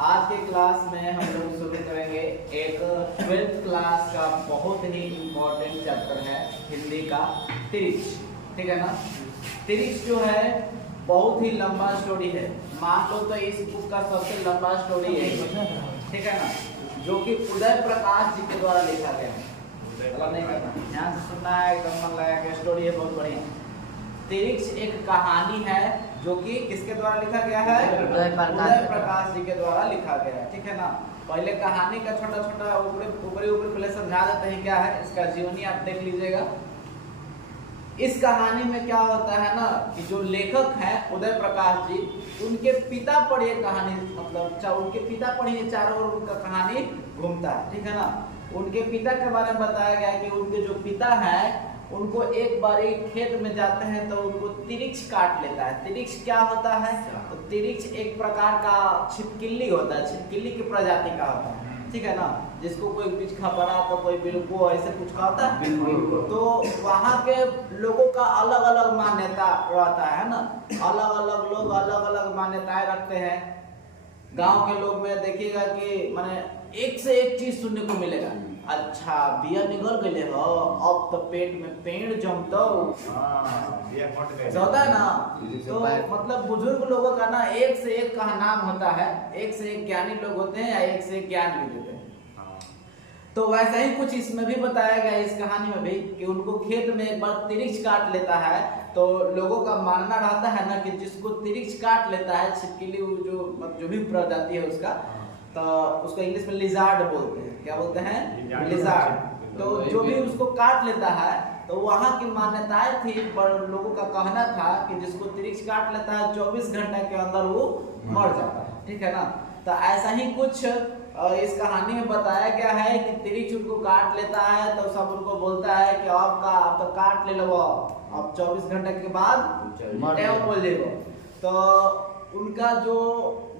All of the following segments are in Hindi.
आज के क्लास में हम लोग शुरू करेंगे एक 12th क्लास का बहुत ही इम्पोर्टेंट चैप्टर है हिंदी का तिरिक्ष। ठीक है ना। तिरिक्ष जो है बहुत ही लंबा स्टोरी है। मान लो तो इस बुक का सबसे लंबा स्टोरी है, ठीक है ना, जो कि उदय प्रकाश जी के द्वारा लिखा गया है। नहीं करना, ध्यान से सुनना है, एकदम मन लगा के स्टोरी है, बहुत बढ़िया। तिरिक्ष एक कहानी है जो कि किसके द्वारा लिखा गया है? उदय प्रकाश जी के द्वारा लिखा गया है। ठीक है ना। पहले कहानी का छोटा छोटा ऊपरी पहले समझा देते हैं क्या है इसका जीवनी, आप देख लीजिएगा। इस कहानी में क्या होता है ना कि जो लेखक हैं उदय प्रकाश जी, उनके पिता पर ये कहानी मतलब उनके पिता पर ये चारों ओर उनका कहानी घूमता है। ठीक है ना। उनके पिता के बारे में बताया गया है कि उनके जो पिता है उनको एक बार खेत में जाते हैं तो उनको तिरिक्ष काट लेता है। तिरिक्ष क्या होता है? तो तिरिक्ष एक प्रकार का छिपकली होता है, छिपकली की प्रजाति का होता है। ठीक है ना। जिसको कोई बीच खपरा तो कोई बिल्कुल ऐसे कुछ का होता है। तो वहाँ के लोगों का अलग अलग मान्यता रहता है ना। अलग अलग लोग अलग अलग मान्यताएं रखते हैं। गांव के लोग में देखिएगा कि माने एक से एक चीज सुनने को मिलेगा। अच्छा बिया निकल गए हो, अब तो पेट में पेड़ जमतो होता है ना। तो मतलब बुजुर्ग लोगों का ना एक से एक का नाम होता है, एक से एक ज्ञानी लोग होते हैं या एक से एक ज्ञान भी देते हैं। तो वैसा ही कुछ इसमें भी बताया गया है इस कहानी में भी कि उनको खेत में एक बार तिरिक्ष काट लेता है। तो लोगों का मानना रहता है ना कि जिसको तिरिक्ष काट लेता है, छिपकली जो भी प्रजाति है उसका, तो उसको इंग्लिश में लिजार्ड बोलते हैं। क्या बोलते हैं? लिजार्ड। तो जो भी उसको काट लेता है तो वहाँ की मान्यताएं थी, पर लोगों का कहना था कि जिसको तिरिक्ष काट लेता है 24 घंटे के अंदर वो मर जाता है। ठीक है ना। तो ऐसा ही कुछ इस कहानी में बताया गया है कि तिरिक्ष उनको काट लेता है तो सब उनको बोलता है कि आप तो काट ले लो, अब 24 घंटे के बाद बोल देगा। तो उनका जो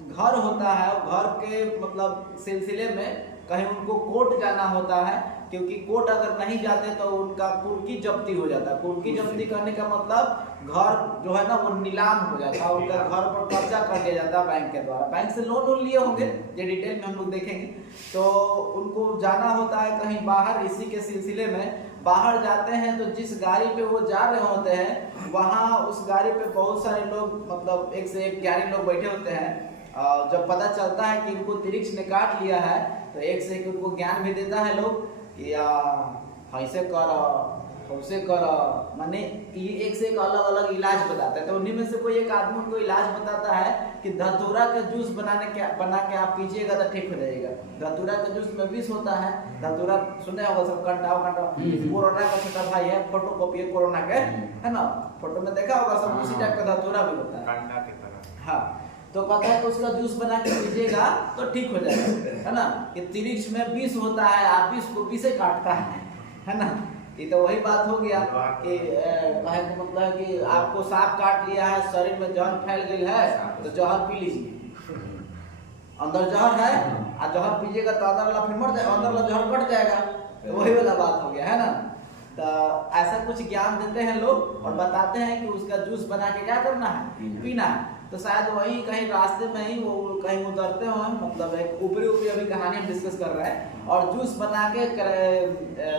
घर होता है, घर के मतलब सिलसिले में कहीं उनको कोर्ट जाना होता है, क्योंकि कोर्ट अगर नहीं जाते तो उनका कुर्की जब्ती हो जाता है। कुर्की जब्ती करने का मतलब घर जो है ना वो नीलाम हो जाता है, उनका घर पर कब्जा कर दिया जाता है बैंक के द्वारा। बैंक से लोन लिए होंगे, ये डिटेल में हम लोग देखेंगे। तो उनको जाना होता है कहीं बाहर, इसी के सिलसिले में बाहर जाते हैं। तो जिस गाड़ी पे वो जा रहे होते हैं वहाँ उस गाड़ी पे बहुत सारे लोग मतलब एक से एक ज्ञानी लोग बैठे होते हैं। जब पता चलता है कि उनको तिरिक्ष ने काट लिया है तो एक से एक उनको ज्ञान भी देता है लोग कि ऐसे कर वैसे कर, माने एक से एक अलग अलग इलाज बताता है। तो उन्हीं में से कोई एक आदमी उनको इलाज बताता है कि धतूरा का जूस बना के आप पीजिएगा तो ठीक हो जाएगा। धतूरा का जूस में विष होता है। धतूरा सुने होगा सब, कंटाओ कोरोना का छोटा भाई है, फोटो कॉपी है कोरोना के, है ना, फोटो में देखा होगा सब, उसी टाइप का धतूरा भी होता है। हाँ, तो कहता है कि उसका जूस बना के पीजिएगा तो ठीक हो जाएगा, है ना। कि तिरिक्ष में विष होता है, आप विष को विष काटता है ना। ये तो वही बात हो गया कि कहे को मतलब है कि आपको सांप काट लिया है, शरीर में जहर फैल गई है तो जहर पी लीजिए। अंदर जहर है और जहर पीजिएगा तो अंदर वाला फिर मर जाएगा, अंदर वाला जहर कट जाएगा। तो वही वाला बात हो गया, है ना। तो ऐसा कुछ ज्ञान देते हैं लोग और बताते हैं कि उसका जूस बना के क्या करना है, पीना है। तो शायद वही कहीं रास्ते में ही वो कहीं उतरते हो, मतलब एक ऊपरी अभी कहानी हम डिस्कस कर रहे हैं, और जूस बना के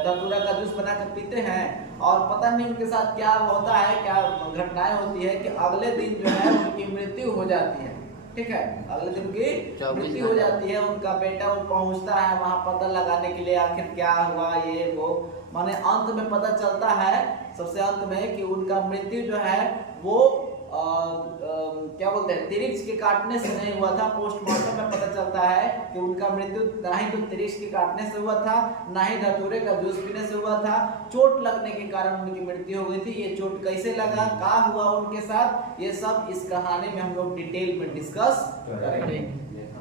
धतूरा का जूस बना के पीते हैं। और पता नहीं उनके साथ क्या होता है, क्या घटनाएं होती है कि अगले दिन जो है उनकी मृत्यु हो जाती है। ठीक है, अगले दिन की मृत्यु हो जाती है। उनका बेटा वो पहुंचता है वहां पता लगाने के लिए आखिर क्या हुआ ये वो, माने अंत में पता चलता है सबसे अंत में कि उनका मृत्यु जो है वो क्या बोलते हैं तिरिक्ष के काटने से नहीं हुआ था। पोस्टमार्टम में पता चलता है कि उनका मृत्यु ना ही तो तिरिक्ष के काटने से हुआ था, ना ही धतूरे का जूस पीने से हुआ था। चोट लगने के कारण उनकी मृत्यु हो गई थी। ये चोट कैसे लगा, क्या हुआ उनके साथ, ये सब इस कहानी में हम लोग डिटेल में डिस्कस करेंगे।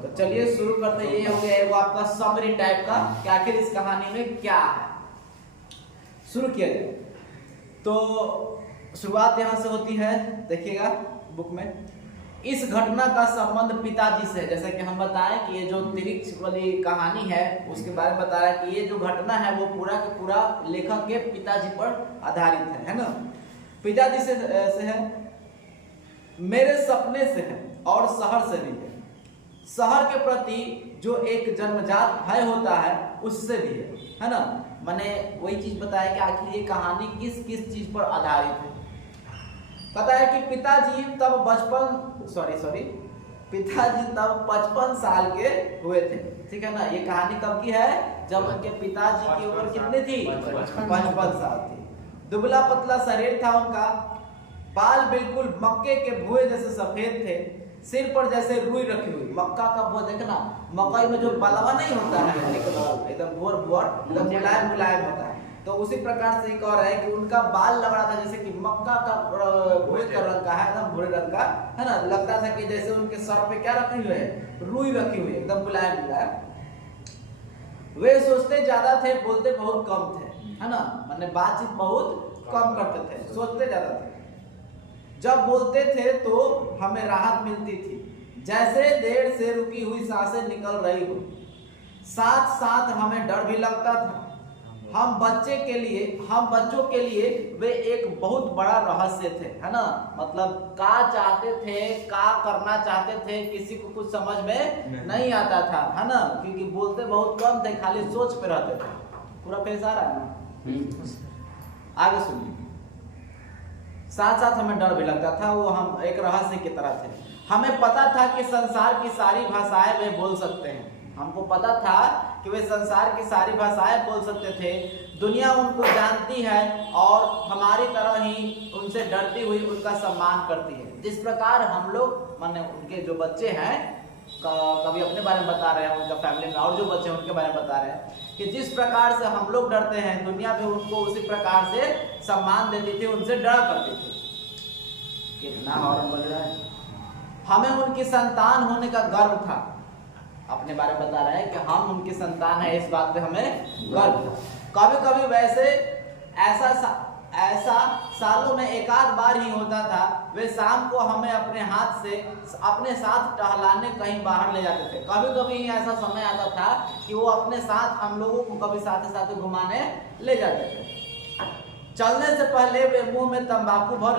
तो चलिए शुरू करते हैं। ये हो गया वो आपका समरी टाइप का कि आखिर इस कहानी में क्या है। शुरू किया जाए तो शुरुआत यहाँ से होती है, देखिएगा बुक में। इस घटना का संबंध पिताजी से, जैसे कि हम बताएं कि ये जो तिरिक्ष वाली कहानी है उसके बारे में बताया कि ये जो घटना है वो पूरा का पूरा लेखक के पिताजी पर आधारित है ना। पिताजी से है, मेरे सपने से है और शहर से भी है। शहर के प्रति जो एक जन्मजात भय होता है उससे भी है ना। मैंने वही चीज बताया कि आखिर ये कहानी किस किस चीज पर आधारित है। पता है कि पिताजी तब 55 साल के हुए थे, ठीक है ना। ये कहानी कब की है? जब उनके पिताजी की उम्र कितनी थी? 55 साल थी। दुबला पतला शरीर था उनका, बाल बिल्कुल मक्के के भुए जैसे सफेद थे, सिर पर जैसे रुई रखी हुई। मक्का का भुआ देखना, मकई में जो बलवा नहीं होता है एकदम भुअर एकदम मुलायम मुलायम होता है, तो उसी प्रकार से एक और है कि उनका बाल लग रहा था जैसे कि मक्का का भुए का रंग का है, एकदम भूरे रंग का है ना। लगता था कि जैसे उनके सर पे क्या रखी हुई है? रुई रखी हुई है, एकदम मुलायम मुलायम। वे सोचते ज्यादा थे, बोलते बहुत कम थे, है ना। मैंने बातचीत बहुत कम करते थे, सोचते ज्यादा थे। जब बोलते थे तो हमें राहत मिलती थी, जैसे देर से रुकी हुई सांसें निकल रही हो। साथ साथ हमें डर भी लगता था। हम बच्चों के लिए वे एक बहुत बड़ा रहस्य थे, है ना। मतलब क्या चाहते थे, क्या करना चाहते थे, किसी को कुछ समझ में नहीं आता था, है ना। क्योंकि बोलते बहुत कम थे, खाली सोच पे रहते थे। पूरा फेस आ रहा है ना। आगे सुनिए। साथ साथ हमें डर भी लगता था, वो हम एक रहस्य की तरह थे। हमें पता था कि संसार की सारी भाषाएं वे बोल सकते हैं। हमको पता था कि वे संसार की सारी भाषाएं बोल सकते थे। दुनिया उनको जानती है और हमारी तरह ही उनसे डरती हुई उनका सम्मान करती है। जिस प्रकार हम लोग माने उनके जो बच्चे हैं, कभी अपने बारे में बता रहे हैं, उनका फैमिली में और जो बच्चे हैं उनके बारे में बता रहे हैं कि जिस प्रकार से हम लोग डरते हैं, दुनिया भी उनको उसी प्रकार से सम्मान देती थी, उनसे डरा करती थी। कितना हॉर्न बज रहा है। हमें उनकी संतान होने का गर्व था। अपने बारे में बता रहे हैं कि हम उनकी संतान है, इस बात पे हमें गर्व था। कभी कभी वैसे ऐसा सालों में एक आध बार ही होता था। वे शाम को हमें अपने साथ टहलाने कहीं बाहर ले जाते थे। कभी कभी ऐसा समय आता था कि वो अपने साथ हम लोगों को कभी साथ घुमाने ले जाते थे। चलने से पहले वे मुंह में तंबाकू भर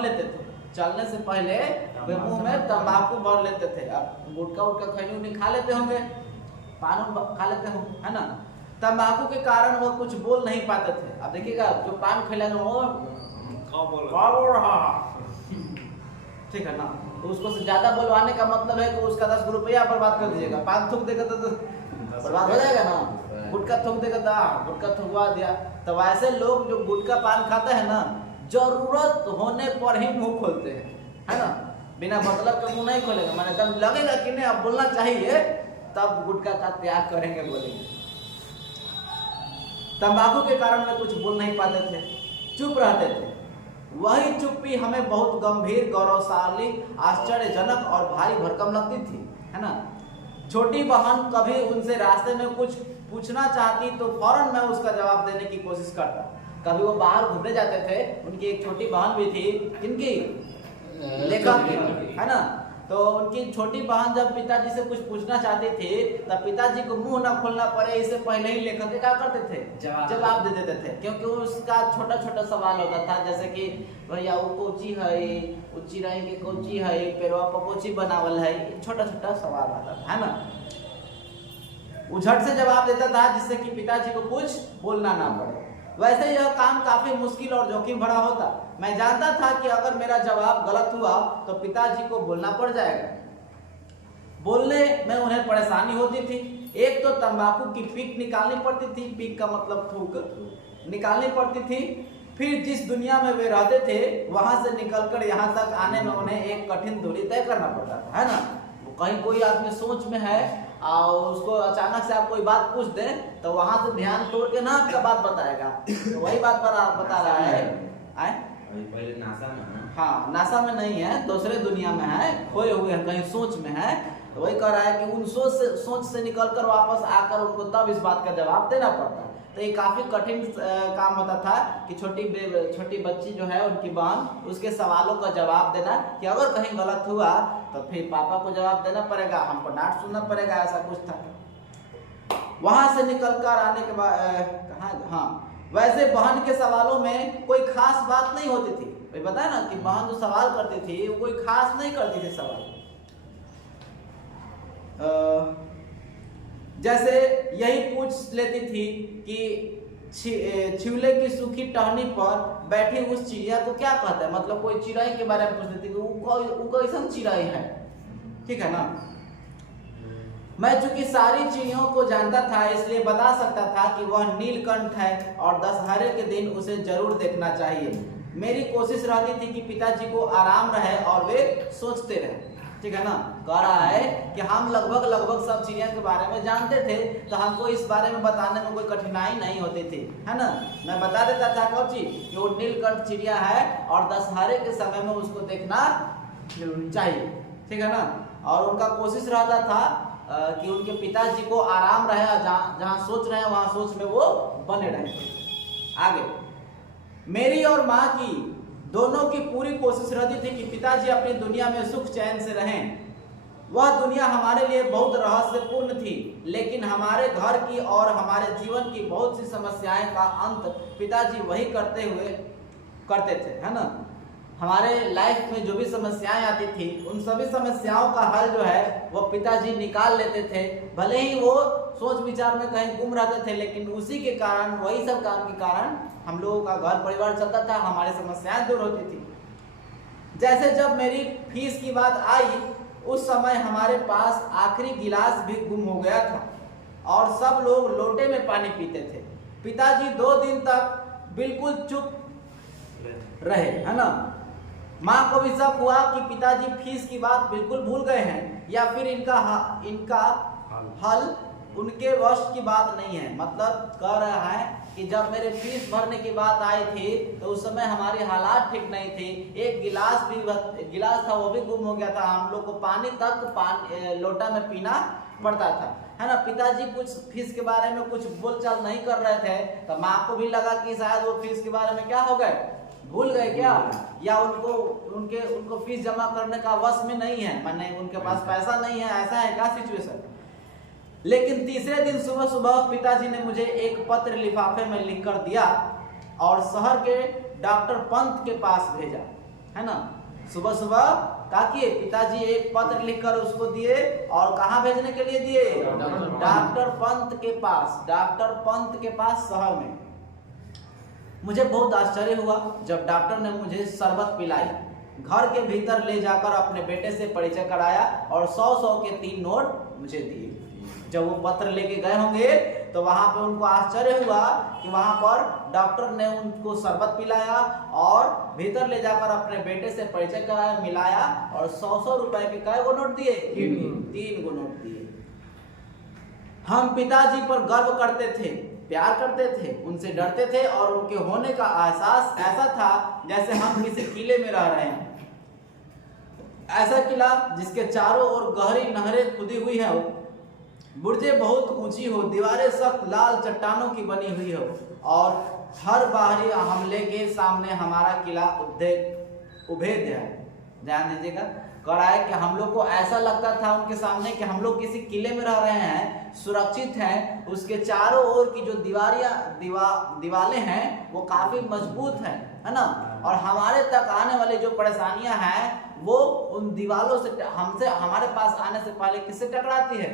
लेते थे। अब गुटखा खैनी खा लेते होंगे, पान खा लेते होंगे, है ना। तंबाकू के कारण वो कुछ बोल नहीं पाते थे। अब देखिएगा जो पान खिलाएगा वो बोल रहा, ठीक है ना। तो उसको से ज्यादा बोलवाने का मतलब है कि उसका 10 रुपया बर्बाद कर दीजिएगा। पान थूक देगा तो बर्बाद हो जाएगा ना। गुटखा थूक देगा तो गुटखा थूकवा दिया। तो वैसे लोग जो गुटखा पान खाते हैं ना, जरूरत होने पर ही मुंह खोलते हैं, है ना। बिना मतलब के मुंह नहीं खोलेगा। मैंने तब लगेगा कि नहीं अब बोलना चाहिए, तब गुटखा का त्याग करेंगे, बोलेंगे। तंबाकू के कारण वे कुछ बोल नहीं पाते थे, चुप रहते थे। वही चुप्पी हमें बहुत गंभीर, गौरवशाली, आश्चर्यजनक और भारी भरकम लगती थी, है ना। छोटी बहन कभी उनसे रास्ते में कुछ पूछना चाहती तो फौरन मैं उसका जवाब देने की कोशिश करता। कभी वो बाहर घूमने जाते थे, उनकी एक छोटी बहन भी थी, किनकी? लेखक की, है ना। तो उनकी छोटी बहन जब पिताजी से कुछ पूछना चाहती थी, तब पिताजी को मुंह ना खोलना पड़े इससे पहले ही लेखक के क्या करते थे? जवाब दे देते थे। क्योंकि उसका छोटा छोटा सवाल होता था, जैसे कि भैया वो कोची है, उच्ची रही के कोची है, पेड़वा पर कोची बनावल है, छोटा छोटा सवाल आता था, है ना। वो झट से जवाब देता था जिससे कि पिताजी को कुछ बोलना ना पड़े। वैसे यह काम काफी मुश्किल और जोखिम भरा होता। मैं जानता था कि अगर मेरा जवाब गलत हुआ तो पिताजी को बोलना पड़ जाएगा। बोलने में उन्हें परेशानी होती थी। एक तो तंबाकू की पीक निकालनी पड़ती थी, पीक का मतलब थूक निकालनी पड़ती थी। फिर जिस दुनिया में वे रहते थे वहां से निकलकर यहाँ तक आने में उन्हें एक कठिन दूरी तय करना पड़ता था, है ना। कहीं कोई आदमी सोच में है और उसको अचानक से आप कोई बात पूछ दे तो वहां से ध्यान तोड़ के ना आपका बात बताएगा। तो वही बात पर आप बता रहा है पहले नासा में है। हाँ, नासा में नहीं है, दूसरे दुनिया में है, खोए हुए हैं, कहीं सोच में है। तो वही कह रहा है कि उन सोच से निकलकर वापस आकर उनको तब इस बात का जवाब देना पड़ता है। तो ये काफी कठिन काम होता था कि छोटी बच्ची जो है उनकी बहन, उसके सवालों का जवाब देना कि अगर कहीं गलत हुआ तो फिर पापा को जवाब देना पड़ेगा, हमको डांट सुनना पड़ेगा, ऐसा कुछ था। वहां से निकलकर आने के बाद हाँ, वैसे बहन के सवालों में कोई खास बात नहीं होती थी। भाई बताया ना कि बहन जो सवाल करती थी वो कोई खास नहीं करती थी सवाल। जैसे यही पूछ लेती थी कि छिवले की सूखी टहनी पर बैठी उस चिड़िया को क्या कहता है, मतलब कोई चिड़ै के बारे में पूछ लेती कि वो कैसन चिड़ै है, ठीक है ना। मैं चूंकि सारी चिड़ियों को जानता था इसलिए बता सकता था कि वह नीलकंठ है और दशहरे के दिन उसे जरूर देखना चाहिए। मेरी कोशिश रहती थी कि पिताजी को आराम रहे और वे सोचते रहे, ठीक है ना। कह रहा है कि हम लगभग सब चिड़िया के बारे में जानते थे, तो हमको इस बारे में बताने में कोई कठिनाई नहीं होती थी, है ना। मैं बता देता था कौन चीज कि वो नीलकंठ चिड़िया है और दशहरे के समय में उसको देखना चाहिए, ठीक है ना। और उनका कोशिश रहता था कि उनके पिताजी को आराम रहे और जहाँ सोच रहे हैं वहां सोच में वो बने रहे। आगे, मेरी और माँ की दोनों की पूरी कोशिश रहती थी कि पिताजी अपनी दुनिया में सुख चैन से रहें। वह दुनिया हमारे लिए बहुत रहस्यपूर्ण थी, लेकिन हमारे घर की और हमारे जीवन की बहुत सी समस्याएं का अंत पिताजी वही करते थे, है ना। हमारे लाइफ में जो भी समस्याएं आती थी उन सभी समस्याओं का हल जो है वो पिताजी निकाल लेते थे। भले ही वो सोच विचार में कहीं गुम रहते थे, लेकिन उसी के कारण, वही सब काम के कारण हम लोगों का घर परिवार चलता था, हमारी समस्याएं दूर होती थी। जैसे जब मेरी फीस की बात आई उस समय हमारे पास आखिरी गिलास भी गुम हो गया था और सब लोग लोटे में पानी पीते थे। पिताजी 2 दिन तक बिल्कुल चुप रहे, है ना। माँ को भी शक हुआ कि पिताजी फीस की बात बिल्कुल भूल गए हैं या फिर इनका हल उनके वश की बात नहीं है। मतलब कह रहा है कि जब मेरे फीस भरने की बात आई थी तो उस समय हमारे हालात ठीक नहीं थे। एक गिलास था वो भी गुम हो गया था, हम लोग को पानी तक लोटा में पीना पड़ता था, है ना। पिताजी कुछ फीस के बारे में कुछ बोलचाल नहीं कर रहे थे, तो माँ को भी लगा कि शायद वो फीस के बारे में क्या हो गए, भूल गए क्या, या उनको फीस जमा करने का वश में नहीं है, माने उनके पास पैसा नहीं है, ऐसा है क्या सिचुएशन। लेकिन तीसरे दिन सुबह सुबह पिताजी ने मुझे एक पत्र लिफाफे में लिख कर दिया और शहर के डॉक्टर पंत के पास भेजा, है ना। सुबह सुबह ताकि पिताजी एक पत्र लिखकर उसको दिए और कहाँ भेजने के लिए दिए, डॉक्टर पंत के पास शहर में। मुझे बहुत आश्चर्य हुआ जब डॉक्टर ने मुझे शरबत पिलाई, घर के भीतर ले जाकर अपने बेटे से परिचय कराया और 100 के 3 नोट मुझे दिए। जब वो पत्र लेके गए होंगे तो वहां पे उनको आश्चर्य हुआ कि वहां पर डॉक्टर ने उनको शरबत पिलाया और भीतर ले जाकर अपने बेटे से परिचय कराया, मिलाया और 100 रुपए के कई गो नोट दिए, 3 गो नोट दिए। हम पिताजी पर गर्व करते थे, प्यार करते थे, उनसे डरते थे और उनके होने का एहसास ऐसा था जैसे हम किसी किले में रह रहे हैं। ऐसा किला जिसके चारों ओर गहरी नहरें खुदी हुई है, बुर्जें बहुत ऊंची हो, दीवारें सख्त लाल चट्टानों की बनी हुई हो और हर बाहरी हमले के सामने हमारा किला उभेद है। ध्यान दीजिएगा, कह रहा है कि हम लोग को ऐसा लगता था उनके सामने कि हम लोग किसी किले में रह रहे हैं, सुरक्षित हैं। उसके चारों ओर की जो दीवारें हैं वो काफी मजबूत है ना। और हमारे तक आने वाली जो परेशानियां हैं वो उन दीवारों से हमारे पास आने से पहले किससे टकराती है,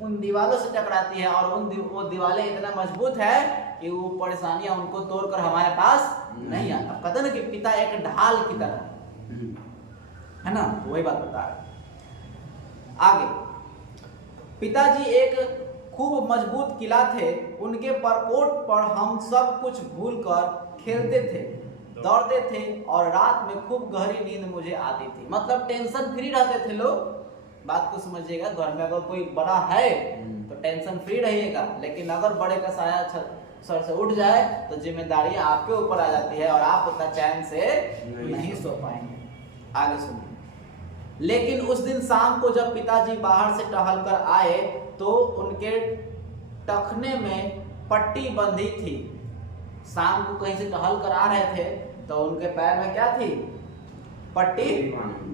उन दीवारों से टकराती है। और वो दीवारें इतना मजबूत है कि वो परेशानियां उनको तोड़कर हमारे पास नहीं आता। कहते ना कि पिता एक ढाल की तरह, है ना, वही बात बता रहे। आगे, पिताजी एक खूब मजबूत किला थे, उनके परकोट पर हम सब कुछ भूलकर खेलते थे, दौड़ते थे और रात में खूब गहरी नींद मुझे आती थी। मतलब टेंशन फ्री रहते थे लोग। बात को समझिएगा, घर में अगर कोई बड़ा है तो टेंशन फ्री रहिएगा, लेकिन अगर बड़े का साया सर से उठ जाए तो जिम्मेदारियां आपके ऊपर आ जाती है और आप उतना चैन से नहीं सो पाएंगे। आगे सुनिए। लेकिन उस दिन शाम को जब पिताजी बाहर से टहल कर आए तो उनके टखने में पट्टी बंधी थी। शाम को कहीं से टहल कर आ रहे थे तो उनके पैर में क्या थी, पट्टी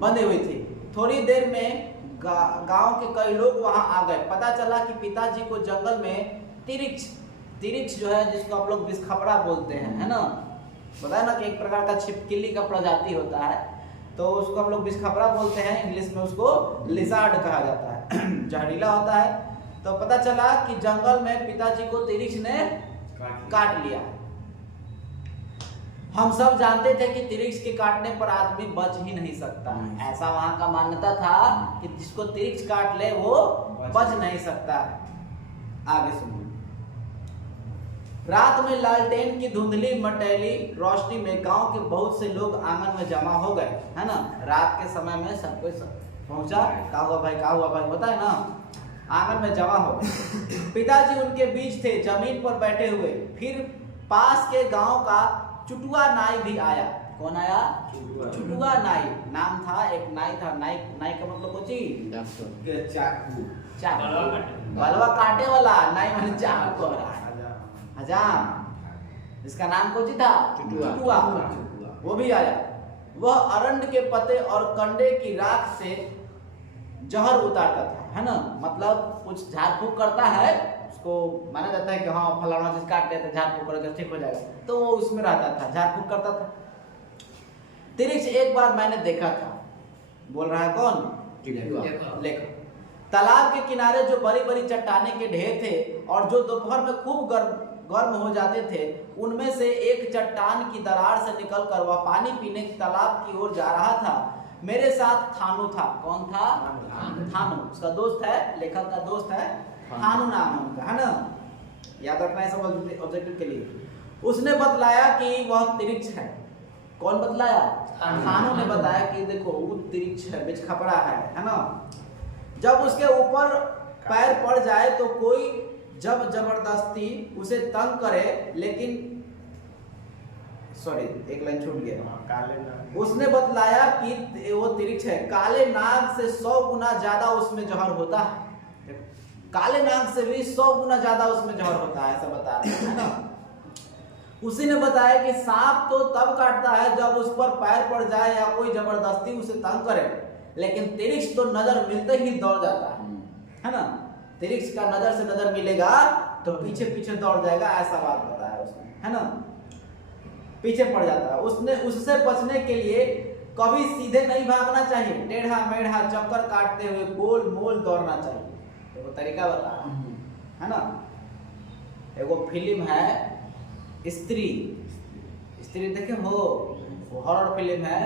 बंधी हुई थी। थोड़ी देर में गांव के कई लोग वहां आ गए। पता चला कि पिताजी को जंगल में तिरिक्ष जो है, जिसको आप लोग बिस्खपड़ा बोलते हैं, है ना, पता है ना कि एक प्रकार का छिपकली का प्रजाति होता है, तो उसको हम लोग बिस्खपड़ा बोलते हैं, इंग्लिश में उसको लिजार्ड कहा जाता है। जहरीला होता है। तो पता चला कि जंगल में पिताजी को तिरिक्ष ने काट लिया। हम सब जानते थे कि तिरिक्ष के काटने पर आदमी बच ही नहीं सकता, ऐसा वहां का मान्यता था कि जिसको तिरिक्ष काट ले वो बच नहीं सकता। आगे सुनिए। रात में लालटेन की धुंधली मटेली रोशनी में गांव के बहुत से लोग आंगन में जमा हो गए, है ना। रात के समय में सब कोई पहुंचा, क्या हुआ भाई होता है ना, आंगन में जमा हो गए। पिताजी उनके बीच थे, जमीन पर बैठे हुए। फिर पास के गांव का चुटुआ नाई भी आया। कौन आया? चुटुआ नाई नाम था, एक नाई था। नाई का मतलब कुछ चाकू, बलवा काटे वाला नाई मैंने चाकू को रहा है। हजाम, इसका नाम कुछ था चुटुआ, वो भी आया। वह अरंड के पत्ते और कंडे की राख से जहर उतारता था, है ना। मतलब कुछ झाड़ फूक करता है, उसको माना जाता है कि हाँ फलाना चीज काट लेते झाड़ फूक करके ठीक हो जाएगा, तो वो उसमें रहता था, झाड़ फूक करता था। तिरिक्ष एक बार मैंने देखा था। बोल रहा है कौन? लेखक। तालाब के किनारे जो बड़ी बड़ी चट्टाने के ढेर थे और जो दोपहर में खूब गर्म हो जाते थे, उनमें से एक चट्टान की दरार से निकलकर वह पानी पीने तालाब की ओर जा रहा था। मेरे साथ थानू था। कौन था? थानू। उसका दोस्त है, लेखक का दोस्त है, थानू नाम है उनका, है ना। याद रखना है सब ऑब्जेक्टिव के लिए। उसने बतलाया कि वह तिरिक्ष है। कौन बतलाया? थानू ने बताया कि देखो वो तिरिक्ष है, बिच खपड़ा है ना। जब उसके ऊपर पैर पड़ जाए तो कोई जब जबरदस्ती उसे तंग करे, लेकिन सॉरी एक लाइन छूट गया। उसने बतलाया कि वो तिरिक्ष है। काले नाग से 100 गुना ज्यादा उसमें जहर होता है। काले नाग से भी 100 गुना ज्यादा उसमें जहर होता है, ऐसा बता रहे हैं ना। उसी ने बताया कि सांप तो तब काटता है जब उस पर पैर पड़ जाए या कोई जबरदस्ती उसे तंग करे, लेकिन तिरिक्ष तो नजर मिलते ही दौड़ जाता है ना। तिरिक्ष का नजर से नजर मिलेगा तो पीछे पीछे दौड़ जाएगा, ऐसा बात बताया उसने, है ना। पीछे पड़ जाता है। उससे बचने के लिए कभी सीधे नहीं भागना चाहिए, टेढ़ा मेढ़ा चक्कर काटते हुए गोल मोल दौड़ना चाहिए। तो वो तरीका बता रहा है ना। एगो फिल्म है स्त्री देखे हो, वो हॉरर फिल्म है।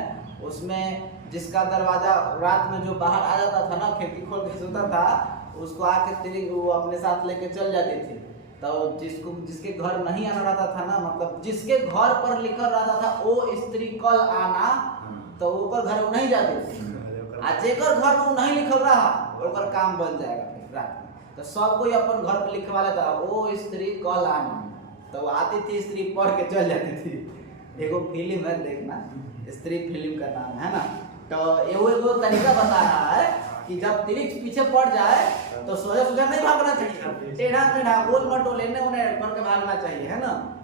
उसमें जिसका दरवाजा रात में जो बाहर आ जाता था ना, खिड़की खोल के सोता था, उसको आके तिरिक्ष वो अपने साथ लेके चल जाती थी। तो जिसके घर नहीं आना रहता था ना, मतलब जिसके घर पर लिखा रहता था ओ स्त्री कल आना, तो ऊपर घर नहीं जाते थे। आ जेकर घर में नहीं लिखल रहा ओकर काम बन जाएगा रात में। तो सब कोई अपन घर पर लिखवा लेता ओ स्त्री कल आना, तो आती थी स्त्री पढ़ के चल जाती थी। एगो फिल्म है, देखना, स्त्री फिल्म का नाम है ना। तो एगो तरीका बता रहा है कि जब तिरिक्ष पीछे पड़ जाए तो सोजा सोजा नहीं भागना चाहिए, टेढ़ा मेढ़ा गोल मटोल एने ओने करके भागना चाहिए, है ना।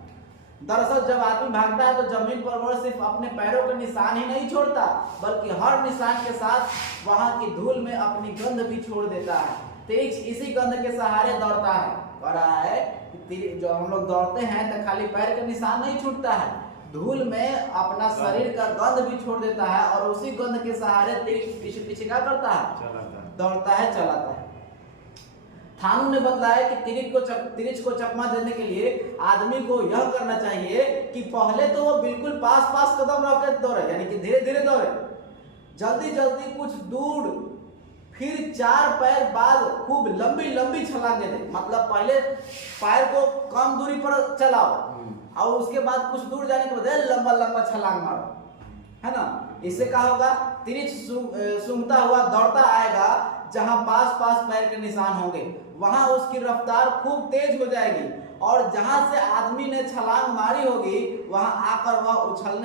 दरअसल जब आदमी भागता है तो जमीन पर वो सिर्फ अपने पैरों के निशान ही नहीं छोड़ता, बल्कि हर निशान के साथ वहां की धूल में अपनी गंध भी छोड़ देता है। तिरिक्ष इसी गंध के सहारे दौड़ता है। कह रहा है कि जो हम लोग दौड़ते हैं तो खाली पैर के निशान नहीं छूटता है, धूल में अपना शरीर का गंध भी छोड़ देता है, और उसी गंध के सहारे तिरिक्ष पीछे पीछे क्या करता है? दौड़ता है, चलाता है। थानू ने बताया कि तिरिक्ष को चकमा देने के लिए आदमी को यह करना चाहिए कि पहले तो वो बिल्कुल पास कदम रख के दौड़े, यानी कि धीरे धीरे दौड़े, जल्दी जल्दी कुछ दूर, फिर 4 पैर बाद खूब लंबी लंबी छलांगे दे। मतलब पहले पैर को कम दूरी पर चलाओ और उसके बाद कुछ दूर जाने के बाद लंबा लंबा छलांग मारो, है ना। इससे क्या होगा? तिरिक्ष सूंघता हुआ दौड़ता आएगा, जहां पास पैर के निशान होंगे वहां उसकी रफ्तार खूब तेज हो जाएगी, और जहां से आदमी ने छलांग मारी होगी वहां आकर वह उलझन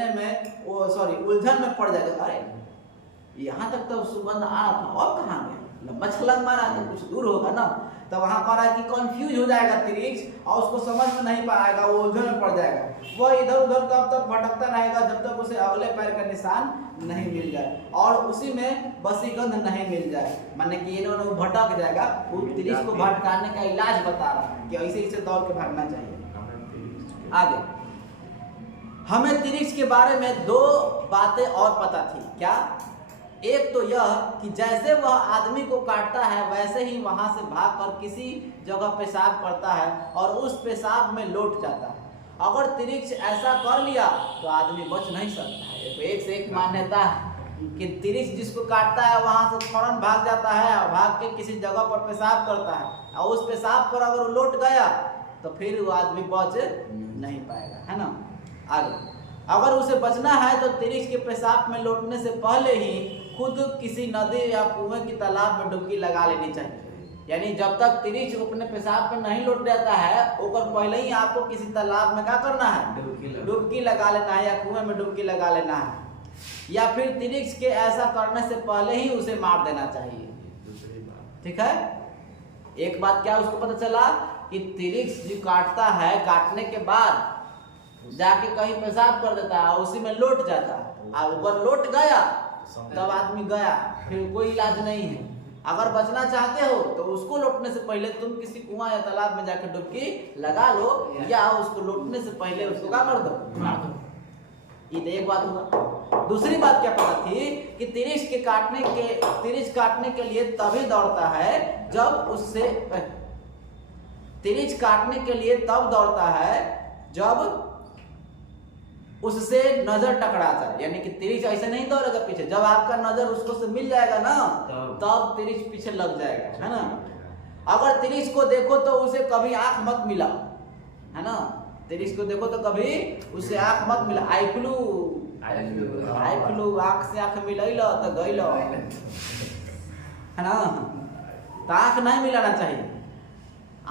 में पड़ जाएगा। अरे यहाँ तक तो सुगंध आ रहा था, और कहाँ गया? लंबा छलांग मारा तो कुछ दूर होगा ना। तो वहां कह रहा है कि कंफ्यूज हो जाएगा तिरिक्ष, और उसको समझ में नहीं पाएगा, वो उलझन में पड़ जाएगा। वह इधर उधर तब तक भटकता रहेगा जब तक उसे अगले पैर का निशान नहीं मिल जाए, और उसी में बसीगंध नहीं मिल जाए, माने कि इन्होंने वो भटक जाएगा। वो तिरिक्ष को भटकाने का इलाज बता रहा है कि ऐसे दौड़ के भागना चाहिए। आगे हमें तिरिक्ष के बारे में 2 बातें और पता थी। क्या? एक तो यह कि जैसे वह आदमी को काटता है वैसे ही वहां से भागकर किसी जगह पेशाब करता है और उस पेशाब में लौट जाता है। अगर तिरिक्ष ऐसा कर लिया तो आदमी बच नहीं सकता है। तो एक से एक मान्यता है कि तिरिक्ष जिसको काटता है वहां से फौरन भाग जाता है और भाग के किसी जगह पर पेशाब करता है और उस पेशाब पर अगर वो लौट गया तो फिर वो आदमी बच नहीं पाएगा, है ना। आगे अगर उसे बचना है तो तिरिक्ष के पेशाब में लौटने से पहले ही खुद किसी नदी या कुएं की तालाब में डुबकी लगा लेनी चाहिए। यानी जब तक तिरिक्ष अपने पेशाब पे नहीं लौट जाता है ओकर पहले ही आपको किसी तालाब में क्या करना है, डुबकी लगा लेना है या कुएं में डुबकी लगा लेना है, या फिर तिरिक्ष के ऐसा करने से पहले ही उसे मार देना चाहिए। ठीक है। एक बात क्या उसको पता चला कि तिरिक्ष जो काटता है काटने के बाद जाके कहीं पेशाब कर देता है उसी में लौट जाता है और ऊपर लौट गया तब आदमी गया, फिर कोई इलाज नहीं है। अगर बचना चाहते हो तो उसको लौटने से पहले तुम किसी कुआं या तालाब में जाकर डुबकी लगा लो या उसको लौटने से पहले उसको क्या कर दो, मार दो। ये तो एक बात हुआ। दूसरी बात क्या पता थी कि तिरिक्ष काटने के लिए तभी दौड़ता है जब उससे तिरिक्ष काटने के लिए तब दौड़ता है जब उससे नजर टकरा जाए। यानी कि तिरिक्ष ऐसे नहीं दौड़ेगा पीछे, जब आपका नजर उसको से मिल जाएगा ना तब तिरिक्ष पीछे लग जाएगा, है ना। अगर तिरिक्ष को देखो तो उसे कभी आंख मत मिलाओ, है ना। तिरिक्ष को देखो तो कभी उसे आंख मत मिला। आई फ्लू आंख से आंख मिलैलो तो गइलो, है ना। तो आंख नहीं मिलाना चाहिए।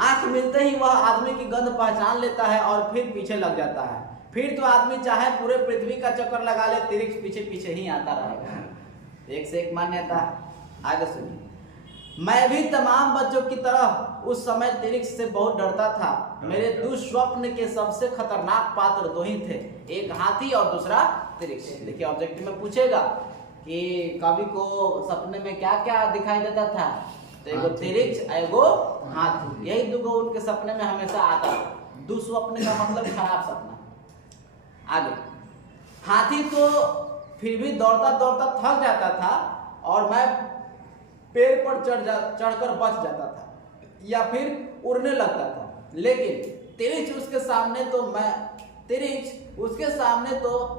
आंख मिलते ही वह आदमी की गंध पहचान लेता है और फिर पीछे लग जाता है। फिर तो आदमी चाहे पूरे पृथ्वी का चक्कर लगा ले तिरिक्ष पीछे पीछे ही आता रहेगा। एक से एक मान्यता। आगे सुनिए। मैं भी तमाम बच्चों की तरह उस समय तिरिक्ष से बहुत डरता था। मेरे दुष्स्वप्न के सबसे खतरनाक पात्र दो ही थे, एक हाथी और दूसरा तिरिक्ष। देखिए ऑब्जेक्टिव में पूछेगा कि कवि को सपने में क्या क्या दिखाई देता था, तो एगो तिरिक्ष एगो हाथी, यही दो उनके सपने में हमेशा आता था। दुष्स्वप्न का मतलब खराब सपना। आगे हाथी तो फिर भी दौड़ता दौड़ता थक जाता था और मैं पेड़ पर चढ़कर बच जाता था या फिर उड़ने लगता था, लेकिन तिरिक्ष उसके सामने तो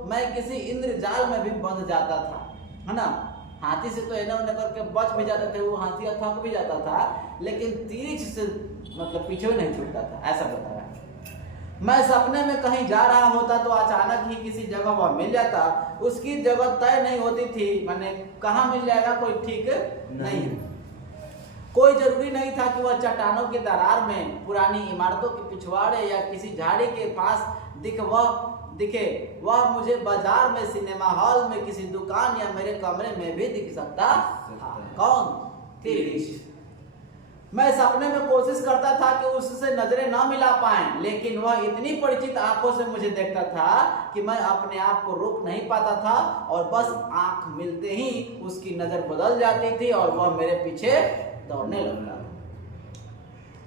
मैं किसी इंद्रजाल में भी बंध जाता था, है ना। हाथी से तो एने ओने करके बच भी जाते थे, वो हाथी थक भी जाता था, लेकिन तिरिक्ष से मतलब पीछे नहीं छूटता था, ऐसा बताया। मैं सपने में कहीं जा रहा होता तो अचानक ही किसी जगह वह मिल जाता। उसकी जगह तय नहीं होती थी, मैंने कहाँ मिल जाएगा कोई ठीक नहीं है। कोई जरूरी नहीं था कि वह चट्टानों के दरार में, पुरानी इमारतों के पिछवाड़े या किसी झाड़ी के पास दिखे। वह मुझे बाजार में, सिनेमा हॉल में, किसी दुकान या मेरे कमरे में भी दिख सकता। कौन? तिरिक्ष। मैं सपने में कोशिश करता था कि उससे नजरें ना मिला पाएं, लेकिन वह इतनी परिचित आंखों से मुझे देखता था कि मैं अपने आप को रोक नहीं पाता था और बस आंख मिलते ही उसकी नजर बदल जाती थी और वह मेरे पीछे दौड़ने लगता था।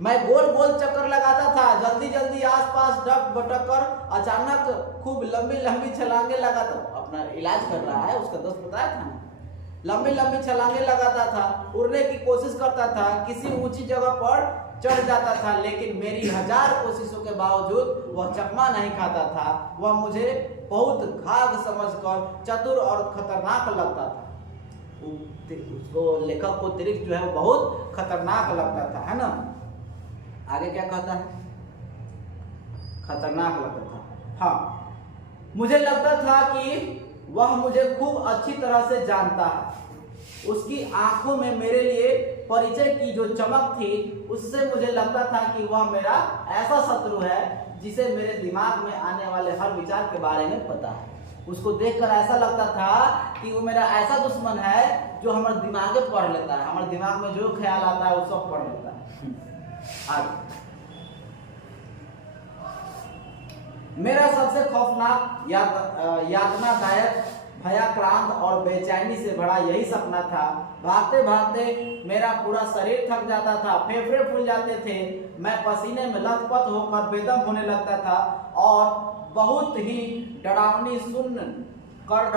मैं गोल गोल चक्कर लगाता था, जल्दी जल्दी आसपास डग भटक कर अचानक खूब लंबी लंबी छलांगे लगाता। अपना इलाज कर रहा है, उसका दोस्त बताया था ना। लंबी लंबी छलांगे लगाता था, उड़ने की कोशिश करता था, किसी ऊंची जगह पर चढ़ जाता था, लेकिन मेरी 1000 कोशिशों के बावजूद वह चकमा नहीं खाता था। वह मुझे बहुत घाघ समझकर चतुर और खतरनाक लगता था। उसको लेखक को तिरिक्ष जो है वो बहुत खतरनाक लगता था, है ना। आगे क्या कहता है? खतरनाक लगता था। हाँ, मुझे लगता था कि वह मुझे खूब अच्छी तरह से जानता है। उसकी आंखों में मेरे लिए परिचय की जो चमक थी, उससे मुझे लगता था कि वह मेरा ऐसा शत्रु है जिसे मेरे दिमाग में आने वाले हर विचार के बारे में पता है। उसको देखकर ऐसा लगता था कि वो मेरा ऐसा दुश्मन है जो हमारे दिमाग में पढ़ लेता है, हमारे दिमाग में जो ख्याल आता है वो सब पढ़ लेता है। आगे मेरा सबसे खौफनाक यातनादायक, भयाक्रांत और बेचैनी से भरा यही सपना था। भागते भागते मेरा पूरा शरीर थक जाता था, फेफड़े फूल जाते थे, मैं पसीने में लथपथ होकर बेदम होने लगता था और बहुत ही डरावनी सुन कर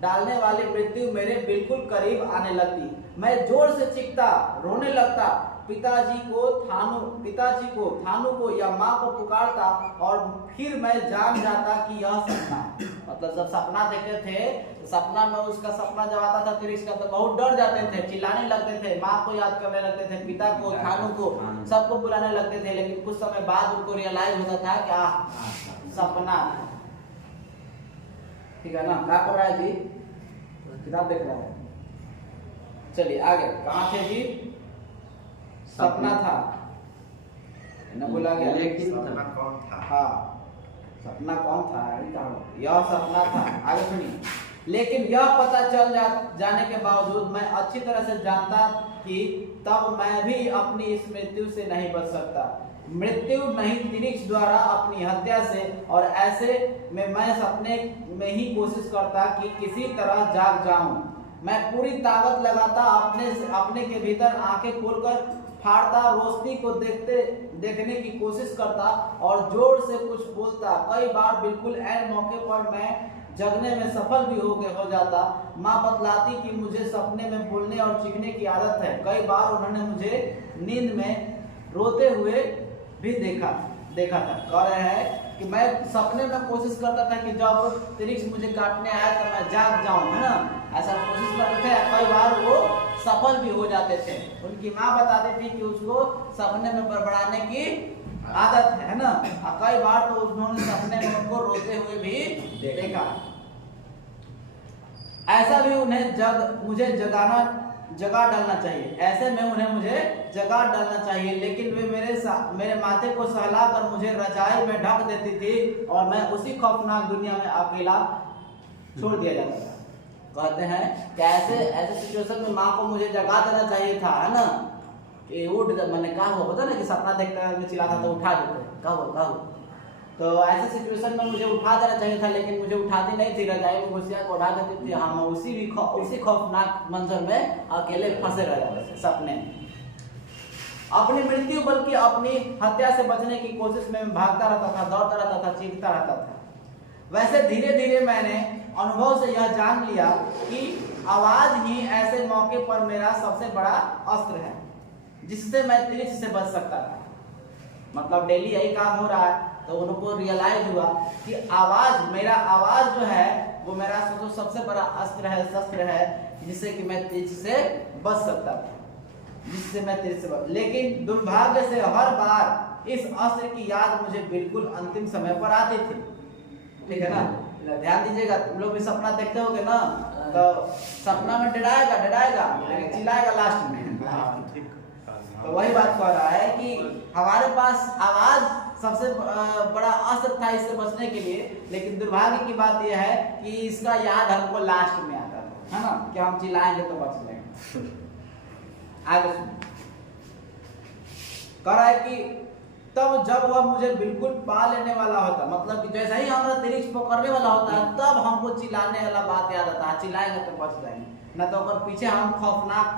डालने वाली मृत्यु मेरे बिल्कुल करीब आने लगती। मैं जोर से चीखता, रोने लगता, पिताजी को, थानू को या माँ को पुकारता और फिर मैं जान जाता कि यह सपना है। मतलब जब सपना देखते थे तो सपना में उसका सपना जब आता था फिर इसका तो बहुत डर जाते थे, चिल्लाने लगते थे, माँ को याद करने लगते थे, पिता को, थानू को, सबको बुलाने लगते थे। लेकिन कुछ समय बाद उनको रियलाइज होता था कि सपना था। ठीक है ना? क्या कर रहा है जी? किताब देख रहा है। चलिए आगे, कहाँ थे जी? सपना था न, बोला गया। लेकिन सपना कौन था? हाँ, सपना कौन था? यह सपना था। आगे सुनिए। लेकिन यह पता चल जाने के बावजूद मैं अच्छी तरह से जानता कि तब मैं भी अपनी इस मृत्यु से नहीं बच सकता। मृत्यु नहीं, तिरिक्ष द्वारा अपनी हत्या से। और ऐसे में मैं सपने में ही कोशिश करता कि किसी तरह जाग जाऊं। मैं पूरी ताकत लगाता, अपने के भीतर आंखें खोलकर फाड़ता, रोशनी को देखने की कोशिश करता और जोर से कुछ बोलता। कई बार बिल्कुल ऐन मौके पर मैं जगने में सफल भी हो जाता। माँ बतलाती कि मुझे सपने में बोलने और चीखने की आदत है। कई बार उन्होंने मुझे नींद में रोते हुए भी देखा था। कह रहे हैं कि मैं सपने में कोशिश करता था कि जब तिरिक्ष मुझे काटने आया तो मैं जाग जाऊं, है ना? ऐसा कोशिश करते थे। कई बार वो सफल भी हो जाते थे। उनकी माँ बताती थी कि उसको सपने में बड़बड़ाने की आदत है ना? कई बार तो उन्होंने सपने में उनको रोते हुए भी देखा। ऐसा भी उन्हें मुझे जगा डालना चाहिए। ऐसे में उन्हें मुझे जगा डालना चाहिए, लेकिन वे मेरे माथे को सहलाकर मुझे रजाई में ढक देती थी और मैं उसी खौफनाक दुनिया में अकेला छोड़ दिया जाता था। कहते हैं कि ऐसे सिचुएशन में माँ को मुझे जगा देना चाहिए था, है ना? कि उठ, मैंने कहा हुआ पता ना कि सपना देखता है, चिल्लाता तो उठा देते, कहो। तो ऐसे सिचुएशन में मुझे उठा देना चाहिए था, लेकिन मुझे उठाती नहीं थी, रजाई में घुसिया को उठा देती थी। हाँ, मैं उसी खौफनाक मंजर में अकेले फंसे रह जाते थे सपने में। अपनी मृत्यु बल्कि अपनी हत्या से बचने की कोशिश में मैं भागता रहता था, दौड़ता रहता था, चीखता रहता था। वैसे धीरे धीरे मैंने अनुभव से यह जान लिया कि आवाज ही ऐसे मौके पर मेरा सबसे बड़ा अस्त्र है, जिससे मैं तिरिक्ष से बच सकता था। मतलब डेली यही काम हो रहा है, तो उनको रियलाइज हुआ कि मेरा आवाज जो है वो मेरा सबसे बड़ा अस्त्र है, शस्त्र है, जिससे कि मैं तिरिक्ष से बच सकता था, लेकिन दुर्भाग्य से हर बार इस अस्त्र की याद मुझे बिल्कुल अंतिम समय पर आती थी। ठीक है ना? ध्यान दीजिएगा, तुम लोग भी सपना देखते होगे ना, तो सपना में डराएगा, चिल्लाएगा लास्ट में। तो वही बात कह रहा है कि हमारे पास आवाज सबसे बड़ा अस्त्र था इससे बचने के लिए, लेकिन दुर्भाग्य की बात यह है कि इसका याद हमको लास्ट में आता था, है ना? कि हम चिल्लाएंगे तो बच जाएंगे। आगे कह रहा है कि तब जब वह मुझे बिल्कुल पा लेने वाला होता, मतलब कि जैसा ही हमारा तिरिक्ष पकड़ने वाला होता है, तब हमको चिल्लाने वाला बात याद आता है। चिल्लाएंगे तो बच जाएंगे, न तो पीछे हम खौफनाक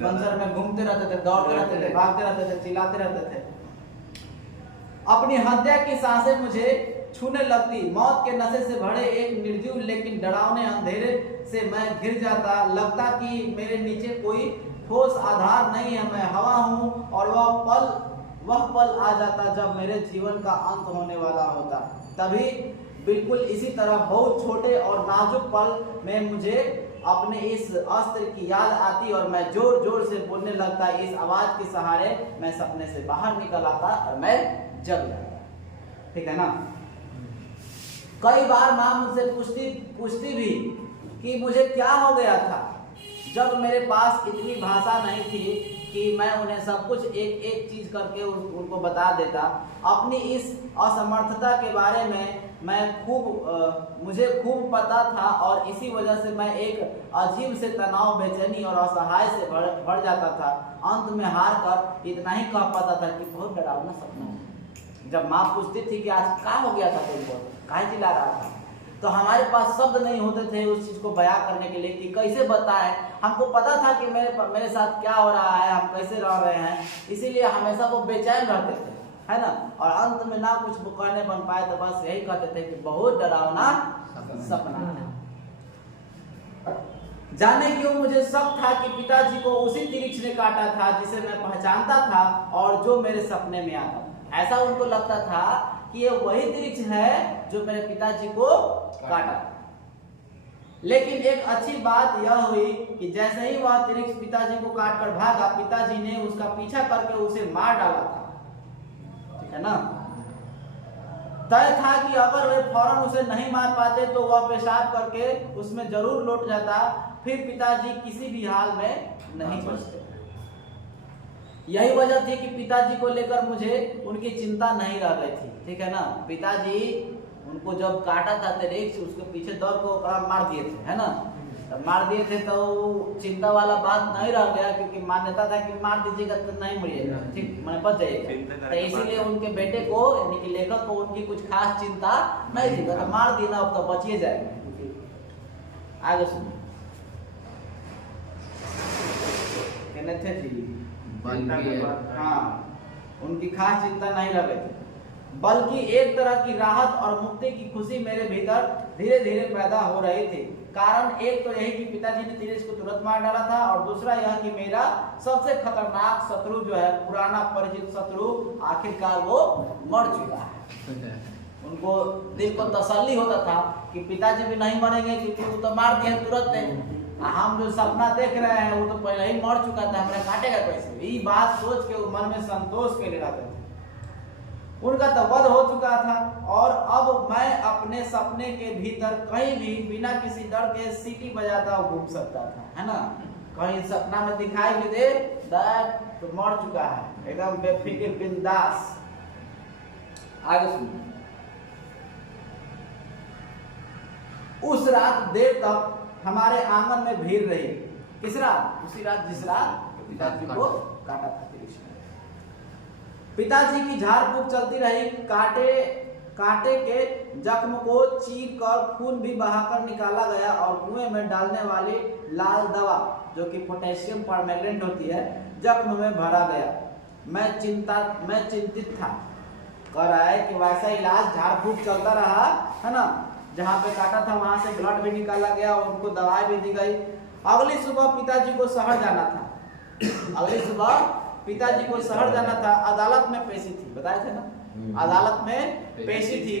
मंजर में घूमते रहते थे, दौड़ते रहते थे, भागते रहते थे, चिल्लाते रहते थे। अपनी हत्या की सांसें मुझे छूने लगती। मौत के नशे से भरे एक निर्जीव लेकिन डरावने अंधेरे से मैं घिर जाता। लगता कि मेरे नीचे कोई ठोस आधार नहीं है, मैं हवा हूँ। और वह पल आ जाता जब मेरे जीवन का अंत होने वाला होता। तभी बिल्कुल इसी तरह बहुत छोटे और नाजुक पल में मुझे अपने इस अस्त्र की याद आती और मैं जोर जोर से बोलने लगता। इस आवाज के सहारे मैं सपने से बाहर निकल आता और मैं जग जाता। ठीक है ना? कई बार माँ मुझसे पूछती भी कि मुझे क्या हो गया था, जब मेरे पास इतनी भाषा नहीं थी कि मैं उन्हें सब कुछ एक एक चीज करके उनको बता देता। अपनी इस असमर्थता के बारे में मुझे खूब पता था और इसी वजह से मैं एक अजीब से तनाव, बेचैनी और असहाय से भर जाता था। अंत में हार कर इतना ही कह पाता था कि बहुत डरावना सपना। जब माँ पूछती थी कि आज क्या हो गया था, तुमको काहे चिल्ला रहा था, तो हमारे पास शब्द नहीं होते थे उस चीज को बयां करने के लिए कि कैसे बताएं। हमको पता था कि मेरे साथ क्या हो रहा है, हम कैसे रह रहे हैं, इसीलिए हमेशा वो बेचैन रहते थे, है ना? और अंत में ना कुछ कहने बन पाए तो बस यही कहते थे कि बहुत डरावना सपना है। जाने क्यों मुझे शक था कि पिताजी को उसी तिरिक्ष ने काटा था जिसे मैं पहचानता था और जो मेरे सपने में आता था। ऐसा उनको लगता था कि ये वही तिरिक्ष है जो मेरे पिताजी को काटा था। लेकिन एक अच्छी बात यह हुई कि जैसे ही वह तिरिक्ष पिताजी को काट कर भागा, पिताजी ने उसका पीछा करके उसे मार डाला था। ठीक है ना। तय था कि अगर वे फौरन उसे नहीं मार पाते तो वह पेशाब करके उसमें जरूर लौट जाता, फिर पिताजी किसी भी हाल में नहीं बचते। यही वजह थी कि पिताजी को लेकर मुझे उनकी चिंता नहीं रह गई थी। ठीक है ना। पिताजी उनको जब काटा था तिरिक्ष, उसके पीछे दौड़ को मार दिए थे, है ना। तब मार दिए थे तो चिंता वाला बात नहीं रह गया, क्योंकि मान्यता था कि मार दीजिएगा तो नहीं मरिएगा, ठीक, मैंने बच जाइएगा। तो इसीलिए उनके बेटे को यानी कि लेखक को उनकी कुछ खास चिंता नहीं थी, तो मार देना अब तो बचिए जाएगा। आगे सुनिए। कहने थे जी, हाँ, उनकी खास चिंता नहीं रह गई थी, बल्कि एक तरह की राहत और मुक्ति की खुशी मेरे भीतर धीरे धीरे पैदा हो रही थी। कारण एक तो यही कि पिताजी ने तिरिक्ष को तुरंत मार डाला था, और दूसरा यह कि मेरा सबसे खतरनाक शत्रु जो है, पुराना परिचित शत्रु, आखिरकार वो मर चुका है। उनको दिल को तसल्ली होता था कि पिताजी भी नहीं मरेंगे, क्योंकि वो तो मार दिए तुरंत। हम जो सपना देख रहे हैं वो तो पहले ही मर चुका था, हमें काटेगा कैसे। ये बात सोच के मन में संतोष के लिए रहते थे। उनका तो वध हो चुका था, और अब मैं अपने सपने के भीतर कहीं भी बिना किसी डर के सीटी बजाता हुआ घूम सकता था, है ना। कहीं सपना में दिखाई भी दे तो मर चुका है, एकदम बेफिक्र बिंदास। आगे सुनिए। उस रात देर तक हमारे आंगन में भीड़ रही। किस रात? उसी रात जिस रात पिताजी को काटा था तिरिक्ष ने। पिताजी की झाड़ फूक चलती रही। कांटे के जख्म को चीर कर खून भी बहाकर निकाला गया, और कुएं में डालने वाली लाल दवा, जो कि पोटेशियम परमैंगनेट होती है, जख्म में भरा गया। मैं चिंतित था। कह रहा है कि वैसा इलाज झाड़ फूक चलता रहा, है ना। जहाँ पे काटा था वहां से ब्लड भी निकाला गया, उनको दवाई भी दी गई। अगली सुबह पिताजी को शहर जाना था। अगली सुबह पिताजी को शहर जाना था। अदालत में पेशी थी, बताए थे ना, अदालत में पेशी थी।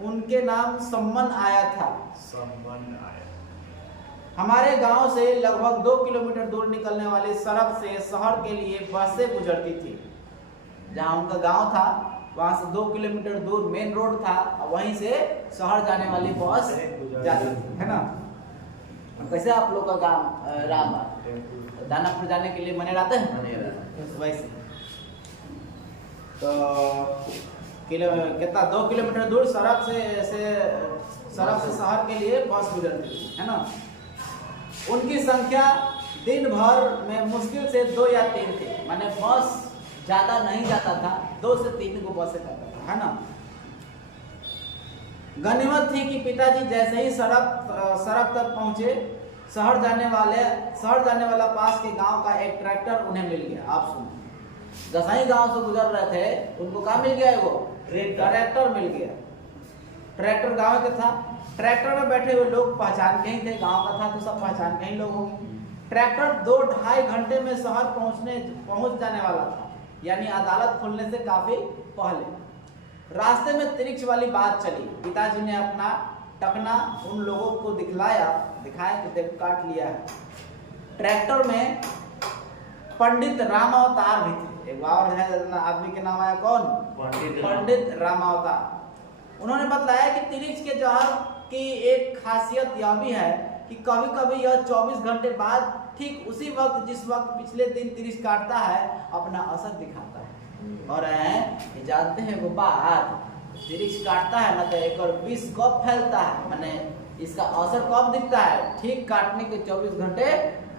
उनके नाम सम्मन आया था। हमारे गांव से लगभग 2 किलोमीटर दूर निकलने वाली सड़क से शहर के लिए बसें गुजरती थी। जहां उनका गांव था वहां से 2 किलोमीटर दूर मेन रोड था, और वहीं से शहर जाने वाली बस जाती थी, है ना। कैसे आप लोग का गांव राम दानापुर जाने के लिए मने रहते हैं वैसे। तो कितना 2 किलोमीटर दूर सड़क से शहर के लिए बस गुजरती थी, है ना। उनकी संख्या दिन भर में मुश्किल से 2 या 3 थी, माने बस ज्यादा नहीं जाता था, 2 से 3 को बसें जाता था, है ना। गनीमत थी कि पिताजी जैसे ही सड़क तक पहुंचे, शहर जाने वाला पास के गांव का एक ट्रैक्टर उन्हें मिल गया। आप सुनो, जैसे ही गांव से गुजर रहे थे, उनको क्या मिल गया? वो ट्रैक्टर मिल गया। ट्रैक्टर गांव का था। ट्रैक्टर में बैठे हुए लोग पहचान के ही थे, गांव का था तो सब पहचान के ही लोग होंगे। ट्रैक्टर 2-2.5 घंटे में शहर पहुंच जाने वाला था, यानी अदालत खुलने से काफी पहले। रास्ते में तिरिक्ष वाली बात चली। पिताजी ने अपना टकना उन लोगों को दिखाया कि देख काट लिया है। ट्रैक्टर में पंडित रामावतार भी थे। एक और है आदमी के नाम आया, कौन? पंडित रामावतार। उन्होंने बताया कि तिरिक्ष के जहर की एक खासियत यह भी है कि कभी कभी यह 24 घंटे बाद ठीक उसी वक्त जिस वक्त पिछले दिन तिरिक्ष काटता है अपना असर दिखाता है। और है जानते हैं वो बात, तिरिक्ष काटता है ना तो एक और विष कब फैलता है, माने इसका असर कब दिखता है? ठीक काटने के 24 घंटे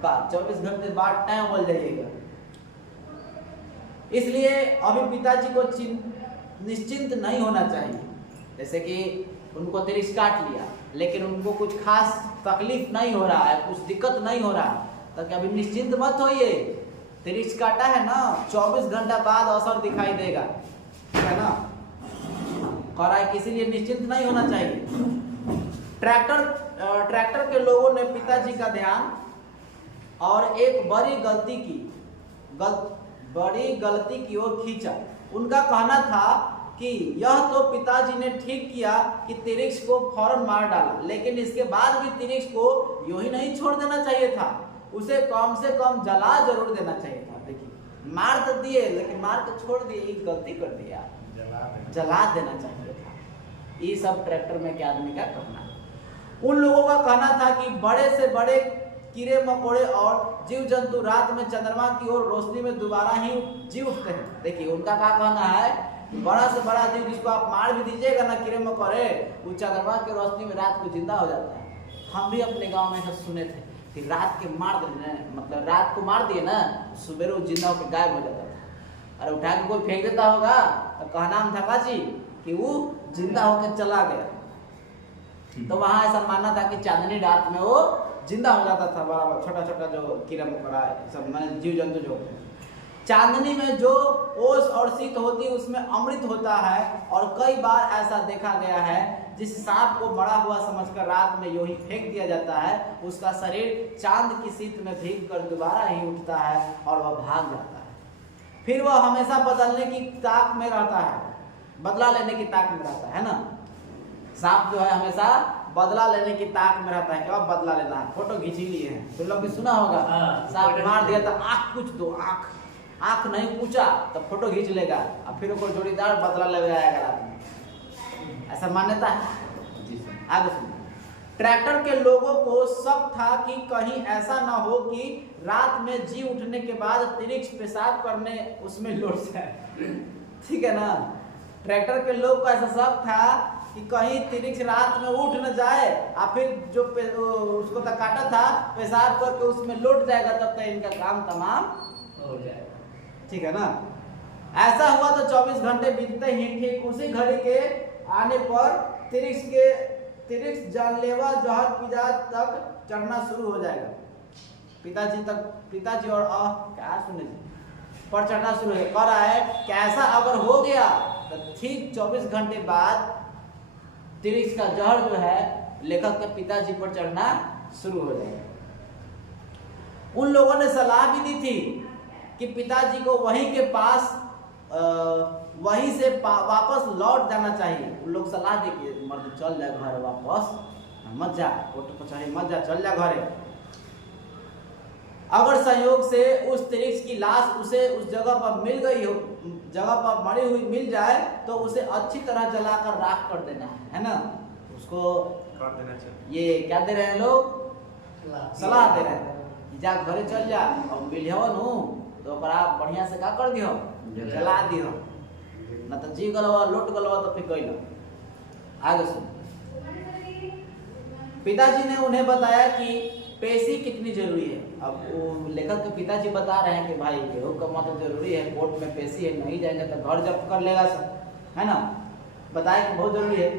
बाद। 24 घंटे बाद टाइम बोल जाइएगा। इसलिए अभी पिताजी को निश्चिंत नहीं होना चाहिए। जैसे कि उनको तिरिक्ष काट लिया, लेकिन उनको कुछ खास तकलीफ नहीं हो रहा है, कुछ दिक्कत नहीं हो रहा है, तो क्या अभी निश्चिंत मत होइए। तिरिक्ष काटा है ना, 24 घंटा बाद असर दिखाई देगा, है ना। और इसीलिए निश्चिंत नहीं होना चाहिए। ट्रैक्टर के लोगों ने पिताजी का ध्यान और एक बड़ी गलती की ओर खींचा। उनका कहना था कि यह तो पिताजी ने ठीक किया कि तिरिक्स को फौरन मार डाला, लेकिन इसके बाद भी तिरिक्स को यूं ही नहीं छोड़ देना चाहिए था, उसे कम से कम जला जरूर देना चाहिए था। देखिए, मार तो दिए लेकिन मार के छोड़ दिए, एक गलती कर दिया, जला देना चाहिए था। ये सब ट्रैक्टर में के आदमी का कहना है। उन लोगों का कहना था कि बड़े से बड़े कीड़े मकोड़े और जीव जंतु रात में चंद्रमा की ओर रोशनी में दोबारा ही जी उठते हैं। देखिए, उनका क्या कहना है, बड़ा से बड़ा जीव जिसको आप मार भी दीजिएगा ना, कीड़े मकोड़े, वो चंद्रमा की रोशनी में रात को जिंदा हो जाता है। हम भी अपने गांव में सुने थे कि रात के मार देने, मतलब रात को मार दिए ना, सुबह वो जिंदा होकर गायब हो जाता था। अरे उठा के कोई फेंक देता होगा तो कहना था काजी कि वो जिंदा होकर चला गया। तो वहां ऐसा मानना था कि चांदनी रात में वो जिंदा हो जाता था, बड़ा छोटा छोटा जो कीड़ा मकोड़ा सब माने जीव जंतु जो होते हैं। चांदनी में जो ओस और शीत होती है उसमें अमृत होता है, और कई बार ऐसा देखा गया है जिस सांप को मरा हुआ समझकर रात में यूं ही फेंक दिया जाता है, उसका शरीर चांद की शीत में भीग कर दोबारा ही उठता है और वह भाग जाता है। फिर वह हमेशा बदलने की ताक में रहता है, बदला लेने की ताक में रहता है ना। सांप जो है हमेशा बदला लेने की ताक में रहता है कि अब बदला लेना है। फोटो खींच लिए हैं तो लोग भी सुना होगा, सांप मार दिया तो आंख पूछ दो, आंख नहीं पूछा तो फोटो खींच लेगा और फिर वो जोड़ीदार बदला ले आएगा रात में, ऐसा मान्यता है। आगे सुनिए। ट्रैक्टर के लोगों को शक था कि कहीं ऐसा ना हो कि रात में जी उठने के बाद तिरिक्स पेशाब करने उसमें लौट जाए। ठीक है ना, ट्रैक्टर के लोग को ऐसा शक था कि कहीं तिरिक्स रात में उठ न जाए और फिर जो उसको तो काटा था पेशाब करके उसमें लौट जाएगा, तब तक इनका काम तमाम हो जाएगा। ठीक है ना। ऐसा हुआ तो 24 घंटे बीतते ही ठीक उसी घड़ी के आने पर तिरिक्स जानलेवा जहर पिजा तक चढ़ना शुरू हो जाएगा। पिताजी और क्या सुने पर चढ़ना शुरू है। कर रहा है कि ऐसा अगर हो गया तो ठीक 24 घंटे बाद तिरिक्स का जहर जो है लेखक के पिताजी पर चढ़ना शुरू हो जाएगा। उन लोगों ने सलाह भी दी थी कि पिताजी को वहीं के पास वहीं से वापस लौट जाना चाहिए। उन लोग सलाह दे कि मर्द चल जा घर वापस, मत जा, फोटो कचहरी मत जा, चल जा घरे। अगर संयोग से उस तिरिक्स की लाश उसे उस जगह पर मिल गई हो, जगह पर मरी हुई मिल जाए तो उसे अच्छी तरह जलाकर राख कर देना है ना। उसको कर देना चाहिए। ये क्या दे रहे हैं लोग, सलाह दे रहे हैं, जा घरे चल जा और मिलियो नु तो बढ़िया से क्या कर दियो, जला दियो, ना तो जी गलवा लौट गलवा तो फिर कोई आगे सुन। पिताजी ने उन्हें बताया कि पेशी कितनी जरूरी है। अब वो लेखक के पिताजी बता रहे हैं कि भाई गेहूं कमा तो जरूरी है, कोर्ट में पेशी है, नहीं जाएंगे तो घर जब्त कर लेगा सब, है ना। बताया कि बहुत जरूरी है।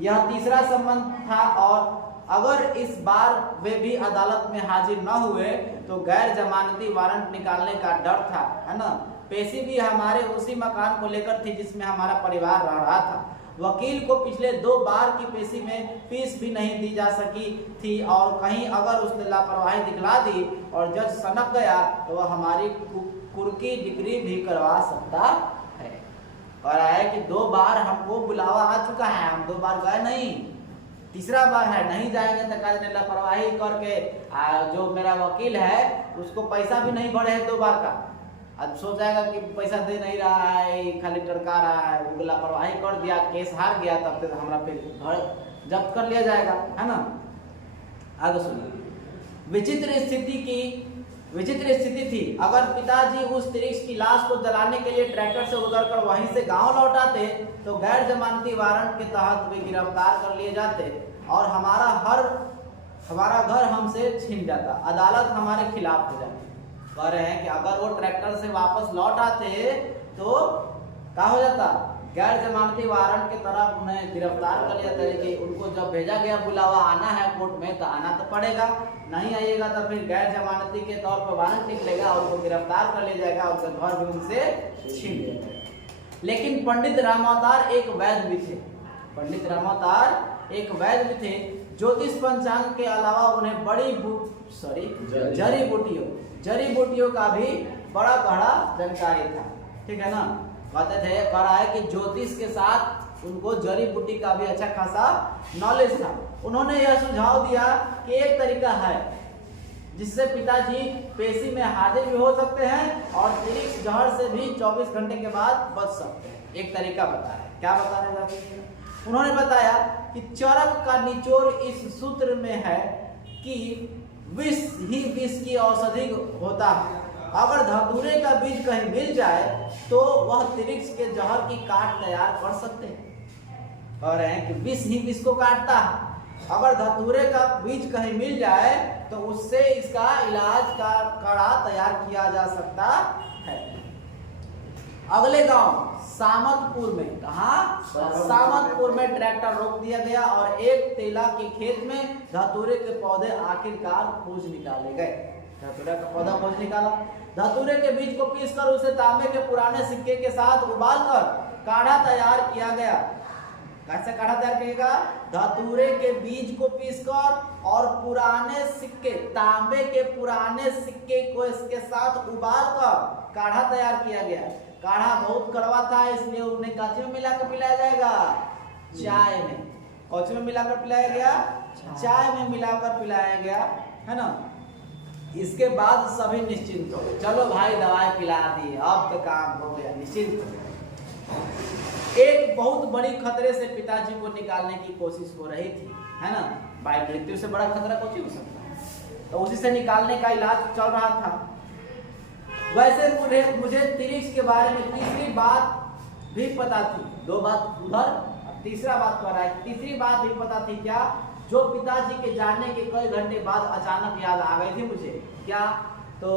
यह तीसरा संबंध था और अगर इस बार वे भी अदालत में हाजिर न हुए तो गैर जमानती वारंट निकालने का डर था, है ना। पेशी भी हमारे उसी मकान को लेकर थी जिसमें हमारा परिवार रह रहा था। वकील को पिछले 2 बार की पेशी में फीस भी नहीं दी जा सकी थी और कहीं अगर उसने लापरवाही दिखला दी और जज सनक गया तो वह हमारी कुर्की डिग्री भी करवा सकता है। और है कि 2 बार हमको बुलावा आ चुका है, हम 2 बार गए नहीं, तीसरा बार है, नहीं जाएंगे तो कहते लापरवाही करके जो मेरा वकील है उसको पैसा भी नहीं बढ़े है 2 बार का। अब सोचाएगा कि पैसा दे नहीं रहा है, खाली टरका रहा है, वो लापरवाही कर दिया, केस हार गया, तब तक हमारा फिर घर जब्त कर लिया जाएगा, है ना। आगे सुनिए। विचित्र स्थिति थी। अगर पिताजी उस तिरिक्स की लाश को जलाने के लिए ट्रैक्टर से उतरकर वहीं से गांव लौट आते तो गैर जमानती वारंट के तहत वे गिरफ्तार कर लिए जाते और हमारा घर हमसे छीन जाता, अदालत हमारे खिलाफ हो जाती। कह रहे हैं कि अगर वो ट्रैक्टर से वापस लौट आते तो क्या हो जाता, गैर जमानती वारंट की तरफ उन्हें गिरफ्तार कर लिया जाता। कि उनको जब भेजा गया बुलावा आना है कोर्ट में तो आना तो पड़ेगा, नहीं आइएगा तो फिर गैर जमानती के तौर पर वारंट निकलेगा और उनको गिरफ्तार कर लिया जाएगा, उनका घर भी उनसे छीन लिया जाएगा। लेकिन पंडित रामावतार एक वैद्य भी थे। पंडित रामावतार एक वैद्य भी थे ज्योतिष पंचांग के अलावा उन्हें जड़ी बूटियों का भी बड़ा गहरा जानकारी था। ठीक है ना, कहते थे कह रहा है कि ज्योतिष के साथ उनको जड़ी बूटी का भी अच्छा खासा नॉलेज था। उन्होंने यह सुझाव दिया कि एक तरीका है जिससे पिताजी पेशी में हाजिर भी हो सकते हैं और तिरिक्स जहर से भी 24 घंटे के बाद बच सकते हैं। एक तरीका बताया। क्या बता रहे हैं? उन्होंने बताया कि चरक का निचोड़ इस सूत्र में है कि विष ही विष की औषधि होता है। अगर धतूरे का बीज कहीं मिल जाए तो वह तिरिक्स के जहर की काट तैयार कर सकते हैं। कह रहे हैं कि विष ही विष को काटता है। अगर धतूरे का बीज कहीं मिल जाए तो उससे इसका इलाज का काढ़ा तैयार किया जा सकता है। अगले गांव सामतपुर में, कहा सामतपुर में ट्रैक्टर रोक दिया गया और एक तेला के खेत में धतूरे के पौधे आखिरकार खोज निकाले गए। धतूरे का पौधा खोज निकाला। धतूरे के बीज को पीसकर उसे तांबे के पुराने सिक्के के साथ उबालकर काढ़ा तैयार किया गया। कैसे काढ़ा तैयार करिएगा? धतूरे के बीज को पीसकर और पुराने सिक्के, तांबे के पुराने सिक्के को इसके साथ उबालकर काढ़ा तैयार किया गया। काढ़ा बहुत कड़वा था, इसलिए उन्हें कांचे में मिलाकर पिलाया जाएगा, चाय में। कौचे में मिलाकर पिलाया गया? चाय में मिलाकर पिलाया गया, है ना। इसके बाद सभी निश्चिंत हो, चलो भाई दवाई पिला दी, अब तो काम हो गया, निश्चिंत हो गया। एक बहुत बड़ी खतरे से पिताजी को निकालने की कोशिश हो रही थी, है ना। भाई मृत्यु से बड़ा खतरा कुछ हो सकता है, तो उसी से निकालने का इलाज चल रहा था। वैसे मुझे तिरिक्स के बारे में तीसरी बात भी पता थी। दो बात उधर, तीसरा बात कर रहा है। तीसरी बात भी पता थी। क्या? जो पिताजी के जाने के कई घंटे बाद अचानक याद आ गई थी मुझे। क्या? तो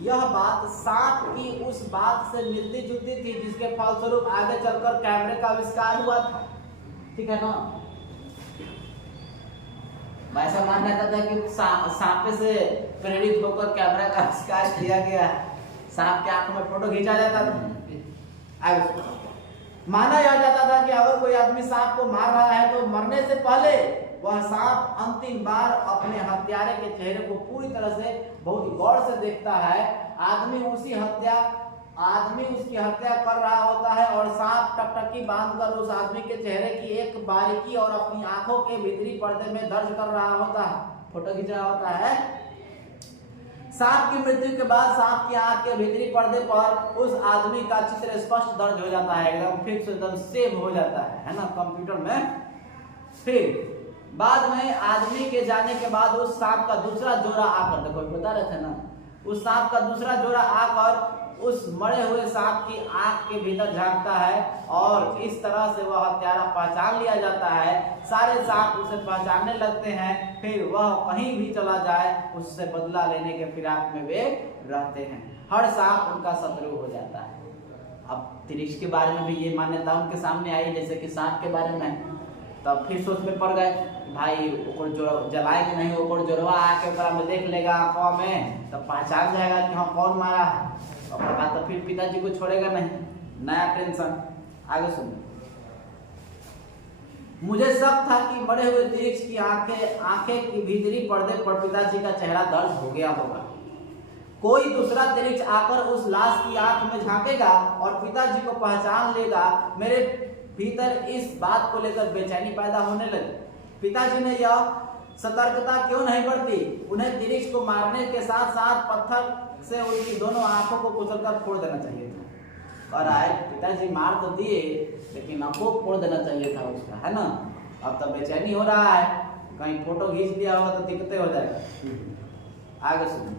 यह बात सांप की उस बात से मिलती जुलती थी जिसके फलस्वरूप आगे चलकर कैमरे का आविष्कार हुआ था। ठीक है ना। मैं ऐसा मान रहा था कि सांप से प्रेरित होकर कैमरा का आविष्कार किया गया। सांप के आंख में फोटो खींचा जाता था। आगे माना यह जाता था कि अगर कोई आदमी सांप को मार रहा है तो मरने से पहले वह सांप अंतिम बार अपने हत्यारे के चेहरे को पूरी तरह से बहुत गौर से देखता है। आदमी उसकी हत्या कर रहा होता है और सांप टकटकी बांधकर उस आदमी के चेहरे की एक बारीकी और अपनी आंखों के भीतरी पर्दे में दर्ज कर रहा होता है, फोटो खींच रहा होता है। सांप की मृत्यु के बाद सांप की आंख के भीतरी पर्दे पर उस आदमी का चित्र स्पष्ट दर्ज हो जाता है, एकदम फिक्स, एकदम सेव हो जाता है ना, कंप्यूटर में। फिर बाद में आदमी के जाने के बाद उस सांप का दूसरा जोड़ा आकर, देखो बता रहे थे ना, उस सांप का दूसरा जोड़ा आकर उस मरे हुए सांप की आंख के भीतर झांकता है और इस तरह से वह हत्यारा पहचान लिया जाता है। सारे सांप उसे पहचानने लगते हैं। फिर वह कहीं भी चला जाए उससे बदला लेने के फिराक में वे रहते हैं। हर सांप उनका शत्रु हो जाता है। अब तिरिक्स के बारे में भी ये मान्यता उनके सामने आई जैसे कि सांप के बारे में। तब फिर सोच में पड़ गए, भाई ओकर जलाएंगे नहीं, ओकर जोड़वा आके में देख लेगा आंखों में, तब पहचान जाएगा कि हाँ कौन मारा है। तो फिर पिताजी को छोड़ेगा नहीं, नया टेंशन। आगे सुनो। मुझे शक था कि मरे हुए तिरिक्स की आंखें की भीतरी पर्दे पर पिताजी का चेहरा दर्ज हो गया होगा। कोई दूसरा तिरिक्स आकर उस लाश की आंख में झांकेगा और पिताजी को पहचान लेगा। मेरे भीतर इस बात को लेकर बेचैनी पैदा होने लगी। पिताजी ने यह सतर्कता क्यों नहीं बरती? उन्हें तिरिक्स को मारने के साथ साथ पत्थर से उनकी दोनों आंखों को कुचलकर फोड़ देना चाहिए था। और आए पिताजी मार तो दिए लेकिन आंखों को फोड़ देना चाहिए था उसका, है ना। अब तो बेचैनी हो रहा है, कहीं फोटो खींच लिया होगा तो दिक्कतें हो जाएगा। आगे सुनो।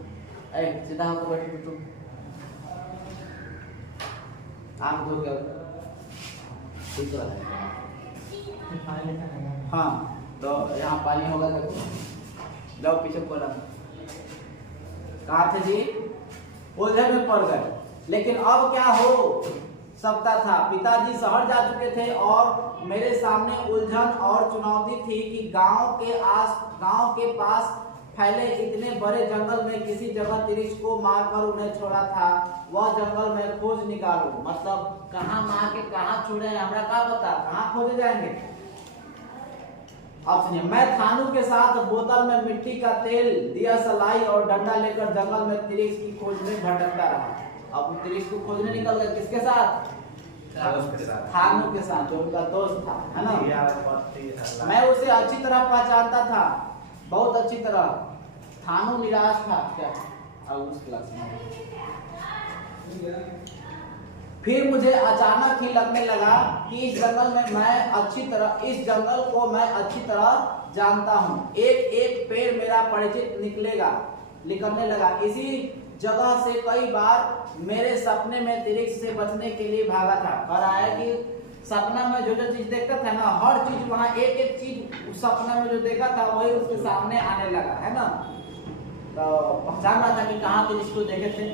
सीधा होकर बैठो तुम, आंख धो के ठीक है। हाँ तो यहाँ पानी होगा, देखो जाओ पीछे बोला। कहा थे जी? उलझन में पड़ गए। लेकिन अब क्या हो सकता था? पिताजी शहर जा चुके थे और मेरे सामने उलझन और चुनौती थी कि गांव के पास फैले इतने बड़े जंगल में किसी जगह तिरिक्स को मारकर उन्हें छोड़ा था, वह जंगल में खोज निकालू। मतलब कहाँ मार के कहाँ छोड़े, हमरा क्या पता, कहाँ खोजे जाएंगे। अब सुनिए, मैं थानू के साथ बोतल में मिट्टी का तेल, दिया सलाई और डंडा लेकर जंगल में तिरिक्स की खोज में भटकता रहा। अब तिरिक्स को खोजने निकल गए, किसके साथ? थानू के साथ, जो उनका दोस्त था, है ना। मैं उसे अच्छी तरह पहचानता था, बहुत अच्छी तरह। थानू निराश था क्या? अब उस क्लास में फिर मुझे अचानक ही लगने लगा कि इस जंगल को मैं अच्छी तरह जानता हूँ। एक एक पेड़ मेरा परिचित निकलने लगा। इसी जगह से कई बार मेरे सपने में तिरिक्स से बचने के लिए भागा था। और आया कि सपना में जो चीज देखता था ना, हर चीज वहाँ एक एक चीज सपना में जो देखा था वही उसके सामने आने लगा, है ना। तो पहचान रहा था कि कहाँ तिरिक्स को देखे थे।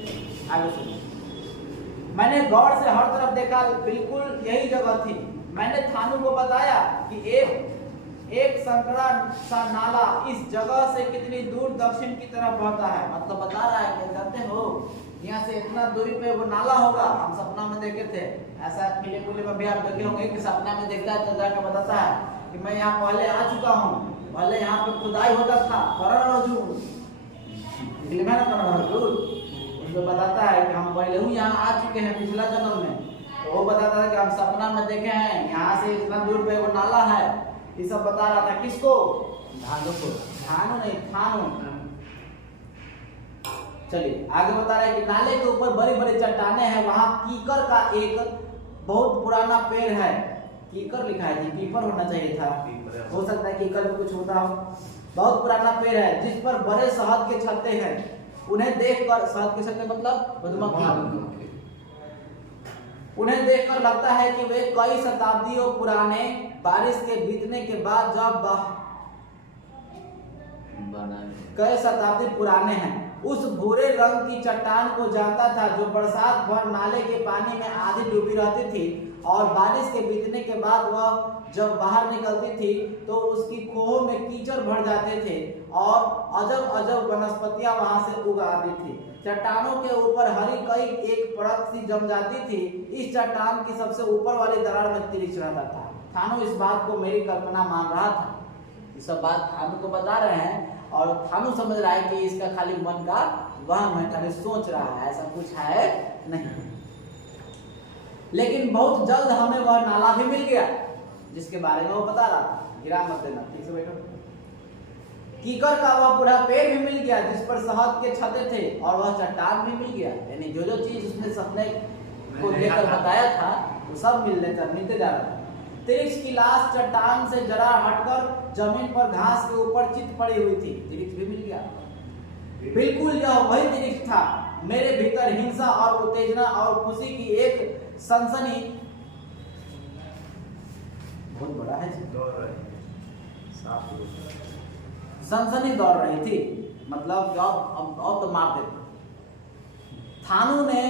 आगे सुनिए, मैंने गौर से हर तरफ देखा, बिल्कुल यही जगह थी। मैंने थानू को बताया कि एक संकरा सा नाला इस जगह से कितनी दूर दक्षिण की तरफ बहता है। मतलब बता रहा है कि जानते हो यहाँ से इतना दूरी पे वो नाला होगा, हम सपना में देखे थे। ऐसा फिल्म में भी आप देखे होंगे कि सपना में देखता है तो जाकर बताता है कि मैं यहाँ पहले आ चुका हूँ, पहले यहाँ पे खुदाई होता था, उसको बताता है कि हम पहले हूँ यहाँ आ चुके हैं पिछला जन्म में। तो वो बताता है कि हम सपना में देखे हैं, यहाँ से इतना दूर पे वो नाला है। ये सब बता रहा था। किसको? धानु को। धानु नहीं, थानू। चलिए आगे बता रहा है कि नाले के ऊपर बड़ी बड़ी चट्टाने हैं, वहाँ कीकर का एक बहुत पुराना पेड़ है। कीकर लिखा है जी, पीपर होना चाहिए था, हो सकता है कीकर में कुछ होता हो। बहुत पुराना पेड़ है जिस पर बड़े शहद के छत्ते हैं। उन्हें देखकर, शहद के छत्ते मतलब मधुमक्खी, उन्हें देखकर लगता है कि वे कई शताब्दियों पुराने, बारिश के बीतने के बाद जब कई शताब्दी पुराने हैं। उस भूरे रंग की चट्टान को जानता था जो बरसात भर नाले के पानी में आधी डूबी रहती थी, और बारिश के बीतने के बाद वह जब बाहर निकलती थी तो उसकी खोहों में कीचड़ भर जाते थे और अजब अजब वनस्पतियां वहां से उग आती थी। चट्टानों के ऊपर हरी कई एक परत सी जम जाती थी। इस चट्टान की सबसे ऊपर वाली दरार में तिरिक्स रहता था। थानू इस बात को मेरी कल्पना मान रहा था। ये सब बात थानू को बता रहे हैं और थानू समझ रहा है कि इसका खाली मन का वहम है, खाली सोच रहा है, ऐसा कुछ है नहीं। लेकिन बहुत जल्द हमें वह नाला भी मिल गया जिसके बारे में वो बता रहा था। गिरा मत देना, ठीक से बैठो। कीकर का वह पूरा पेड़ भी मिल गया जिस पर शहद के छत्ते थे, और वह चट्टान भी मिल गया। यानी जो जो चीज उसने सपने को लेकर बताया था वो सब मिलते जा रहा था। तिरिक्स की लाश चट्टान से जरा हटकर जमीन पर घास के ऊपर चित पड़ी हुई थी। तिरिक्स भी मिल गया। बिल्कुल यह वही तिरिक्स था। मेरे भीतर हिंसा और उत्तेजना और खुशी की एक सनसनी, बहुत बड़ा है, सनसनी दौड़ रही थी। मतलब अब तो मार देते। थानू ने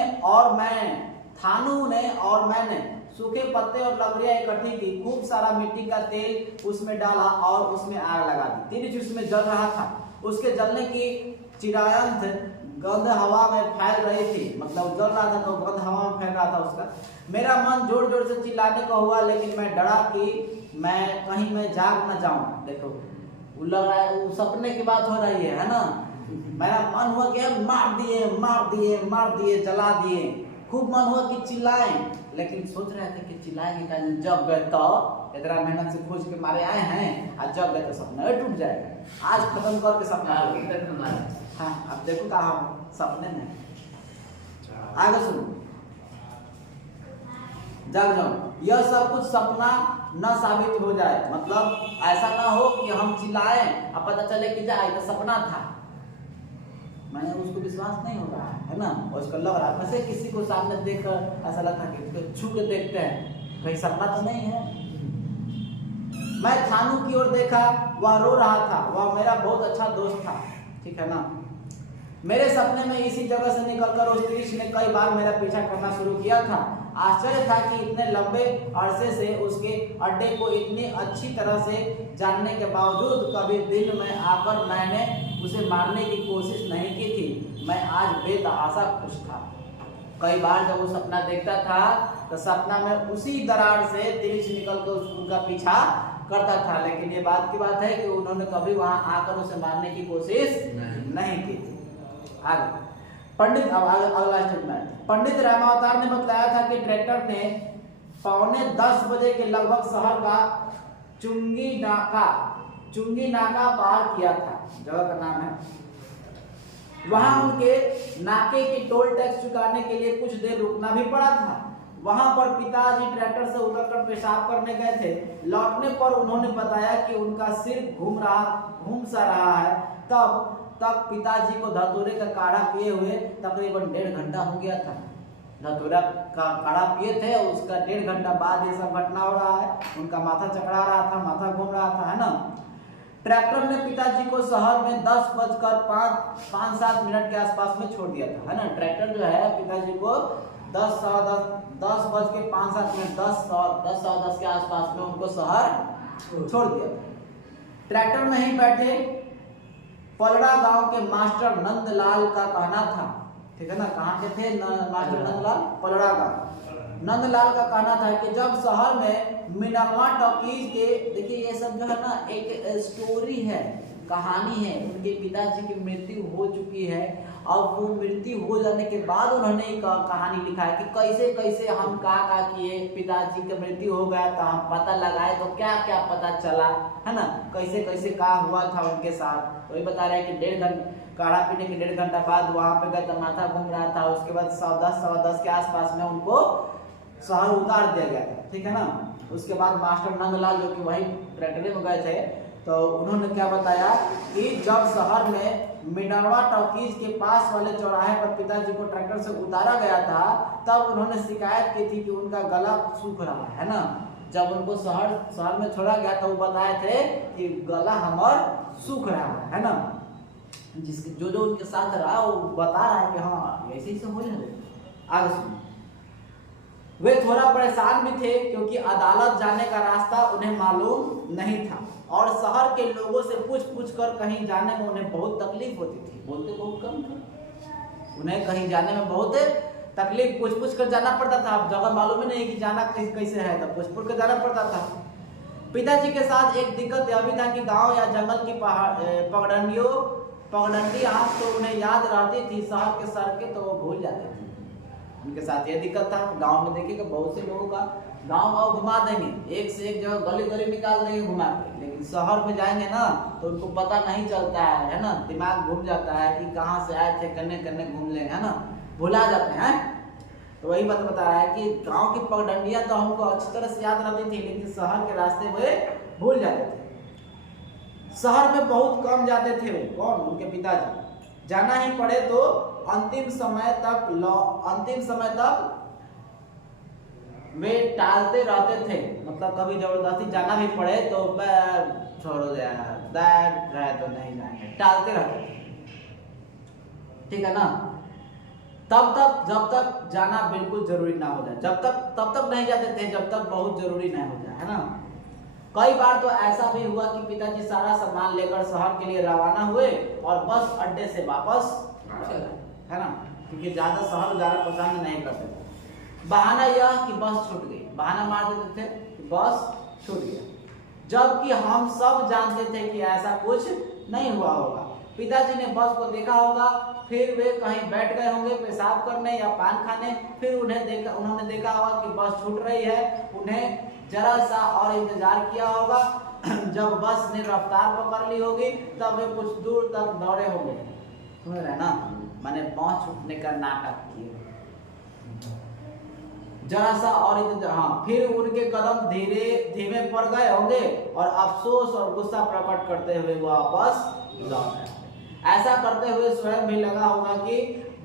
और मैंने सूखे पत्ते और लकड़ियां इकट्ठी की, खूब सारा मिट्टी का तेल उसमें डाला और उसमें आग लगा दी। तिरिक्स उसमें जल रहा था। उसके जलने की चिरायंत गंध हवा में फैल रही थी। मतलब जल रहा था तो गंध हवा में फैल रहा था उसका। मेरा मन जोर जोर से चिल्लाने को हुआ, लेकिन मैं डरा कि मैं कहीं मैं जाग न जाऊं। देखो वो लग रहा है, वो सपने की बात हो रही है ना। मेरा मन हुआ कि मार दिए जला दिए। खूब मन हुआ कि चिल्लाएं, लेकिन सोच रहे थे कि चिल्लाएंगे का जब गए तो इतना मेहनत से खोज के मारे आए हैं, आज जब गए तो सपना टूट जाएगा। आज खत्म करके सपना हाँ, अब देखो कहा सपने में। आगे सुनो, जाग जाओ, यह सब कुछ सपना न साबित हो जाए। मतलब ऐसा ना हो कि हम चिल्लाएं अब पता चले कि जाए तो सपना था। मैंने उसको विश्वास नहीं हो रहा है ना, और उसको लग रहा है वैसे किसी को सामने देखकर ऐसा लगता है कि छू के देखते हैं कहीं सपना तो नहीं है। मैं थानू की ओर देखा, वह रो रहा था। वह मेरा बहुत अच्छा दोस्त था, ठीक है ना। मेरे सपने में इसी जगह से निकलकर उस तिरिक्स ने कई बार मेरा पीछा करना शुरू किया था। आश्चर्य था कि इतने लंबे अरसे से उसके अड्डे को इतनी अच्छी तरह से जानने के बावजूद कभी दिन में आकर मैंने उसे मारने की कोशिश नहीं की थी। मैं आज बेतहाशा खुश था। कई बार जब वो सपना देखता था तो सपना में उसी दरार से तिरिक्स निकलकर उनका पीछा करता था, लेकिन ये बात की बात है कि उन्होंने कभी वहां आकर उसे मारने की कोशिश नहीं की थी। आगे पंडित, अब अगला स्टेटमेंट, पंडित रामावतार ने बताया था कि ट्रैक्टर ने 9:45 बजे के लगभग शहर का चुंगी नाका पार किया था, जगह का नाम है। वहां उनके नाके की टोल टैक्स चुकाने के लिए कुछ देर रुकना भी पड़ा था। वहां पर पिताजी ट्रैक्टर से उतरकर पेशाब करने गए थे। लौटने पर उन्होंने बताया कि उनका सिर घूम सा रहा है। तब तक पिताजी को धतूरे का काढ़ा पिए हुए तकरीबन 1.5 घंटा हो गया था। धतूरा का काढ़ा पिए थे, उसका 1.5 घंटा बाद ये सब घटना हो रहा है। उनका माथा चकरा रहा था, माथा घूम रहा था, है ना। ट्रैक्टर ने पिताजी को शहर में 10:05-7 के आसपास में छोड़ दिया था, है ना। ट्रैक्टर जो है पिताजी को 10:10 के आसपास में उनको शहर छोड़ दिया था। ट्रैक्टर में ही बैठे पलड़ा गांव के मास्टर नंदलाल का कहना था, ठीक है ना। कहाँ के थे मास्टर नंदलाल? पलड़ा गांव। नंदलाल का कहना था कि जब शहर में मिनरवा टॉकीज के, देखिए ये सब जो है ना एक स्टोरी है, कहानी है। उनके पिताजी की मृत्यु हो चुकी है, और वो मृत्यु हो जाने के बाद उन्होंने एक कहानी लिखा है कि कैसे कैसे हम का किए, पिताजी की मृत्यु हो गया तो हम पता लगाए तो क्या क्या पता चला, है ना। कैसे कैसे का हुआ था उनके साथ, वही बता रहे हैं कि 1.5 घंटा काढ़ा पीने के 1.5 घंटा बाद वहां पे गए तो माथा घूम रहा था। उसके बाद 10:10 के आसपास में उनको शहर उतार दिया गया था, ठीक है ना। उसके बाद मास्टर नंदलाल जो कि वही ट्रैक्टर में गए थे, तो उन्होंने क्या बताया कि जब शहर में मिनरवा टॉकीज के पास वाले चौराहे पर पिताजी को ट्रैक्टर से उतारा गया था, तब उन्होंने शिकायत की थी कि उनका गला सूख रहा है ना। जब उनको शहर में छोड़ा गया तो वो बताए थे कि गला हमार सूख रहा है ना। जिसके जो उनके साथ रहा वो बता रहा है कि हाँ ऐसे ही से हो जाए। आगे सुनिए। वे थोड़ा परेशान भी थे क्योंकि अदालत जाने का रास्ता उन्हें मालूम नहीं था, और शहर के लोगों से पूछ कर कहीं जाने में उन्हें बहुत तकलीफ होती थी। बोलते बहुत कम थे, उन्हें कहीं जाने में बहुत तकलीफ, पूछ कर जाना पड़ता था। अब जगह मालूम ही नहीं कि जाना कैसे है, तो पूछ कर जाना पड़ता था। पिताजी के साथ एक दिक्कत यह भी था कि गांव या जंगल की पगडंडी आंख तो उन्हें याद रहती थी, शहर के सड़कें तो वो भूल जाते थे। उनके साथ यह दिक्कत था। गांव में देखिएगा बहुत से लोगों का गांव घुमा देंगे, एक से एक जगह गली निकाल देंगे घुमा के, लेकिन शहर में जाएंगे ना तो उनको पता नहीं चलता है ना। दिमाग घूम जाता है कि कहाँ से आए थे, कन्ने घूम लेंगे, है ना, भुला जाते हैं। तो वही बात बता रहा है कि गांव की पगडंडियां तो हमको अच्छी तरह से याद रहती थी, लेकिन शहर के रास्ते में भूल जाते थे। शहर में बहुत कम जाते थे वो, कौन? उनके पिताजी। जाना ही पड़े तो अंतिम समय तक वे टालते रहते थे। मतलब कभी जबरदस्ती जाना भी पड़े तो छोड़ो रहे तो नहीं जाएंगे, टालते रहते थे, ठीक है ना। तब तक जब तक जाना बिल्कुल जरूरी ना हो जाए, तब तक नहीं जाते थे जब तक बहुत जरूरी नहीं हो जाए, है ना। कई बार तो ऐसा भी हुआ कि पिताजी सारा सामान लेकर शहर के लिए रवाना हुए और बस अड्डे से वापस चले, है ना, क्योंकि ज्यादा शहर जाना पसंद नहीं करते थे। बहाना यह कि बस छूट गई, बहाना मार देते थे कि बस छूट गया, जबकि हम सब जानते थे कि ऐसा कुछ नहीं हुआ होगा। पिताजी ने बस को देखा होगा, फिर वे कहीं बैठ गए होंगे पेशाब करने या पान खाने, फिर उन्होंने देखा होगा कि बस छूट रही है, उन्हें जरा सा और इंतजार किया होगा। जब बस ने रफ्तार पकड़ ली होगी तब वे कुछ दूर तक दौड़े होंगे, समझ रहे ना, मैंने पहुंच छूटने का नाटक किया, जरा सा और इंतजार। हाँ, फिर उनके कदम धीमे पड़ गए होंगे और अफसोस और गुस्सा प्रकट करते हुए वापस लौट आए। ऐसा करते हुए स्वयं भी लगा होगा कि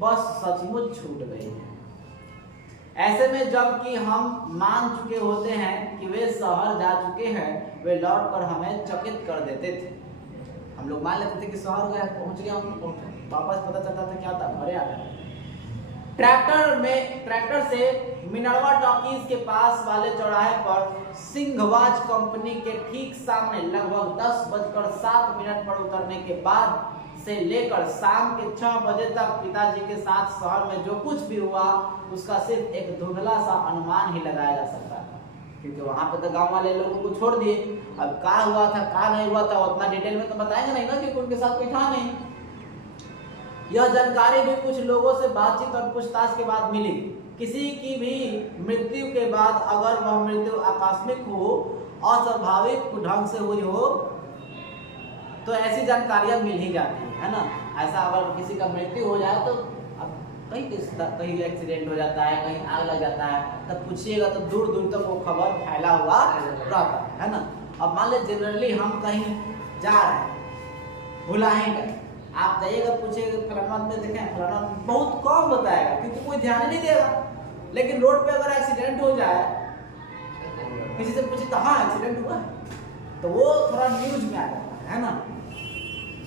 बस सचमुच छूट गई है। ऐसे में जबकि हम मान चुके होते हैं कि वे शहर जा चुके हैं, वे लौटकर हमें चकित कर देते थे। हम लोग मान लेते थे कि शहर गया, पहुंच गया, वापस पता चलता था क्या था, घरे आ गए। ट्रैक्टर से मिनरवा टॉकीज के पास वाले चौराहे पर सिंघवाज कंपनी के ठीक सामने लगभग 10:07 पर उतरने के बाद से लेकर शाम के 6 बजे तक पिताजी के साथ शहर में जो कुछ भी हुआ उसका सिर्फ एक धुंधला सा अनुमान ही लगाया जा सकता था। क्योंकि वहां पे तो गांव वाले लोगों को छोड़ दिए। अब क्या हुआ था क्या नहीं हुआ था उतना डिटेल में तो बताएंगे नहीं ना, क्योंकि उनके साथ कोई था नहीं। यह जानकारी भी कुछ लोगों से बातचीत और पूछताछ के बाद मिली। किसी की भी मृत्यु के बाद अगर वह मृत्यु आकस्मिक हो, अस्वाभाविक ढंग से हुई हो, तो ऐसी जानकारियां मिल ही जाती है ना। ऐसा अगर किसी का मृत्यु हो जाए तो अब कहीं एक्सीडेंट हो जाता है, कहीं आग लग जाता है, तब पूछिएगा तो दूर दूर तक वो खबर फैला हुआ रहता है ना। अब मान लीजिए जनरली हम कहीं जा रहे हैं, भुलाएं गए, आप जाइएगा पूछिएगा फलाना में देखें, फलाना बहुत कम बताएगा क्योंकि कोई ध्यान ही नहीं देगा। लेकिन रोड पे अगर एक्सीडेंट हो जाए, किसी से पूछे तो हाँ एक्सीडेंट हुआ है, तो वो थोड़ा न्यूज में आ जाता है ना,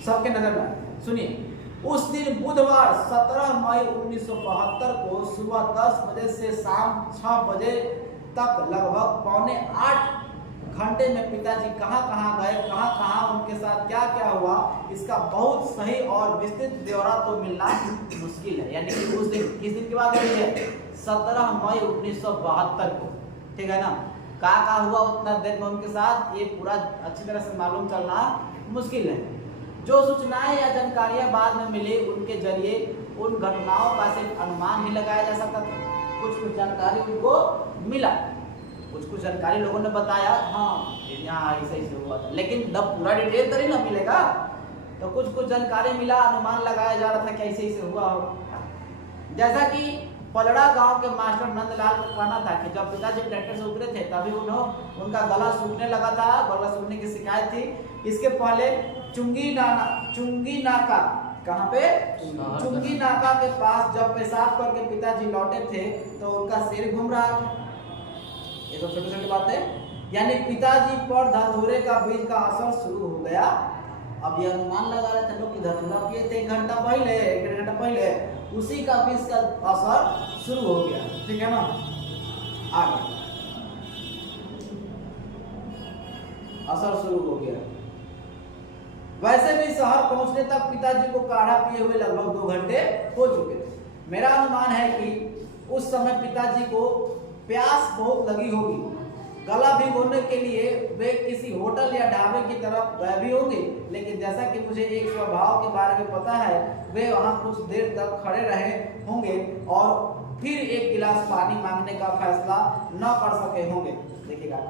सबके नजर में। सुनिए, उस दिन बुधवार 17 मई 1972 को सुबह 10 बजे से शाम 6 बजे तक लगभग पौने 8 घंटे में पिताजी कहाँ कहाँ गए, कहाँ कहाँ उनके साथ क्या क्या हुआ, इसका बहुत सही और विस्तृत ब्यौरा तो मिलना मुश्किल है। यानी कि उस दिन, किस दिन की बात हो रही है, 17 मई 1972 को, ठीक है ना। क्या हुआ उतना देर में उनके साथ, ये पूरा अच्छी तरह से मालूम चलना मुश्किल है। जो सूचनाएं या जानकारियां बाद में मिली, उनके जरिए उन घटनाओं का सिर्फ अनुमान ही लगाया जा सकता था। कुछ जानकारी उनको मिला, कुछ जानकारी लोगों ने बताया, हाँ यहाँ ऐसे हुआ था, लेकिन जब पूरा डिटेल तो नहीं ना मिलेगा। तो कुछ जानकारी मिला, अनुमान लगाया जा रहा था कि ऐसे हुआ हो। जैसा कि पलड़ा गांव के मास्टर नंदलाल का कहना था कि जब पिताजी ट्रैक्टर से उतरे थे तभी उनका गला सूखने लगा था, गला सूखने की शिकायत थी। इसके पहले चुंगी नाका, कहाँ पे, चुंगी नाका के पास जब पेशाब करके पिताजी लौटे थे तो उनका सिर घूम रहा था। ये तो छोटी छोटी बातें, यानी पिताजी पर धतूरे का बीज का असर शुरू हो गया। अब ये अनुमान लगा रहे थे लोग कि धतूरा पिए थे 1 घंटा पहले, 1 घंटा पहले, उसी का बीज का असर शुरू हो गया, ठीक है ना। आगे असर शुरू हो गया। वैसे भी शहर पहुंचने तक पिताजी को काढ़ा पिए हुए लगभग 2 घंटे हो चुके थे। मेरा अनुमान है कि उस समय पिताजी को प्यास बहुत लगी होगी। गला भिगोने के लिए वे किसी होटल या ढाबे की तरफ गए भी होंगे, लेकिन जैसा कि मुझे एक स्वभाव के बारे में पता है, वे वहां कुछ देर तक खड़े रहे होंगे और फिर एक गिलास पानी मांगने का फैसला न कर सके होंगे। देखिएगा,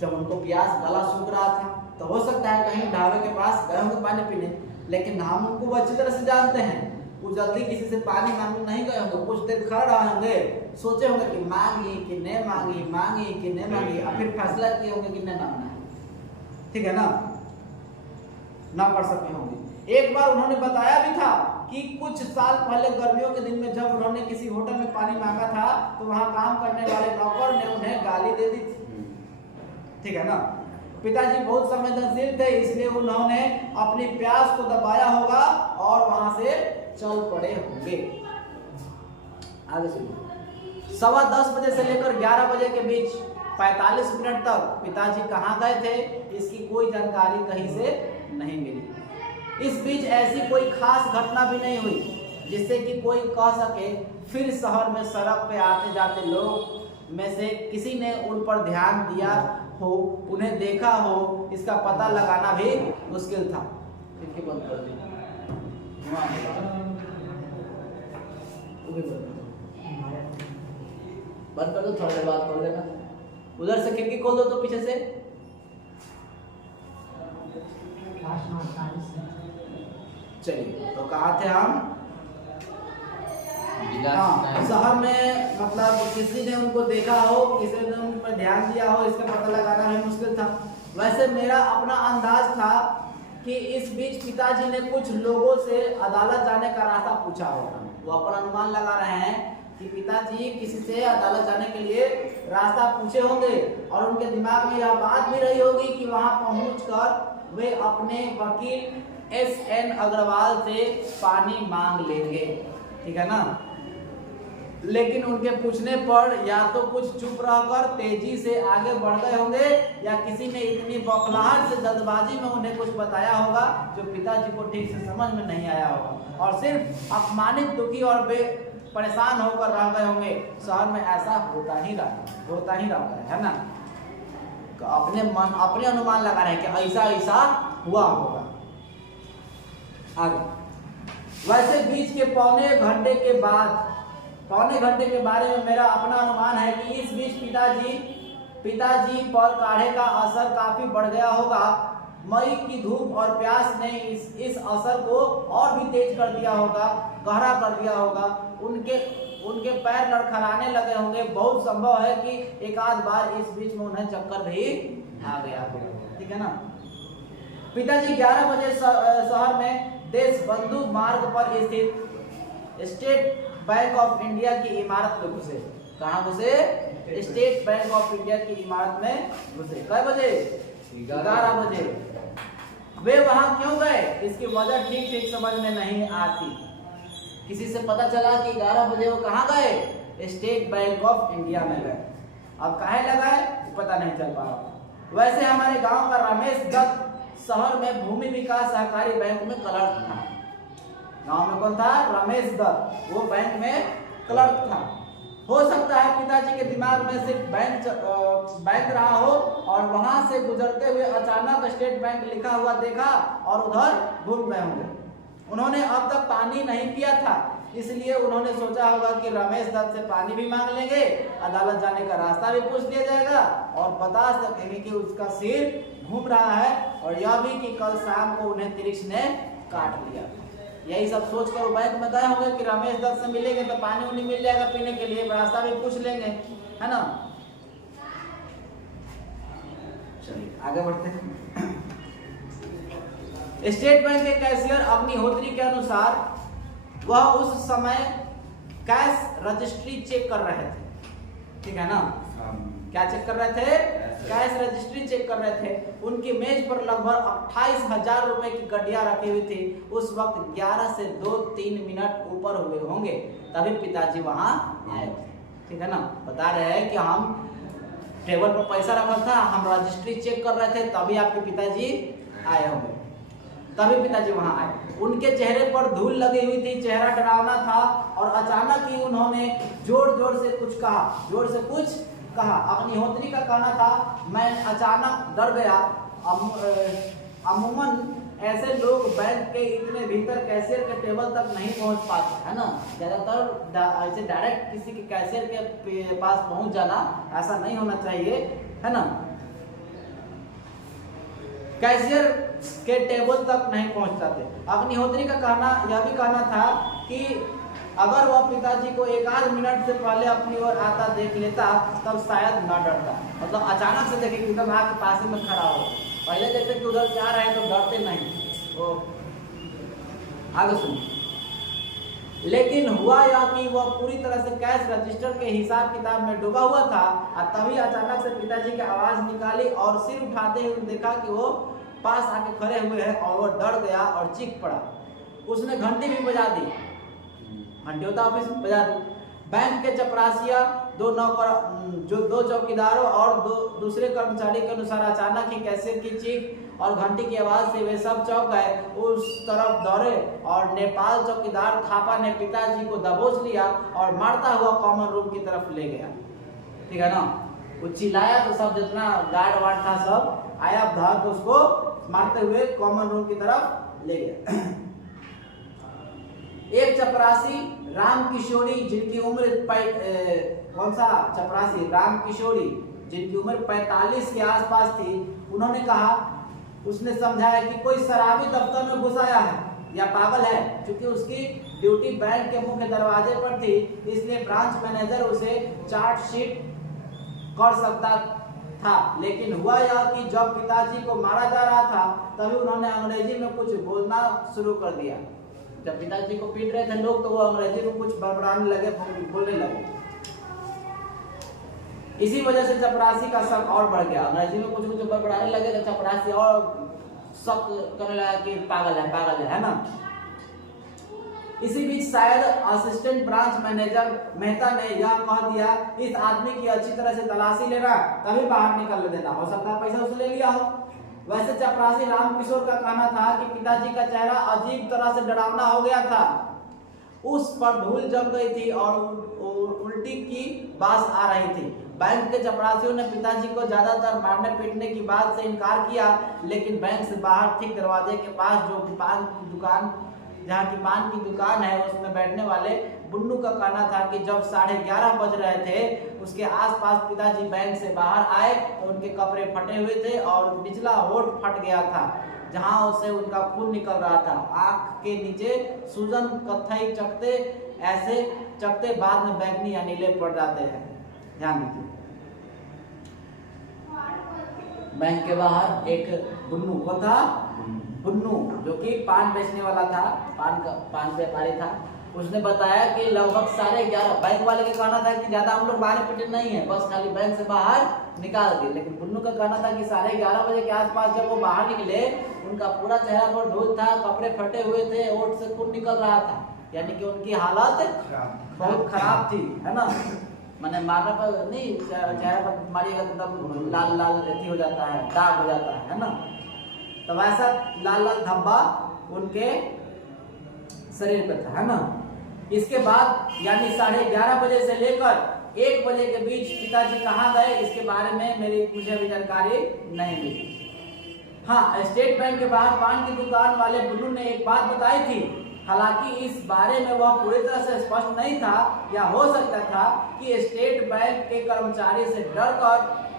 जब उनको प्यास, गला सूख रहा था, तो हो सकता है कहीं ढाबे के पास गए होंगे पानी पीने, लेकिन हम उनको अच्छी तरह से जानते हैं, वो जल्दी किसी से पानी मांगने नहीं गए होंगे। कुछ देर खड़े रहे होंगे, सोचे होंगे कि मांगी कि नहीं मांगी, मांगी कि नहीं मांगी, और फिर फैसला किए होंगे कि नहीं मांगना है, ठीक है ना, ना कर सके होंगे। एक बार उन्होंने बताया भी था कि कुछ साल पहले गर्मियों के दिन में जब उन्होंने किसी होटल में पानी मांगा था तो वहां काम करने वाले नौकर ने उन्हें गाली दे दी थी, ठीक है ना। पिताजी बहुत संवेदनशील थे, इसलिए उन्होंने अपनी प्यास को दबाया होगा और वहां से चल पड़े होंगे। आगे सुनिए, 10:15 बजे से लेकर 11 बजे के बीच 45 मिनट तक पिताजी कहाँ गए थे, इसकी कोई जानकारी कहीं से नहीं मिली। इस बीच ऐसी कोई खास घटना भी नहीं हुई जिससे कि कोई कह सके फिर शहर में सड़क पे आते जाते लोग में से किसी ने उन पर ध्यान दिया हो, उन्हें देखा हो, इसका पता लगाना भी मुश्किल था। बंद कर दी, बंद कर दो, थोड़ी देर बाद खोल देना। उधर से खिड़की खोल दो तो पीछे से। चलिए, तो कहाँ थे हम? हाँ, शहर में मतलब किसी ने उनको देखा हो, किसी ने उन पर ध्यान दिया हो, इसका पता लगाना भी मुश्किल था। वैसे मेरा अपना अंदाज था कि इस बीच पिताजी ने कुछ लोगों से अदालत जाने का रास्ता पूछा होगा। वो अपना अनुमान लगा रहे हैं कि पिताजी किसी से अदालत जाने के लिए रास्ता पूछे होंगे और उनके दिमाग में यह बात भी रही होगी कि वहां पहुंचकर वे अपने वकील SN अग्रवाल से पानी मांग लेंगे, ठीक है ना। लेकिन उनके पूछने पर या तो कुछ चुप रहकर तेजी से आगे बढ़ गए होंगे या किसी ने इतनी बौखलाहट से जल्दबाजी में उन्हें कुछ बताया होगा जो पिताजी को ठीक से समझ में नहीं आया होगा और सिर्फ अपमानित, दुखी और परेशान होकर रह गए होंगे। शहर में ऐसा होता ही रहता है ना। अपने अनुमान लगा रहे हैं कि ऐसा ऐसा हुआ होगा। आगे वैसे बीच के पौने घंटे के बारे में मेरा अपना अनुमान है कि इस बीच पिताजी पर काढ़े का असर काफी बढ़ गया होगा। मई की धूप और प्यास ने इस असर को और भी तेज कर दिया होगा, गहरा कर दिया होगा। उनके पैर लड़खड़ाने लगे होंगे। बहुत संभव है कि एक आध बार इस बीच में उन्हें चक्कर भी आ गया होगा। ठीक है ना। पिताजी 11 बजे शहर में देशबंधु मार्ग पर स्थित स्टेट बैंक ऑफ इंडिया की इमारत में घुसे। कहाँ घुसे? स्टेट बैंक ऑफ इंडिया की इमारत में घुसे। कै बजे? 11 बजे। वे वहां क्यों गए? इसकी वजह ठीक समझ में नहीं आती। किसी से पता चला कि 11 बजे वो कहाँ गए? स्टेट बैंक ऑफ इंडिया में गए। अब काहे लगाए पता नहीं चल पा रहा। वैसे हमारे गांव का रमेश दत्त शहर में भूमि विकास सहकारी बैंक में क्लर्क था। गांव में कौन था? रमेश दत्त। वो बैंक में क्लर्क था। हो सकता है पिताजी के दिमाग में सिर्फ बैंक रहा हो और वहां से गुजरते हुए अचानक स्टेट बैंक लिखा हुआ देखा और उधर घूम गए होंगे। उन्होंने अब तक पानी नहीं पिया था, इसलिए उन्होंने सोचा होगा कि रमेश दत्त से पानी भी मांग लेंगे, अदालत जाने का रास्ता भी पूछ लिया जाएगा और बता सकेंगे कि उसका सिर घूम रहा है और यह भी कि कल शाम को उन्हें तिरिक्ष ने काट लिया। यही सब सोच कर बैंक में गए होंगे कि रमेश दत्त से मिलेंगे तो पानी उन्हें मिल जाएगा पीने के लिए, रास्ता भी पूछ लेंगे, है ना। चलिए आगे बढ़ते हैं। स्टेट बैंक के कैशियर अग्निहोत्री के अनुसार वह उस समय कैश रजिस्ट्री चेक कर रहे थे। ठीक है ना। क्या चेक कर रहे थे? कैश रजिस्ट्री चेक कर रहे थे। उनकी मेज पर लगभग 28,000 रुपए की गड्डियां रखी हुई थी। उस वक्त 11 से 2-3 मिनट ऊपर हुए होंगे, तभी पिताजी वहां आए। ठीक है ना। बता रहे हैं कि हम टेबल पर पैसा रखा था, हम रजिस्ट्री चेक कर रहे थे, तभी आपके पिताजी आए होंगे। तभी पिताजी वहां आए। उनके चेहरे पर धूल लगी हुई थी, चेहरा डरावना था और अचानक ही उन्होंने जोर से कुछ कहा। अग्निहोत्री का कहना था, मैं अचानक डर गया। अमूमन ऐसे लोग बैंक के इतने भीतर कैशियर के टेबल तक नहीं पहुंच पाते, है ना। ज्यादातर ऐसे डायरेक्ट किसी के कैशियर के पास पहुंच जाना ऐसा नहीं होना चाहिए, है ना। कैशियर के टेबल तक नहीं पहुंच पाते। अग्निहोत्री का यह भी कहना था कि अगर वह पिताजी को 1-8 मिनट से पहले अपनी ओर आता देख लेता तब शायद न डरता। मतलब अचानक से देखे कि एकदम आपके पास में खड़ा हो, पहले देखते कि उधर जा रहे हैं तो डरते नहीं। वो आगे सुनिए। लेकिन हुआ यह कि वह पूरी तरह से कैश रजिस्टर के हिसाब किताब में डूबा हुआ था और तभी अचानक से पिताजी की आवाज निकाली और सिर उठाते हुए देखा कि वो पास आके खड़े हुए हैं और वो डर गया और चीख पड़ा। उसने घंटी भी बजा दी, घंटी होता ऑफिस में, बजा दी। बैंक के चपरासिया, दो चौकीदारों और दूसरे कर्मचारी के अनुसार अचानक ही कैशियर की चीख और घंटी की आवाज से वे सब चौंक गए, उस तरफ दौड़े और नेपाल चौकीदार थापा ने पिताजी को दबोच लिया और मारता हुआ कॉमन रूम की तरफ ले गया। ठीक है ना। वो चिल्लाया तो सब जितना गार्ड वार्ड था सब आया, धर तो उसको मारते हुए कॉमन रूम की तरफ ले गया। एक चपरासी राम किशोरी जिनकी उम्र कौन सा चपरासी? राम किशोरी जिनकी उम्र 45 के आसपास थी, उन्होंने कहा, उसने समझाया कि कोई शराबी दफ्तर में घुस आया है या पागल है। क्योंकि उसकी ड्यूटी बैंक के मुख्य दरवाजे पर थी, इसलिए ब्रांच मैनेजर उसे चार्जशीट कर सकता था। लेकिन हुआ यह कि जब पिताजी को मारा जा रहा था तभी उन्होंने अंग्रेजी में कुछ बोलना शुरू कर दिया। जब पिताजी को पीट रहे थे लोग तो वो अंग्रेजी में कुछ बड़बड़ाने लगे, बोलने लगे। इसी वजह से चपरासी का शक और बढ़ गया। अंग्रेजी में कुछ बड़बड़ाने लगे तो चपरासी और शक करने लगा कि पागल है ना। इसी बीच शायद असिस्टेंट ब्रांच मैनेजर मेहता ने यह कह दिया, इस आदमी की अच्छी तरह से तलाशी लेना, तभी बाहर निकल देना। हो सकता है पैसा उसने ले लिया हो। वैसे चपरासी रामकिशोर का कहना था कि पिताजी का चेहरा अजीब तरह से डरावना हो गया था। उस पर धूल जम गई थी और उल्टी की बास आ रही थी। बैंक के चपरासियों ने पिताजी को ज्यादातर मारने पीटने की बात से इनकार किया, लेकिन बैंक से बाहर ठीक दरवाजे के पास जो पान की दुकान, जहाँ की पान की दुकान है, उसमें बैठने वाले बुन्नू का कहना था कि जब 11:30 बज रहे थे, उसके आसपास पिताजी बैंक से बाहर आए तो उनके कपड़े फटे हुए थे और निचला होठ फट गया था, जहां से उनका खून निकल रहा था। आंख के नीचे सूजन, कत्थई चकते, ऐसे चकते बाद में बैंगनी या नीले पड़ जाते हैं। ध्यान दीजिए, बैंक के बाहर एक बुन्नू को था, बुन्नू जो कि पान बेचने वाला था, पान व्यापारी था। उसने बताया कि लगभग 11:30, बैंक वाले का कहना था कि ज्यादा हम लोग बाहर पीटे नहीं है, बस खाली बैंक से बाहर निकाल दिए। लेकिन बुन्नू का कहना था कि 11:30 बजे के आसपास जब वो बाहर निकले, उनका पूरा चेहरा पर धूल था, कपड़े फटे हुए थे, ओठ से खून निकल रहा था, यानी कि उनकी हालत बहुत खराब थी, है ना। मैंने मारने पर नहीं, चेहरे पर मारिएगा तो एकदम लाल लाल ऐसी हो जाता है, दाग हो जाता है ना। तो वैसा लाल लाल धब्बा उनके शरीर पे था, है ना। इसके बाद यानी 11:30 बजे से लेकर 1 बजे के बीच पिताजी कहाँ गए, इसके बारे में मुझे अभी जानकारी नहीं मिली। हाँ, स्टेट बैंक के बाहर पान की दुकान वाले बुन्नू ने एक बात बताई थी, हालांकि इस बारे में वह पूरी तरह से स्पष्ट नहीं था, या हो सकता था कि स्टेट बैंक के कर्मचारी से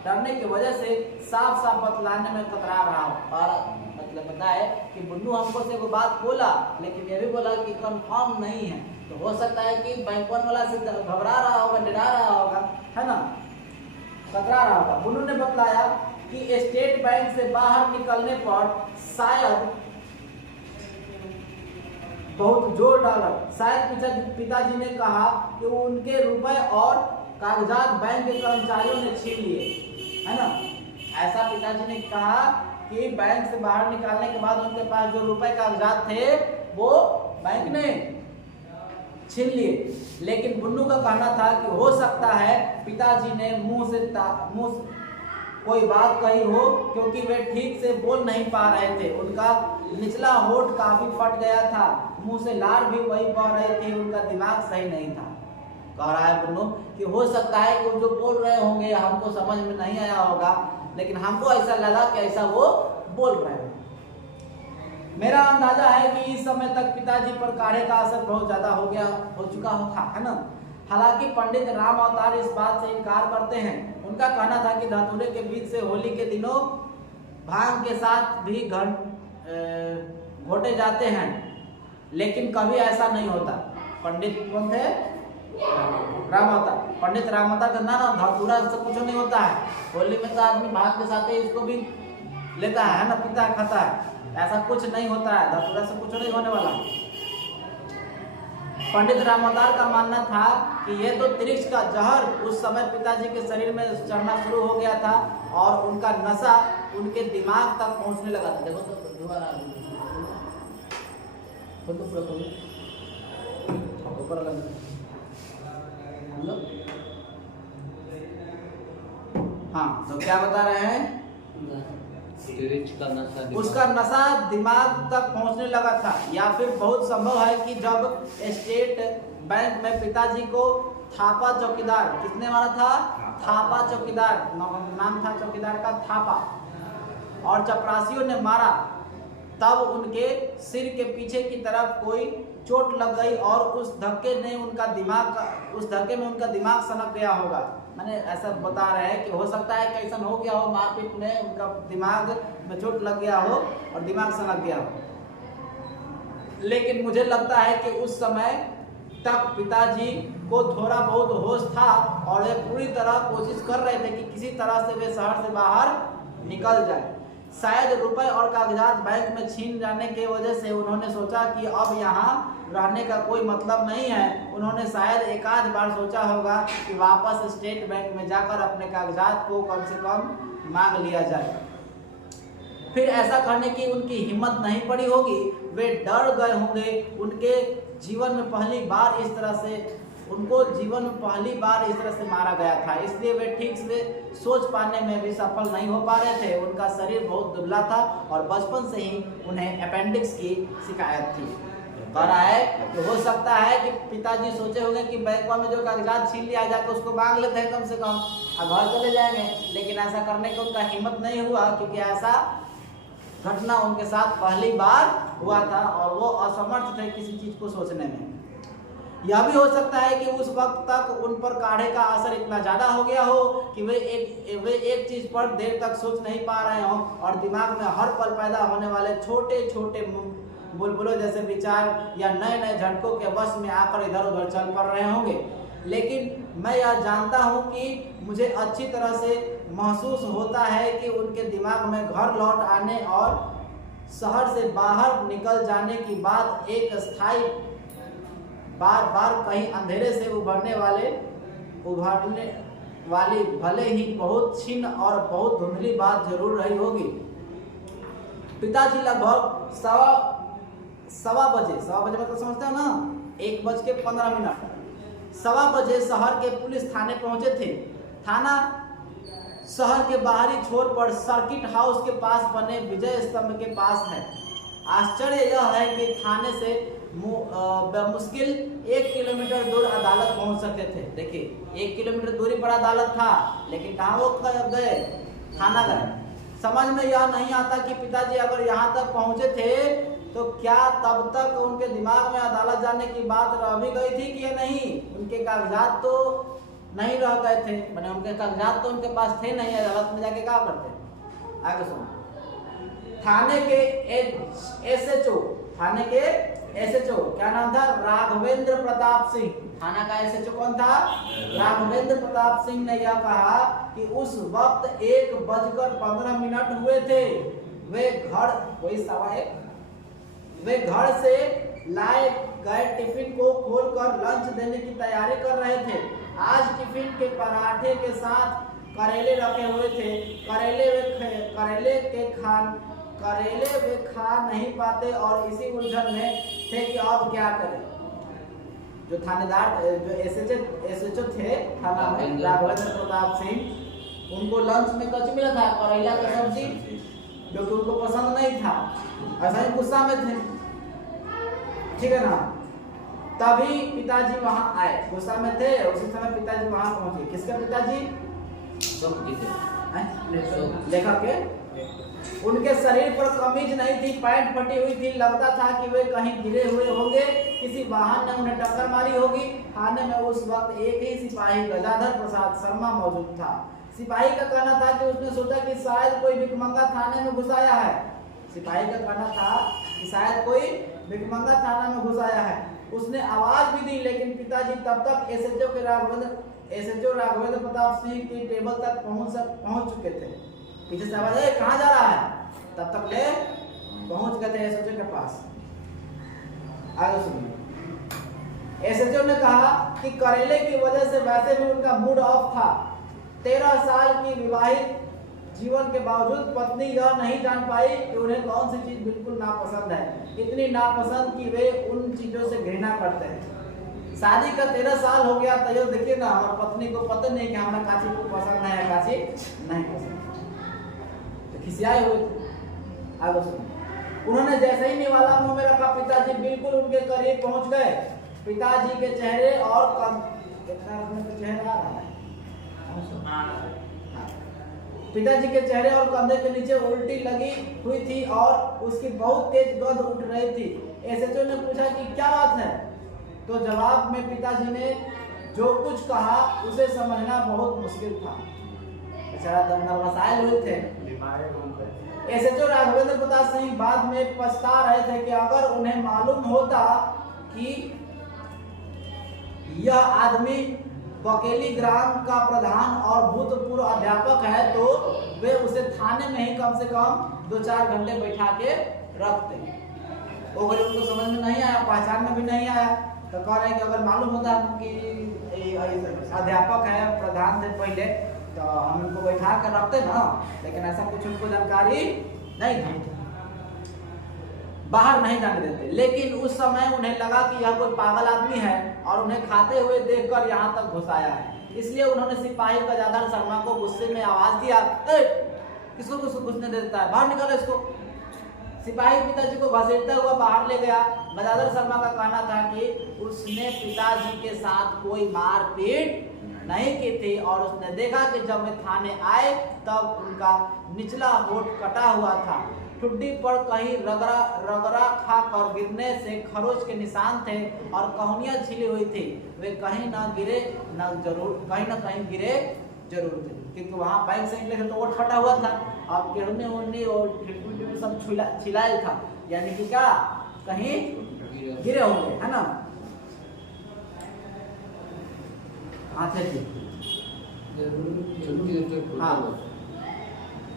डरने की वजह से साफ साफ बतलाने में कतरा रहा हो। और मतलब पता है कि बुन्नू हमको से वो बात बोला, लेकिन ये भी बोला कि कंफर्म नहीं है, तो हो सकता है कि बैंक वाला से घबरा रहा होगा, डरा रहा होगा, है ना, कतरा रहा होगा। बुन्नू ने बतलाया कि स्टेट बैंक से बाहर निकलने पर शायद बहुत जोर डाला, शायद पिताजी ने कहा कि उनके रुपए और कागजात बैंक के कर्मचारियों ने छीन लिए, है ना। ऐसा पिताजी ने कहा कि बैंक से बाहर निकालने के बाद उनके पास जो रुपए कागजात थे वो बैंक ने छीन लिए। लेकिन बुन्नू का कहना था कि हो सकता है पिताजी ने मुंह कोई बात कही हो, क्योंकि वे ठीक से बोल नहीं पा रहे थे, उनका निचला होठ काफी फट गया था, मुंह से लार भी वही बह रही थी, उनका दिमाग सही नहीं था। कह रहा है बुन्नू कि हो सकता है कि वो जो बोल रहे होंगे हमको समझ में नहीं आया होगा, लेकिन हमको ऐसा लगा कि ऐसा वो बोल रहे हैं। मेरा अंदाजा है कि इस समय तक पिताजी पर काढ़े का असर बहुत ज्यादा हो चुका था, है ना। हालांकि पंडित राम अवतार इस बात से इनकार करते हैं। उनका कहना था कि धतूरे के बीच से होली के दिनों भांग के साथ भी घोटे जाते हैं, लेकिन कभी ऐसा नहीं होता। पंडित कौन थे? राम अवतार। पंडित राम अवतार कहना ना धतूरा से कुछ नहीं होता है, होली में तो आदमी भांग के साथ इसको भी लेता है ना, पीता है, खाता है, ऐसा कुछ नहीं होता है, धतूरा से कुछ नहीं होने वाला। पंडित राम अवतार का मानना था कि यह तो त्रिक्ष का जहर उस समय पिताजी के शरीर में चढ़ना शुरू हो गया था और उनका नशा उनके दिमाग तक पहुंचने लगा था। देखो तो हाँ, तो क्या बता रहे हैं? उसका नशा दिमाग तक पहुंचने लगा था, या फिर बहुत संभव है कि जब स्टेट बैंक में पिताजी को थापा चौकीदार, किसने मारा था? थापा चौकीदार, नाम था चौकीदार का थापा, और चपरासियों ने मारा, तब उनके सिर के पीछे की तरफ कोई चोट लग गई और उस धक्के में उनका दिमाग सनक गया होगा। मैंने ऐसा बता रहे हैं कि हो सकता है कि ऐसा हो गया हो, मारपीट में उनका दिमाग में चोट लग गया हो और दिमाग सनक गया हो। लेकिन मुझे लगता है कि उस समय तक पिताजी को थोड़ा बहुत होश था और वे पूरी तरह कोशिश कर रहे थे कि किसी तरह से वे शहर से बाहर निकल जाए। शायद रुपए और कागजात बैंक में छीन जाने की वजह से उन्होंने सोचा कि अब यहाँ रहने का कोई मतलब नहीं है। उन्होंने शायद एक आध बार सोचा होगा कि वापस स्टेट बैंक में जाकर अपने कागजात को कम से कम मांग लिया जाए। फिर ऐसा करने की उनकी हिम्मत नहीं पड़ी होगी, वे डर गए होंगे। उनके जीवन में पहली बार इस तरह से मारा गया था, इसलिए वे ठीक से सोच पाने में भी सफल नहीं हो पा रहे थे। उनका शरीर बहुत दुबला था और बचपन से ही उन्हें अपेंडिक्स की शिकायत थी। कह रहा है कि हो सकता है कि पिताजी सोचे होंगे कि बैंक में जो कागजात छीन लिया जाकर उसको मांग लेते हैं कम से कम और घर चले जाएंगे, लेकिन ऐसा करने का उनका हिम्मत नहीं हुआ क्योंकि ऐसा घटना उनके साथ पहली बार हुआ था और वो असमर्थ थे किसी चीज को सोचने में। यह भी हो सकता है कि उस वक्त तक उन पर काढ़े का असर इतना ज्यादा हो गया हो कि वे एक चीज पर देर तक सोच नहीं पा रहे हो और दिमाग में हर पल पैदा होने वाले छोटे छोटे बुलबुलों जैसे विचार या नए नए झटकों के वश में आकर इधर उधर चल पड़ रहे होंगे। लेकिन मैं यह जानता हूं कि मुझे अच्छी तरह से महसूस होता है कि उनके दिमाग में घर लौट आने और शहर से बाहर निकल जाने की बात एक स्थायी बार बार कहीं अंधेरे से उभरने वाली भले ही बहुत छिन्न और बहुत धुंधली बात जरूर रही होगी। पिताजी लगभग सवा बजे मतलब समझते हो ना, 1:15 सवा बजे शहर के पुलिस थाने पहुंचे थे। थाना शहर के बाहरी छोर पर सर्किट हाउस के पास बने विजय स्तंभ के पास है। आश्चर्य यह है कि थाने से मुश्किल 1 किलोमीटर दूर अदालत पहुंच सकते थे। देखिए 1 किलोमीटर दूरी पर अदालत था, लेकिन कहाँ वो गए, थाना गए। समझ में यह नहीं आता कि पिताजी अगर यहाँ तक पहुंचे थे तो क्या तब तक उनके दिमाग में अदालत जाने की बात रह भी गई थी कि नहीं। उनके कागजात तो नहीं रह गए थे, मैंने उनके कागजात तो उनके पास थे नहीं, अदालत में जाके क्या करते। आगे सुनो, थाने के एसएचओ क्या नाम था, राघवेंद्र प्रताप सिंह। थाना का एसएचओ कौन था, राघवेंद्र प्रताप सिंह ने यह कहा कि उस वक्त 1:15 हुए थे। वे घर से लाए गए टिफिन को खोलकर लंच देने की तैयारी कर रहे थे। आज टिफिन के पराठे के साथ करेले रखे हुए थे। करेले वे खा नहीं पाते और इसी उलझन में थे कि अब क्या करें। जो थानेदार जो एसएचओ थे थाना में, राघवेंद्र प्रताप सिंह, उनको लंच में कुछ मिला था, करेला का सब्जी, जो कि उनको पसंद नहीं था। ऐसा ही गुस्सा में थे, ठीक है ना। तभी पिताजी वहां आए, गुस्सा में थे, उसी समय पिताजी वहां पहुंचे। किसके पिताजी, लेखक के। उनके शरीर पर कमीज नहीं थी, पैंट फटी हुई थी। लगता था कि वे कहीं गिरे हुए होंगे, किसी वाहन ने उन्हें टक्कर मारी होगी। थाने में उस वक्त एक ही सिपाही गजाधर प्रसाद शर्मा मौजूद था। सिपाही का कहना था कि उसने सोचा कि शायद कोई भिखमंगा थाने में घुस आया है। सिपाही का कहना था कि शायद कोई भिखमंगा थाना में घुस आया है। उसने आवाज भी दी, लेकिन पिताजी तब तक एसएचओ राघवेंद्र प्रताप सिंह की टेबल तक पहुंच चुके थे। पीछे से आवाज है, कहाँ जा रहा है, तब तक ले पहुंच गए थे एसएचओ के पास। आगे सुनिए, एसएचओ ने कहा कि करेले की वजह से वैसे भी उनका मूड ऑफ था। 13 साल की विवाहित जीवन के बावजूद पत्नी यह नहीं जान पाई कि उन्हें कौन सी चीज बिल्कुल नापसंद है, इतनी नापसंद कि वे उन चीजों से घृणा करते हैं। शादी का 13 साल हो गया, तो देखिए ना, हमारी पत्नी को पता नहीं कि हमारा काची को पसंद है, काची नहीं पसंद, तो खिसियाए हुए थे। आगे सुनिए, उन्होंने जैसे ही निवाला मुंह में रखा, पिताजी बिल्कुल उनके करीब पहुंच गए। पिताजी के चेहरे और चेहरा आ रहा है, पिताजी के चेहरे और कंधे के नीचे उल्टी लगी हुई थी और उसकी बहुत तेज गंध उठ रही थी। एसएचओ ने पूछा कि क्या बात है, तो जवाब में पिताजी ने जो कुछ कहा उसे समझना बहुत मुश्किल था। बेचारा नर्वसाए हुए थे। एसएचओ राघवेंद्र प्रताप सिंह बाद में पछता रहे थे कि अगर उन्हें मालूम होता कि यह आदमी बकेली ग्राम का प्रधान और भूतपूर्व अध्यापक है, तो वे उसे थाने में ही कम से कम 2-4 घंटे बैठा के रखते। वो अगर उनको समझ में नहीं आया, पहचान में भी नहीं आया, तो कह रहे हैं कि अगर मालूम होता कि अध्यापक है, प्रधान थे पहले, तो हम उनको बैठा कर रखते ना, लेकिन ऐसा कुछ उनको जानकारी नहीं थी, बाहर नहीं जाने देते। लेकिन उस समय उन्हें लगा कि यह कोई पागल आदमी है और उन्हें खाते हुए देखकर यहाँ तक घुसाया है। इसलिए उन्होंने सिपाही गजाधर शर्मा को गुस्से में आवाज दिया, किसको घुसने देता है, बाहर निकालो इसको। सिपाही पिताजी को घसीटता हुआ बाहर ले गया। गदाधर शर्मा का कहना था कि उसने पिताजी के साथ कोई मारपीट नहीं की थी और उसने देखा कि जब वे थाने आए तब उनका निचला होठ कटा हुआ था, ठुड्डी पर कहीं रगड़ा खाकर गिरने से खरोच के निशान थे और कहुनियां छिली हुई थी। वे कहीं ना कहीं गिरे जरूर थे, क्योंकि वहां बाइक से निकले थे तो ओठ फटा हुआ था, अब गिरने उड़ने और ठिठुरी सब छिलाया था, यानी कि क्या कहीं गिरे होंगे, है ना। हाँ,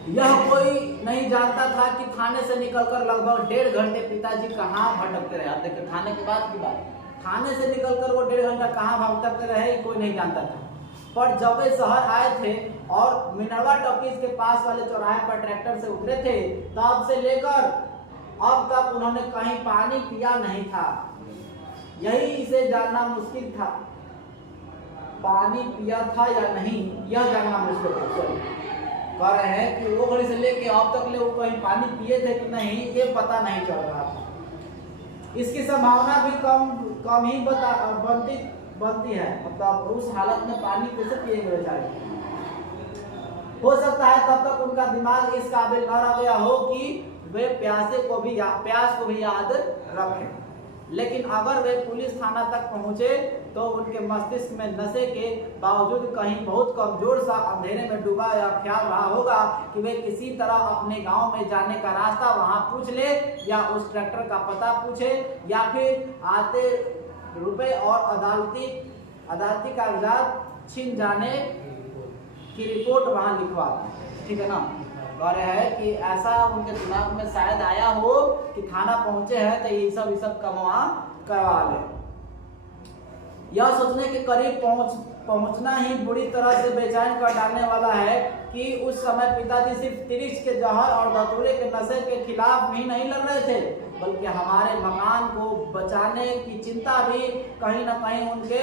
यह कोई नहीं जानता था कि थाने से निकलकर लगभग 1.5 घंटे पिताजी कहाँ भटकते रहे। देखिए थाने के बाद की बात, थाने से निकलकर वो 1.5 घंटा कहाँ भटकते रहे कोई नहीं जानता था। पर जब वे शहर आए थे और मिनरवा टॉकीज के पास वाले चौराहे पर ट्रैक्टर से उतरे थे, तब से लेकर अब तक उन्होंने कहीं पानी पिया नहीं था। यही इसे जानना मुश्किल था, पानी पिया था या नहीं यह जानना मुश्किल था। कह रहे हैं कि वो घड़ी से लेके अब तक ले वो कहीं पानी पिए थे कि नहीं ये पता नहीं चल रहा था। इसकी संभावना भी कम ही बनती है, मतलब उस हालत में पानी कैसे पिएंगे बेचारे। हो सकता है तब तक उनका दिमाग इस काबिल न रह गया हो कि वे प्यास को भी याद रखें। लेकिन अगर वे पुलिस थाना तक पहुंचे तो उनके मस्तिष्क में नशे के बावजूद कहीं बहुत कमजोर सा अंधेरे में डूबा या ख्याल रहा होगा कि वे किसी तरह अपने गांव में जाने का रास्ता वहां पूछ ले, या उस ट्रैक्टर का पता पूछे, या फिर आते रुपए और अदालती कागजात छीन जाने की रिपोर्ट वहां लिखवा, ठीक है ना। कह रहे हैं कि ऐसा उनके दिमाग में शायद आया हो कि थाना पहुंचे हैं तो ये सब कमवा करवा ले। यह सोचने के करीब पहुंचना ही बुरी तरह से बेचैन कर डालने वाला है कि उस समय पिताजी सिर्फ तिरिच के जहर और धतूरे के नशे के खिलाफ ही नहीं लड़ रहे थे, बल्कि हमारे मकान को बचाने की चिंता भी कहीं ना कहीं उनके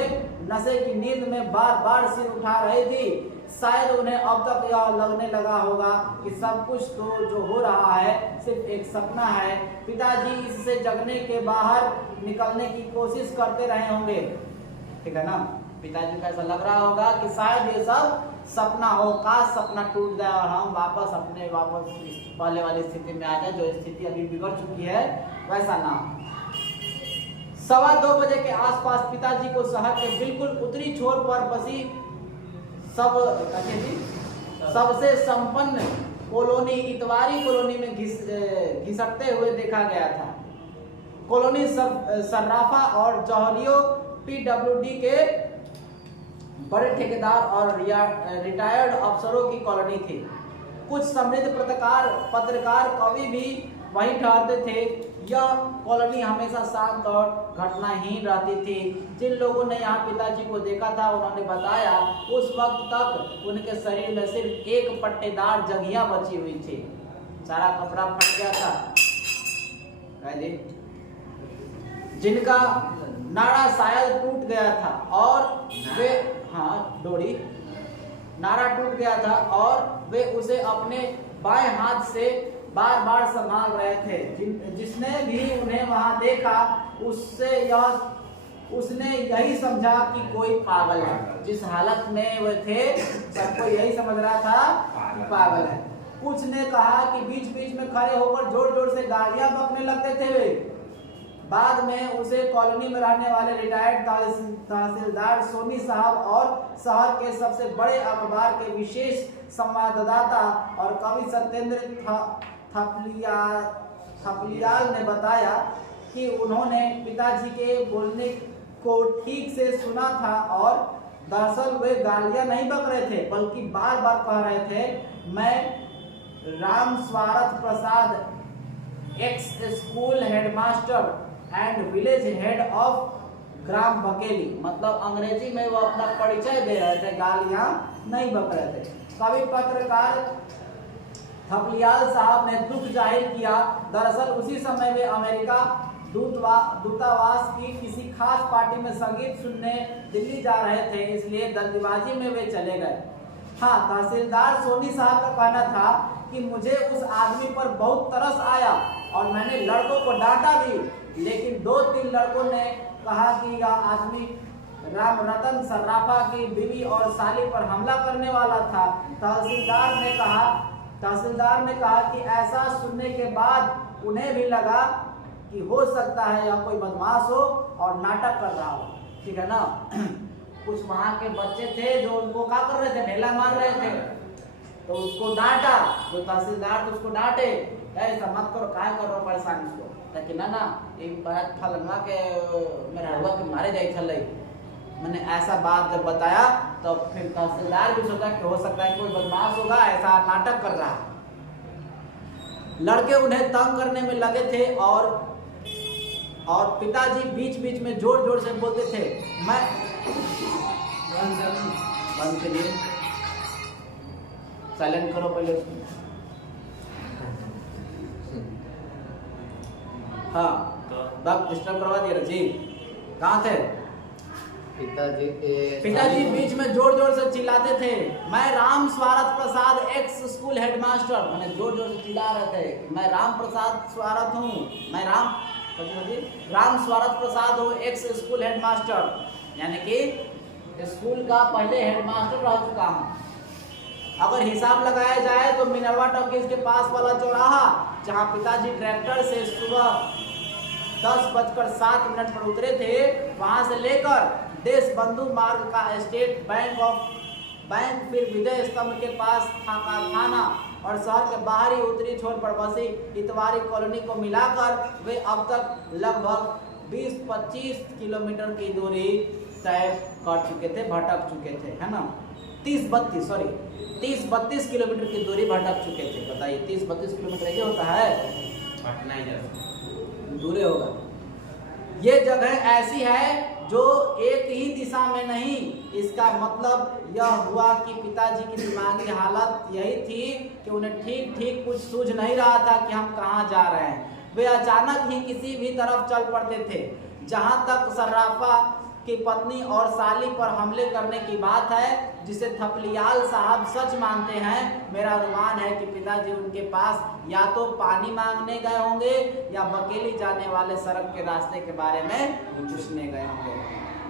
नशे की नींद में बार बार सिर उठा रही थी। शायद उन्हें अब तक यह लगने लगा होगा कि सब कुछ तो जो हो रहा है सिर्फ एक सपना है। पिताजी इससे जगने के बाहर निकलने की कोशिश करते रहे होंगे, ठीक है ना। पिताजी को ऐसा लग रहा होगा कि शायद ये सब सपना हो, काश सपना टूट जाए और हम वापस पहले वाली स्थिति में आ जाए, जो स्थिति अभी बिगड़ चुकी है वैसा ना हो। 2:15 बजे के आसपास पिताजी को शहर के बिल्कुल उत्तरी छोर पर बसी सबसे संपन्न कॉलोनी इतवारी कॉलोनी में घिसटते हुए देखा गया था। कॉलोनी सर्राफा और जौहरियों PWD के बड़े ठेकेदार और रिटायर्ड अफसरों की कॉलोनी थी। कुछ समृद्ध पत्रकार कवि भी वहीं ठहरते थे। यह कॉलोनी हमेशा शांत और घटनाहीन रहती थी। जिन लोगों ने यहाँ पिताजी को देखा था उन्होंने बताया उस वक्त तक उनके शरीर में सिर्फ एक पट्टेदार जंघिया बची हुई थी, सारा कपड़ा फट गया था, जिनका नाड़ा शायद टूट गया था और वे डोरी नाड़ा टूट गया था और वे उसे अपने बाएं हाथ से बार बार संभाल रहे थे। जिसने भी उन्हें वहां देखा उसने यही समझा कि कोई पागल है। जिस हालत में वे थे सबको यही समझ रहा था कि पागल है। कुछ ने कहा कि बीच बीच में खड़े होकर जोर जोर से गालियां बकने लगते थे वे। बाद में उसे कॉलोनी में रहने वाले रिटायर्ड तहसीलदार सोनी साहब और शहर के सबसे बड़े अखबार के विशेष संवाददाता और कवि सत्येंद्र थपलियाल ने बताया कि उन्होंने पिताजी के बोलने को ठीक से सुना था और दरअसल वे गालियां नहीं बक रहे थे बल्कि बार बार कह रहे थे, मैं Ram Swarath Prasad ex school headmaster and village head of ग्राम बकेली। मतलब अंग्रेजी में वो अपना परिचय दे रहे थे, गालियां नहीं बक रहे थे। कवि पत्रकार थपलियाल साहब ने दुख जाहिर किया। दरअसल उसी समय वे अमेरिका दूतावास की किसी खास पार्टी में संगीत सुनने दिल्ली जा रहे थे, इसलिए जल्दबाजी में वे चले गए। तहसीलदार सोनी साहब का कहना था कि मुझे उस आदमी पर बहुत तरस आया और मैंने लड़कों को डांटा भी, लेकिन 2-3 लड़कों ने कहा कि यह आदमी राम रतन सर्राफा की बीवी और साली पर हमला करने वाला था। तहसीलदार ने कहा कि ऐसा सुनने के बाद उन्हें भी लगा कि हो सकता है यह कोई बदमाश हो और नाटक कर रहा हो, ठीक है ना। कुछ वहाँ के बच्चे थे जो उनको क्या कर रहे थे, ढेला मार रहे थे, तो उसको डांटा, जो तहसीलदार तो उसको डांटे, ऐसा मत करो, क्या कर रहे हो परेशान इसको, लेकिन ना एक बात फलनवा के मेरा हुआ के मारे जाए छल। मैंने ऐसा बात जब बताया तो फिर तहसीलदार भी सोचा कि हो सकता है कोई बदमाश होगा, ऐसा नाटक कर रहा है। लड़के उन्हें तंग करने में लगे थे और पिताजी बीच बीच में जोर जोर से बोलते थे, मैं बंद करिए, साइलेंट करो पहले उसको। हाँ तब डिस्टर्ब करवा दिया जी। कहाँ थे पिताजी बीच में जोर जोर से चिल्लाते थे, मैं Ram Swarath Prasad ex school headmaster, मैंने जोर जोर से चिल्ला रहे थे, मैं राम प्रसाद स्वारथ हूँ, मैं राम स्वारथ प्रसाद हूँ, एक्स स्कूल हेडमास्टर, यानी कि स्कूल का पहले हेडमास्टर रह चुका हूँ। अगर हिसाब लगाया जाए तो मिनरवा टॉकीज के पास वाला चौराहा जहाँ पिताजी ट्रैक्टर से सुबह 10:07 पर उतरे थे, वहां से लेकर देश बंधु मार्ग का स्टेट बैंक फिर विजय स्तंभ के पास था कारखाना और शहर के बाहरी उत्तरी छोर पर बसी इतवारी कॉलोनी को मिलाकर वे अब तक लगभग 20-25 किलोमीटर की दूरी तय कर चुके थे, भटक चुके थे, है ना। 30-32 किलोमीटर की दूरी भटक चुके थे। बताइए 30-32 किलोमीटर ये होता है, पटना दूरे होगा। ये जगह ऐसी है जो एक ही दिशा में नहीं, इसका मतलब यह हुआ कि पिताजी की दिमागी हालत यही थी कि उन्हें ठीक कुछ सूझ नहीं रहा था कि हम कहाँ जा रहे हैं। वे अचानक ही किसी भी तरफ चल पड़ते थे। जहाँ तक सर्राफा की पत्नी और साली पर हमले करने की बात है, जिसे थपलियाल साहब सच मानते हैं, मेरा अनुमान है कि पिताजी उनके पास या तो पानी मांगने गए होंगे या बकेली जाने वाले सड़क के रास्ते के बारे में पूछने गए होंगे,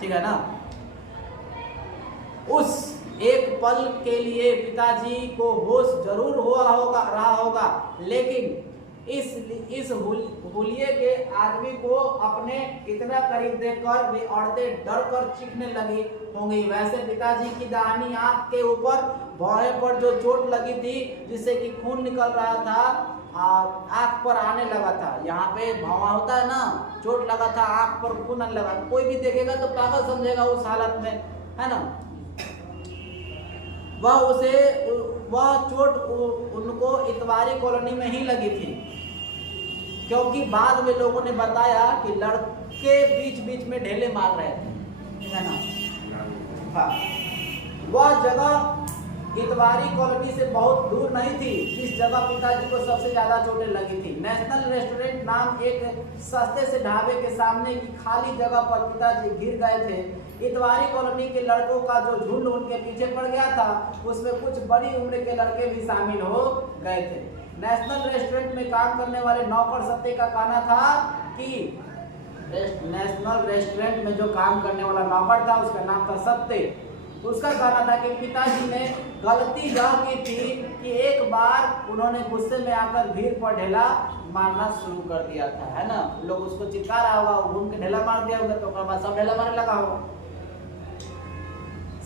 ठीक है ना। उस एक पल के लिए पिताजी को होश जरूर रहा होगा, लेकिन इस हुलिये के आदमी को अपने इतना करीब देखकर वे औरतें डर कर चीखने लगी होंगी। वैसे पिताजी की दाहिनी आंख के ऊपर भौहे पर जो चोट लगी थी, जिससे कि खून निकल रहा था, आंख पर आने लगा था। यहाँ पे भौहा होता है ना, चोट लगा था, आंख पर खून आने लगा। कोई भी देखेगा तो पागल समझेगा उस हालत में, है ना। वह चोट उनको इतवारी कॉलोनी में ही लगी थी, क्योंकि बाद में लोगों ने बताया कि लड़के बीच बीच में ढेले मार रहे थे, है ना। हाँ, वह जगह इतवारी कॉलोनी से बहुत दूर नहीं थी जिस जगह पिताजी को सबसे ज्यादा चोटें लगी थी। नेशनल रेस्टोरेंट नाम एक सस्ते से ढाबे के सामने की खाली जगह पर पिताजी गिर गए थे। इतवारी कॉलोनी के लड़कों का जो झुंड उनके पीछे पड़ गया था, उसमें कुछ बड़ी उम्र के लड़के भी शामिल हो गए थे। नेशनल रेस्टोरेंट में काम करने वाले नौकर सत्ते का कहना था कि नेशनल रेस्टोरेंट में जो काम करने वाला नौकर था, उसका नाम था सत्ते। उसका कहना था कि पिताजी ने गलती यह की थी कि एक बार उन्होंने गुस्से में आकर भीड़ पर ढेला मारना शुरू कर दिया था, है ना। लोग उसको चिल्ला रहा होगा, घूम के ढेला मार दिया होगा, तो बाद सब ढेला मारने लगा होगा।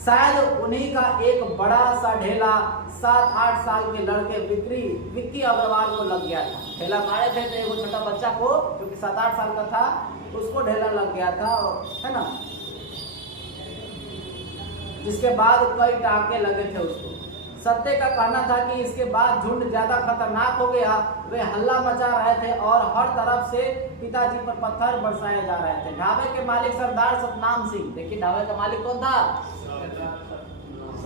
शायद उन्हीं का एक बड़ा सा ढेला 7-8 साल के लड़के विक्की अग्रवाल को लग गया था। ढेला मारे थे तो एक छोटा बच्चा को, जो कि 7-8 साल का था, उसको ढेला लग गया था, है ना। जिसके बाद कई टाके लगे थे उसको। सत्ते का कहना था कि इसके बाद झुंड ज्यादा खतरनाक हो गया। वे हल्ला मचा रहे थे और हर तरफ से पिताजी पर पत्थर बरसाए जा रहे थे। ढाबे के मालिक सरदार सतनाम सिंह, देखिए ढाबे का मालिक कौन था,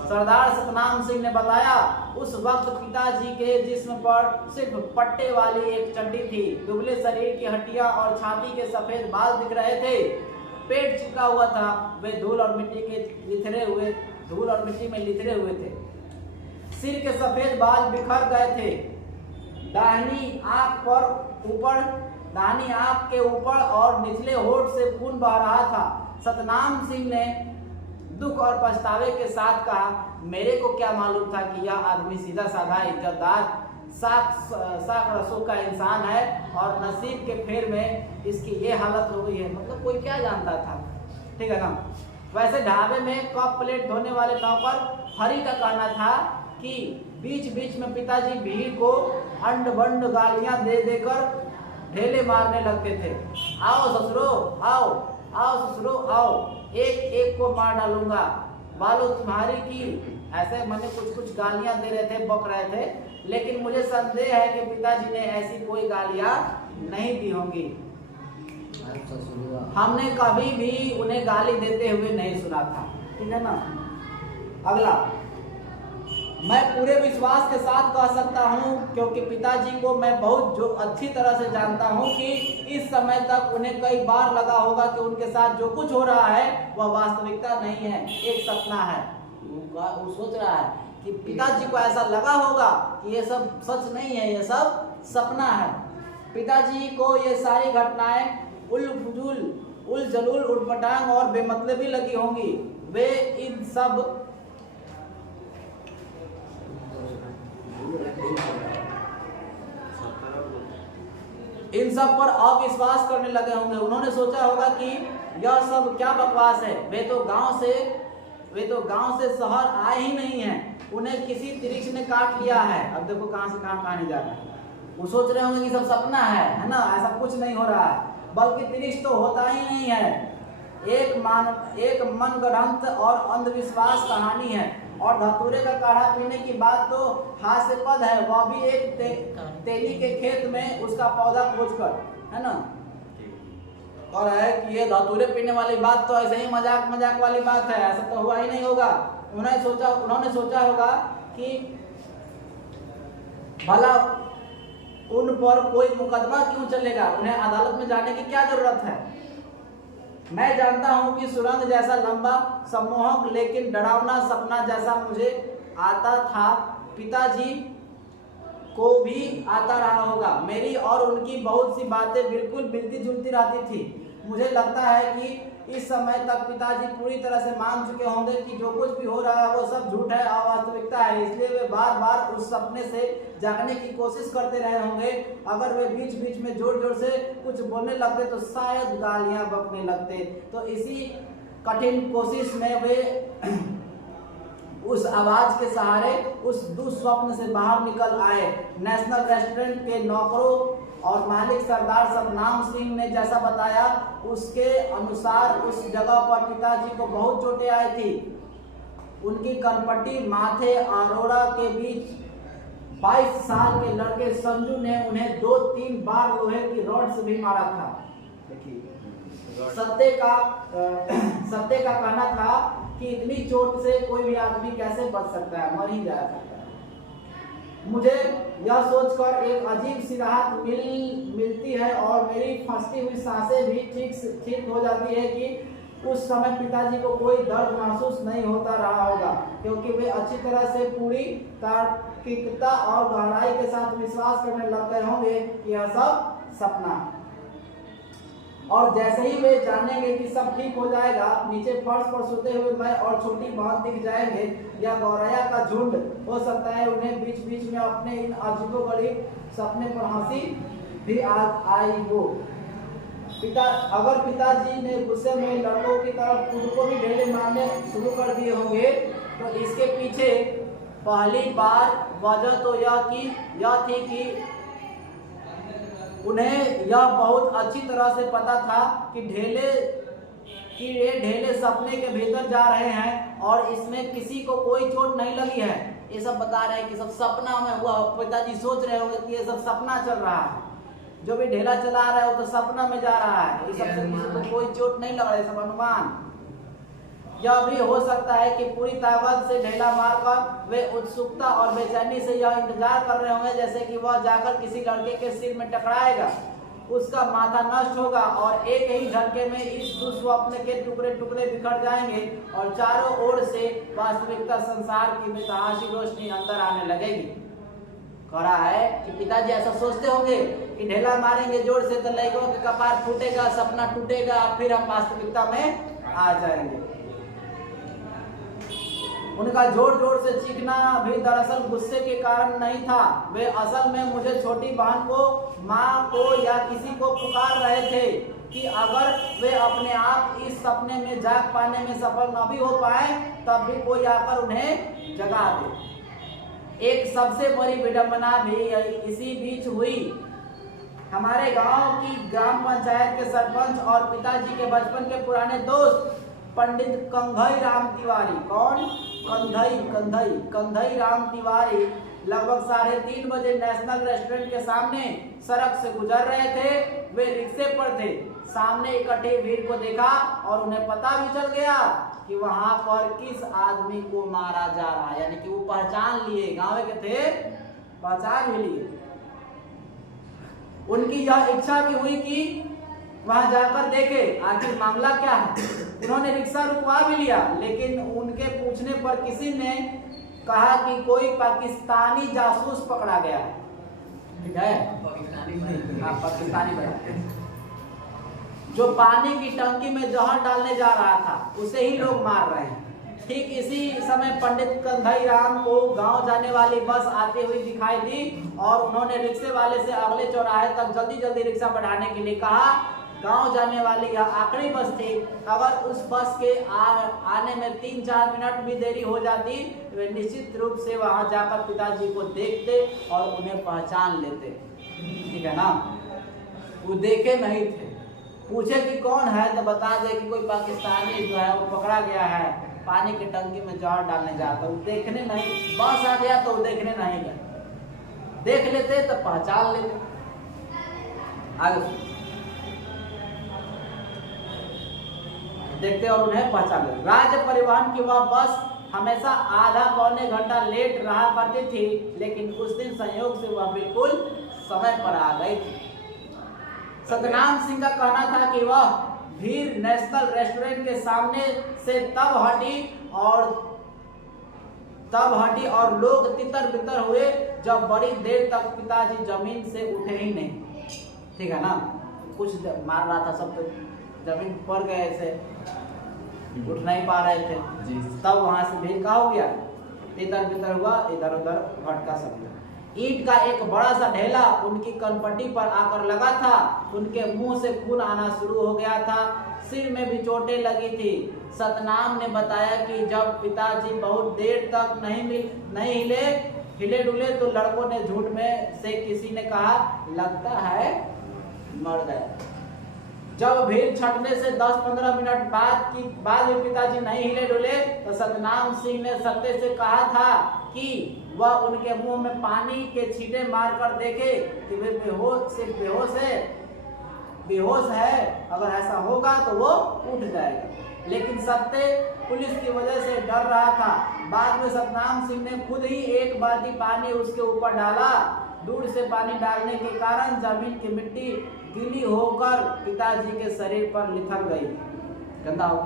सरदार सतनाम सिंह ने बताया, उस वक्त पिताजी के जिस्म पर सिर्फ पट्टे वाली एक चड्डी थी। दुबले शरीर की हड्डियां और छाती के सफेद बाल दिख रहे थे। पेट चिपका हुआ था। वे धूल और मिट्टी में लिथरे हुए थे। सिर के सफेद बाल बिखर गए थे। दाहिनी आंख के ऊपर और निचले होठ से खून बह रहा था। सतनाम सिंह ने दुख और पछतावे के साथ कहा, मेरे को क्या मालूम था कि यह आदमी सीधा साधा इज्जतदार साख रसों का इंसान है और नसीब के फेर में इसकी ये हालत हो गई है। मतलब कोई क्या जानता था, ठीक है ना। वैसे ढाबे में कप प्लेट धोने वाले नौकर हरि का कहना था कि बीच बीच में पिताजी भीड़ को अंड बंड गालियां दे देकर ढेले मारने लगते थे। आओ ससुरो, आओ ससुरो, आओ, एक को मार डालूंगा, बालो तुम्हारी की। ऐसे मैंने कुछ गालियां दे रहे थे, बक रहे थे, लेकिन मुझे संदेह है कि पिताजी ने ऐसी कोई गालियां नहीं दी होंगी। हमने कभी भी उन्हें गाली देते हुए नहीं सुना था, ठीक है ना। अगला, मैं पूरे विश्वास के साथ कह सकता हूं, क्योंकि पिताजी को मैं बहुत अच्छी तरह से जानता हूं, कि इस समय तक उन्हें कई बार लगा होगा कि उनके साथ जो कुछ हो रहा है वह वास्तविकता नहीं है, एक सपना है। वो सोच रहा है कि पिताजी को ऐसा लगा होगा कि ये सब सच नहीं है, ये सब सपना है। पिताजी को ये सारी घटनाएं उल जलूल, उटपटांग और बेमतलबी लगी होंगी। वे इन सब पर अविश्वास करने लगे होंगे। उन्होंने सोचा होगा कि यह सब क्या बकवास है, वे तो गांव से शहर आए ही नहीं हैं, उन्हें किसी तिरिक्ष ने काट लिया है। अब देखो कहां से कहां कहानी जा रहा है। वो सोच रहे होंगे कि सब सपना है ना, ऐसा कुछ नहीं हो रहा है, बल्कि तिरिक्ष तो होता ही नहीं है, एक मनगढ़ंत और अंधविश्वास कहानी है। और धतूरे का काढ़ा पीने की बात तो हास्यास्पद है, वह भी एक तेली के खेत में उसका पौधा खोजकर, है ना। और है कि ये धतूरे पीने वाली बात तो ऐसे ही मजाक वाली बात है, ऐसा तो हुआ ही नहीं होगा। उन्होंने सोचा होगा कि भला उन पर कोई मुकदमा क्यों चलेगा, उन्हें अदालत में जाने की क्या जरूरत है। मैं जानता हूं कि सुरंग जैसा लंबा, सम्मोहक लेकिन डरावना सपना जैसा मुझे आता था, पिताजी को भी आता रहा होगा। मेरी और उनकी बहुत सी बातें बिल्कुल मिलती जुलती रहती थी। मुझे लगता है कि इस समय तक पिताजी पूरी तरह से मान चुके होंगे कि जो कुछ भी हो रहा है वो सब झूठ है, अवास्तविकता है, इसलिए वे बार बार उस सपने से जागने की कोशिश करते रहे होंगे। अगर वे बीच बीच में जोर जोर से कुछ बोलने लगते तो शायद गालियां बकने लगते। तो इसी कठिन कोशिश में वे उस आवाज के सहारे उस दुस्वप्न से बाहर निकल आए। नेशनल रेस्टोरेंट के नौकरों और मालिक सरदार सतनाम सिंह ने जैसा बताया, उसके अनुसार उस जगह पर पिताजी को बहुत चोटें आई थी। उनकी कनपट्टी माथे अरोड़ा के बीच 22 साल के लड़के संजू ने उन्हें 2-3 बार लोहे की रॉड से भी मारा था। देखिए, सत्य का कहना था कि इतनी चोट से कोई भी आदमी कैसे बच सकता है, मर ही जा सकता है। मुझे यह सोचकर एक अजीब सी राहत मिलती है और मेरी फंसी हुई सांसें भी ठीक हो जाती है कि उस समय पिताजी को कोई दर्द महसूस नहीं होता रहा होगा, क्योंकि वे अच्छी तरह से पूरी तार्किकता और गहराई के साथ विश्वास करने लग गए होंगे कि यह सब सपना। और जैसे ही वे जानेंगे कि सब ठीक हो जाएगा, नीचे फर्श पर सोते हुए मैं और छोटी बहन दिख जाएंगे या गौरैया का झुंड। हो सकता है उन्हें बीच बीच में अपने इन अजीबोगरीब सपने पर हंसी भी आई हो। अगर पिताजी ने गुस्से में लड़कों की तरफ खुद को भी ढेले मारने शुरू कर दिए होंगे, तो इसके पीछे पहली बार वजह तो यह थी कि उन्हें यह बहुत अच्छी तरह से पता था कि ये ढेले सपने के भीतर जा रहे हैं और इसमें किसी को कोई चोट नहीं लगी है। ये सब बता रहे हैं कि सब सपना में हुआ। पिताजी सोच रहे होंगे कि ये सब सपना चल रहा है, जो भी ढेला चला रहा है वो तो सपना में जा रहा है, ये सब किसी को कोई चोट नहीं लग रहा है, सब अनुमान। यह भी हो सकता है कि पूरी ताकत से ढेला मारकर वे उत्सुकता और बेचैनी से यह इंतजार कर रहे होंगे जैसे कि वह जाकर किसी लड़के के सिर में टकराएगा, उसका माथा नष्ट होगा और एक ही झटके में इस दुस्वप्न के टुकड़े टुकड़े बिखर जाएंगे और चारों ओर से वास्तविकता संसार की बेतहाशी रोशनी अंदर आने लगेगी। कह रहा है कि पिताजी ऐसा सोचते होंगे कि ढेला मारेंगे जोर से तो लड़कों के कपार फूटेगा, सपना टूटेगा, फिर हम वास्तविकता में आ जाएंगे। उनका जोर जोर से चीखना भी दरअसल गुस्से के कारण नहीं था, वे असल में मुझे छोटी बहन को, माँ को या किसी को पुकार रहे थे कि अगर वे अपने आप इस सपने में जाग पाने में सफल न भी हो पाए तब भी कोई आकर उन्हें जगा दे। एक सबसे बड़ी विडंबना भी इसी बीच हुई। हमारे गांव की ग्राम पंचायत के सरपंच और पिताजी के बचपन के पुराने दोस्त पंडित कंधई राम तिवारी, कौन? कंधई राम तिवारी लगभग 3:30 बजे नेशनल रेस्टोरेंट के सामने सड़क से गुजर रहे थे। वे रिक्शे पर थे। सामने इकट्ठे भीड़ को देखा और उन्हें पता भी चल गया कि वहां पर किस आदमी को मारा जा रहा है, यानी कि वो पहचान लिए, गांव के थे, पहचान भी लिए। उनकी यह इच्छा भी हुई कि वहां जाकर देखे आखिर मामला क्या है। उन्होंने रिक्शा रुकवा भी लिया, लेकिन उनके पूछने पर किसी ने कहा कि कोई पाकिस्तानी जासूस पकड़ा गया है। ठीक है, पाकिस्तानी जो पानी की टंकी में जहर डालने जा रहा था, उसे ही लोग मार रहे हैं। ठीक इसी समय पंडित कंधई राम को गांव जाने वाली बस आती हुई दिखाई दी और उन्होंने रिक्शे वाले से अगले चौराहे तक जल्दी जल्दी रिक्शा बढ़ाने के लिए कहा। गांव जाने वाली यह आखिरी बस थी। अगर उस बस के आने में 3-4 मिनट भी देरी हो जाती वे निश्चित रूप से वहां जाकर पिताजी को देखते और उन्हें पहचान लेते। ठीक है ना, वो देखे नहीं थे, पूछे कि कौन है तो बता दे कि कोई पाकिस्तानी जो है वो पकड़ा गया है, पानी की टंकी में जहर डालने जाता। वो देखने नहीं, बस आ गया तो वो देखने नहीं गए, देख लेते तो पहचान लेते। आगे देखते और उन्हें पहचान लेते। राज्य परिवहन की वह बस हमेशा आधा पौने घंटा लेट रहा करती थी, लेकिन उस दिन संयोग से वह बिल्कुल समय पर आ गई थी। सतनाम सिंह का कहना था कि वह भीड़ नेशनल रेस्टोरेंट के सामने से तब हटी और लोग तितर बितर हुए जब बड़ी देर तक पिताजी जमीन से उठे ही नहीं। ठीक है ना, कुछ मार रहा था, सब तो जमीन पर गए ऐसे, उठ नहीं पा रहे थे। तब वहां से भीड़ का हो गया, तितर बितर हुआ, इधर उधर भटका सब। ईंट का एक बड़ा सा ढेला उनकी कनपट्टी पर आकर लगा था। उनके मुंह से खून आना शुरू हो गया था, सिर में भी चोटें लगी थी। सतनाम ने बताया कि जब पिताजी बहुत देर तक नहीं हिले डुले तो लड़कों ने झूठ में से किसी ने कहा लगता है मर गए। जब भीड़ छटने से 10-15 मिनट बाद भी पिताजी नहीं हिले डुले तो सतनाम सिंह ने सत्य से कहा था कि वह उनके मुंह में पानी के छींटे मारकर देखे कि वे बेहोश है। अगर ऐसा होगा तो वो उठ जाएगा, लेकिन सत्य पुलिस की वजह से डर रहा था। बाद में सतनाम सिंह ने खुद ही एक बाल्टी पानी उसके ऊपर डाला। दूर से पानी डालने के कारण जमीन की मिट्टी गीली होकर पिताजी के शरीर पर लिथर गई, गंदा हो।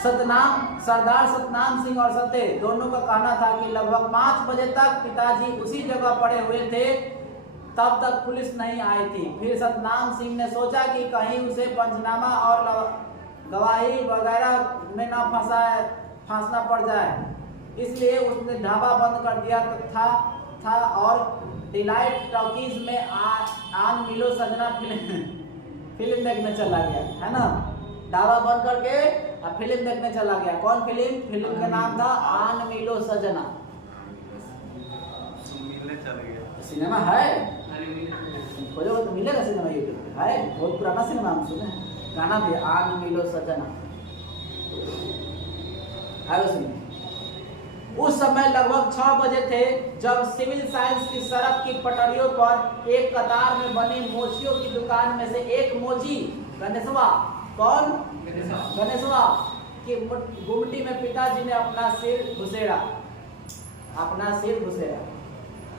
सरदार सतनाम सिंह और सत्य दोनों का कहना था कि लगभग 5 बजे तक पिताजी उसी जगह पड़े हुए थे, तब तक पुलिस नहीं आई थी। फिर सतनाम सिंह ने सोचा कि कहीं उसे पंचनामा और गवाही वगैरह में न फांसना पड़ जाए, इसलिए उसने ढाबा बंद कर दिया था और डिलाइट टॉकीज में आन मिलो सजना फिल्म देखने चला गया, है ना। ढाबा बंद करके फिल्म देखने चला गया। कौन फिल्म का नाम था आन मिलो सजना। सिनेमा है, खोजो तो मिलेगा सिनेमा, यूट्यूब पे है, बहुत पुराना सिनेमा हम सुने, गाना भी आन मिलो सजना। उस समय लगभग 6 बजे थे जब सिविल साइंस की सड़क की पटरियों पर एक कतार में बनी मोचियों की दुकान में से एक मोची गणेशवा, कौन गणेशवा की गुमटी में पिताजी ने अपना सिर घुसेड़ा।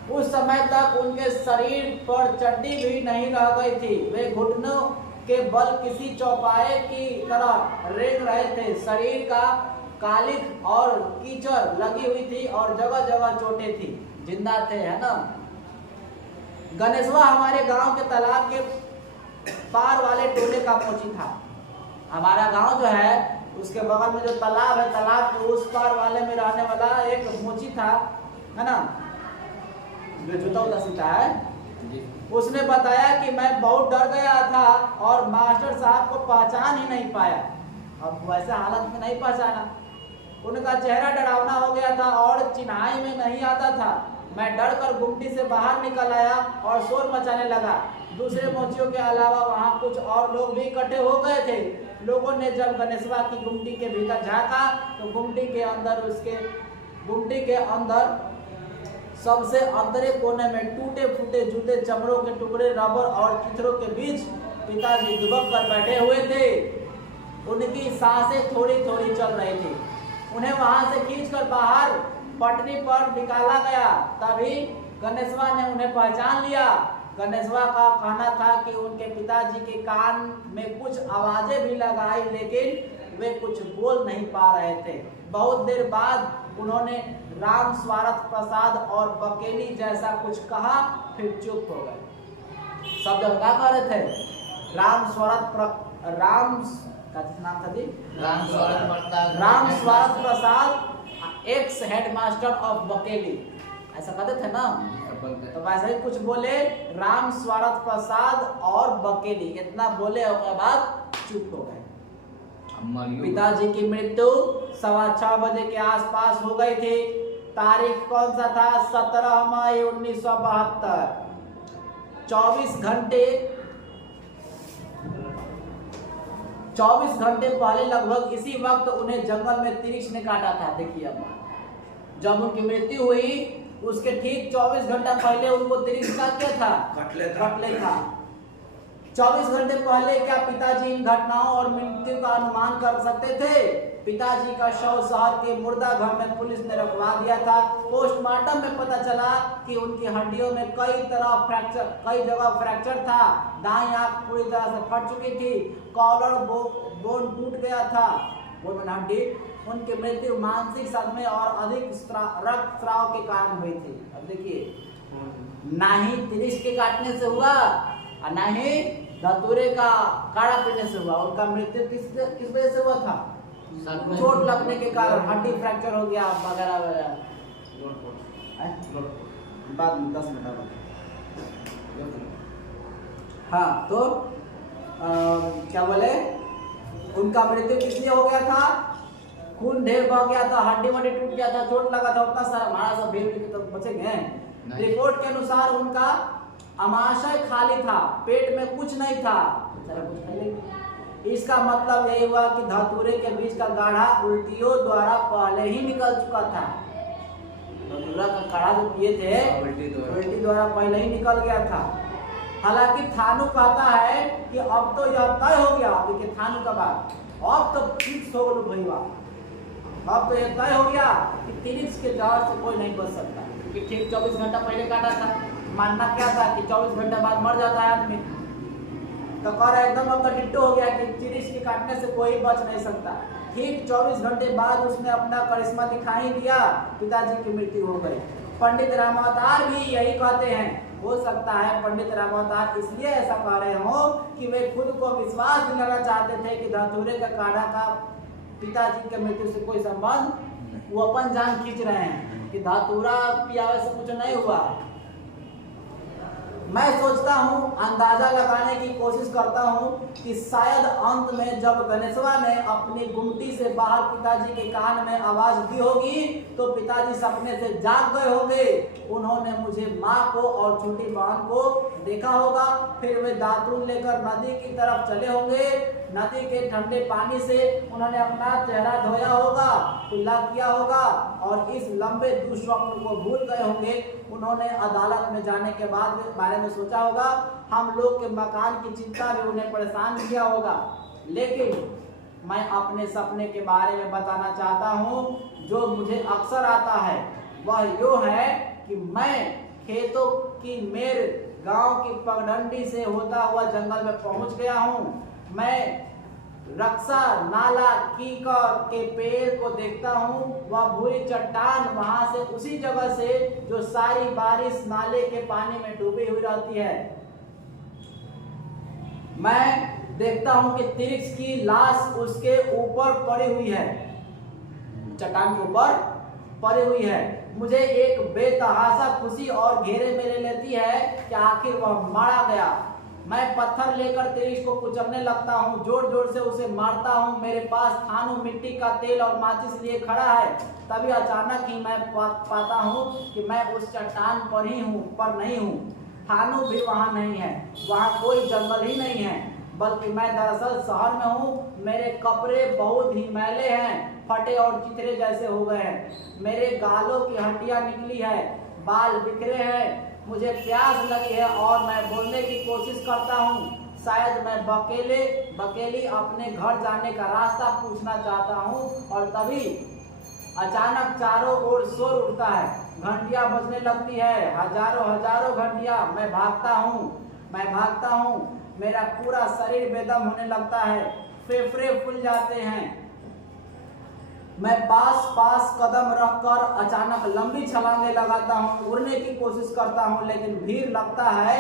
उस समय तक उनके शरीर पर चड्डी भी नहीं रह गई थी। वे घुटनों के बल किसी चौपाए की तरह रेंग रहे थे। शरीर का कालिख और कीचड़ लगी हुई थी और जगह जगह चोटें थी, जिंदा थे, है ना। गणेशवा हमारे गांव के तालाब के पार वाले टोले का मोची था। हमारा गांव जो है उसके बगल में जो तालाब है, तालाब के उस पार वाले में रहने वाला एक मोची था, है ना, जो जूता उता सीता है। उसने बताया कि मैं बहुत डर गया था और मास्टर साहब को पहचान ही नहीं पाया। अब वैसे हालत में नहीं पहचाना, उनका चेहरा डरावना हो गया था और चिन्हाई में नहीं आता था। मैं डर कर गुमटी से बाहर निकल आया और शोर मचाने लगा। दूसरे मोचियों के अलावा वहाँ कुछ और लोग भी इकट्ठे हो गए थे। लोगों ने जब गणेशवा की गुमटी के भीतर झांका तो गुमटी के अंदर सबसे अंदर कोने में टूटे फूटे जूते, चमड़ों के टुकड़े, रबर और चित्रों के बीच पिताजी दुबक कर बैठे हुए थे। उनकी सांसें थोड़ी थोड़ी चल रही थी। उन्हें वहां से खींचकर बाहर पटरी पर निकाला गया। तभी गणेशवा ने उन्हें पहचान लिया। गणेशवा का कहना था कि उनके पिताजी के कान में कुछ आवाजें भी लगाई, लेकिन वे कुछ बोल नहीं पा रहे थे। बहुत देर बाद उन्होंने राम स्वार्थ प्रसाद और बकेली जैसा कुछ कहा, फिर चुप हो गए। सब जब क्या कह रहे थे? राम स्वार्थ प्रसाद एक्स हेडमास्टर ऑफ बकेली, ऐसा कहते थे ना। तो वैसे ही कुछ बोले, राम स्वार्थ प्रसाद और बकेली, इतना बोले और उसके बाद चुप हो गए। पिताजी की मृत्यु 6:15 बजे के आसपास हो गई थी। तारीख कौन सा था? 17 मई 1972। 24 घंटे पहले लगभग इसी वक्त उन्हें जंगल में तिरिक्ष ने काटा था। देखिए अब जब उनकी मृत्यु हुई उसके ठीक 24 घंटा पहले उनको तिरिक्ष का क्या था? कटले था। 24 घंटे पहले क्या पिताजी इन घटनाओं और मृत्यु का अनुमान कर सकते थे? पिताजी का शव शहर के मुर्दा घर में पुलिस ने रखवा दिया था। पोस्टमार्टम में पता चला कि उनकी हड्डियों में कई जगह फ्रैक्चर था। दाईं आंख पूरी तरह से फट चुकी थी। कॉलर बोन टूट गया था, हड्डी। उनकी मृत्यु मानसिक सदमे और अधिक रक्तस्राव के कारण हुई थी। अब देखिए, ना ही तिरिक्ष के काटने से हुआ और ना ही धतूरे का काढ़ा पीने से हुआ। उनका मृत्यु किस वजह से हुआ था? चोट लगने के कारण, हड्डी फ्रैक्चर हो गया वगैरह वगैरह। बाद में 10 मिनट बाद। हाँ, तो क्या बोले, उनका मृत्यु किस लिए हो गया था? खून ढेर बह गया था, हड्डी वड्डी टूट गया था, चोट लगा था, उतना सारा हमारा सब भीड़ तो बचेंगे। रिपोर्ट के अनुसार उनका अमाशय खाली था, पेट में कुछ नहीं था। इसका मतलब यही हुआ कि धतूरे के बीच का गाढ़ा उल्टियों द्वारा पहले ही निकल चुका था। धतूरा का काढ़ा जो पिए थे उल्टी द्वारा पहले ही निकल गया था। हालांकि थानू कहता है कि अब तो यह तय हो गया। देखिए थानू का बात, अब तो फिक्स हो गया भैया, अब तो यह तय हो गया कि तिरिक्ष के जहर से कोई नहीं बच सकता, क्योंकि ठीक 24 घंटा पहले काटा था। मानना क्या था कि 24 घंटे बाद मर जाता है आदमी। तो कह रहा एकदम अब तो डिट्टो हो गया कि तिरिक्ष के काटने से कोई बच नहीं सकता। ठीक 24 घंटे बाद उसने अपना करिश्मा दिखा ही दिया, पिताजी की मृत्यु हो गई। पंडित रामावतार भी यही कहते हैं। हो सकता है पंडित रामावतार इसलिए ऐसा कह रहे हो कि वे खुद को विश्वास दिलाना चाहते थे कि धतूरे का काढ़ा का पिताजी के मृत्यु से कोई संबंध, वो अपन जान खींच रहे हैं कि धतूरा पियावे से कुछ नहीं हुआ। मैं सोचता हूँ, अंदाजा लगाने की कोशिश करता हूँ कि शायद अंत में जब गणेशवा ने अपनी गुमटी से बाहर पिताजी के कान में आवाज दी होगी तो पिताजी सपने से जाग गए होंगे। उन्होंने मुझे, माँ को और छोटी बहन को देखा होगा। फिर वे दातून लेकर नदी की तरफ चले होंगे। नदी के ठंडे पानी से उन्होंने अपना चेहरा धोया होगा, कुल्ला किया होगा और इस लंबे दुस्वप्न को भूल गए होंगे। उन्होंने अदालत में जाने के बाद बारे में सोचा होगा। हम लोग के मकान की चिंता भी उन्हें परेशान किया होगा। लेकिन मैं अपने सपने के बारे में बताना चाहता हूँ जो मुझे अक्सर आता है। वह यो है कि मैं खेतों की मेर गांव की पगडंडी से होता हुआ जंगल में पहुंच गया हूँ। मैं रक्षा नाला कीकर के पेड़ को देखता हूँ, वह भूरी चट्टान वहां से उसी जगह से जो सारी बारिश नाले के पानी में डूबी हुई रहती है। मैं देखता हूँ कि तिरिक्स की लाश उसके ऊपर पड़ी हुई है, चट्टान के ऊपर पड़ी हुई है। मुझे एक बेतहाशा खुशी और घेरे में ले लेती है कि आखिर वह मारा गया। मैं पत्थर लेकर तिरिक्स को कुचलने लगता हूँ, जोर जोर से उसे मारता हूँ। मेरे पास थानू मिट्टी का तेल और माचिस लिए खड़ा है। तभी अचानक ही मैं पाता हूँ कि मैं उस चट्टान पर ही हूँ, पर नहीं हूँ। थानू भी वहाँ नहीं है, वहाँ कोई जंगल ही नहीं है, बल्कि मैं दरअसल शहर में हूँ। मेरे कपड़े बहुत ही मैले हैं, फटे और चिथड़े जैसे हो गए हैं। मेरे गालों की हड्डियाँ निकली है, बाल बिखरे हैं। मुझे प्यास लगी है और मैं बोलने की कोशिश करता हूँ। शायद मैं बकेली अपने घर जाने का रास्ता पूछना चाहता हूँ, और तभी अचानक चारों ओर शोर उठता है। घंटियां बजने लगती है, हजारों घंटियां। मैं भागता हूँ। मेरा पूरा शरीर बेदम होने लगता है, फेफड़े फूल जाते हैं। मैं पास कदम रखकर अचानक लंबी छलांगे लगाता हूँ, उड़ने की कोशिश करता हूँ, लेकिन भीड़ लगता है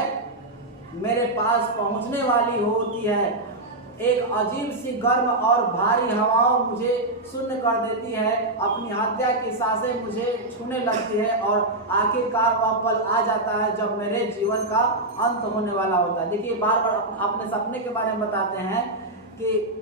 मेरे पास पहुँचने वाली होती है। एक अजीब सी गर्म और भारी हवाओं मुझे शून्य कर देती है। अपनी हत्या की सांसें मुझे छूने लगती है, और आखिरकार वह पल आ जाता है जब मेरे जीवन का अंत होने वाला होता है। देखिए, बार बार अपने सपने के बारे में बताते हैं कि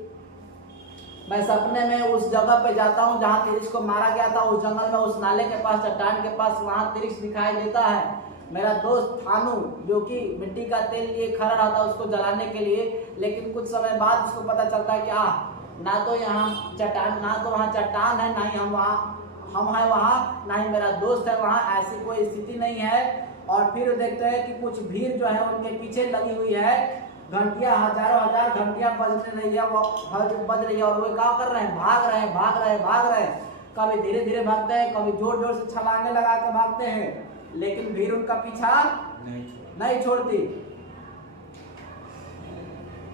मैं सपने में उस जगह पे जाता हूँ जहाँ तिरिक्स को मारा गया था, उस जंगल में, उस नाले के पास, चट्टान के पास, वहाँ तिरिक्स दिखाई देता है। मेरा दोस्त थानू, जो कि मिट्टी का तेल लिए खड़ा रहता है उसको जलाने के लिए, लेकिन कुछ समय बाद उसको पता चलता है कि ना तो यहाँ चट्टान, ना तो वहाँ चट्टान है, ना ही हम हैं वहाँ, ना ही मेरा दोस्त है वहाँ, ऐसी कोई स्थिति नहीं है। और फिर देखते हैं कि कुछ भीड़ जो है उनके पीछे लगी हुई है। घंटियां, हजार घंटियां बज रही है, और वो क्या कर रहे हैं, भाग रहे हैं। कभी धीरे धीरे भागते हैं, कभी जोर जोर से छलांगे लगा के भागते हैं, लेकिन भीड़ उनका पीछा नहीं छोड़ती।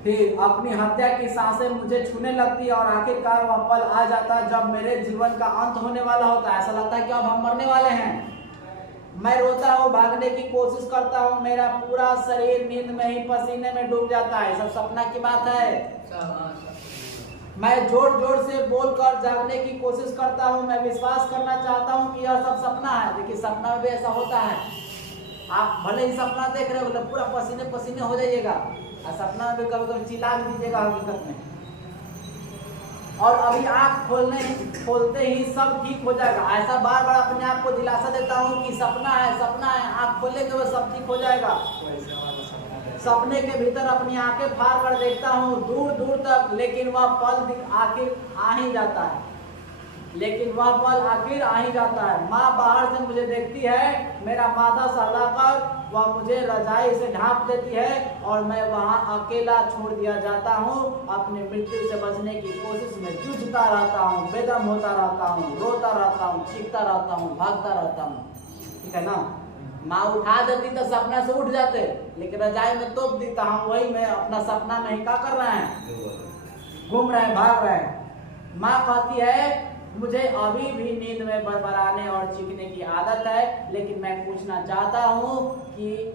फिर अपनी हत्या की सांसें मुझे छूने लगती है, और आखिरकार वह पल आ जाता है जब मेरे जीवन का अंत होने वाला होता है। ऐसा लगता है कि अब हम मरने वाले हैं। मैं रोता हूँ, भागने की कोशिश करता हूँ, मेरा पूरा शरीर नींद में ही पसीने में डूब जाता है। सब सपना की बात है। मैं जोर जोर से बोलकर जागने की कोशिश करता हूँ। मैं विश्वास करना चाहता हूँ कि यह सब सपना है। देखिए, सपना में भी ऐसा होता है। आप भले ही सपना देख रहे हो तो पूरा पसीने पसीने हो जाइएगा, और सपना में भी कभी कभी चिल्ला भी दीजिएगा हकीकत में। और अभी आँख खोलते ही सब ठीक हो जाएगा। ऐसा बार बार अपने आप को दिलासा देता हूँ कि सपना है, आँख खोलने के बाद सब ठीक हो जाएगा। सपने के भीतर अपनी आंखें फाड़ कर देखता हूँ दूर दूर तक, लेकिन वह पल आखिर आ ही जाता है। माँ बाहर से मुझे देखती है, मेरा माथा सहलाकर वह मुझे रजाई से ढांप देती है, और मैं वहाँ अकेला छोड़ दिया जाता हूँ। अपनी मृत्यु से बचने की कोशिश में जूझता रहता हूँ, बेदम होता रहता हूँ, रोता रहता हूँ, चीखता रहता हूँ, भागता रहता हूँ। ठीक है ना? माँ उठा देती तो सपना से उठ जाते, लेकिन रजाई में तोप देता हूँ। वही मैं अपना सपना में ही क्या कर रहे हैं, घूम रहे हैं, भाग रहे हैं। माँ कहती है, मुझे अभी भी नींद में बड़बड़ाने और चीखने की आदत है, लेकिन मैं पूछना चाहता हूँ कि,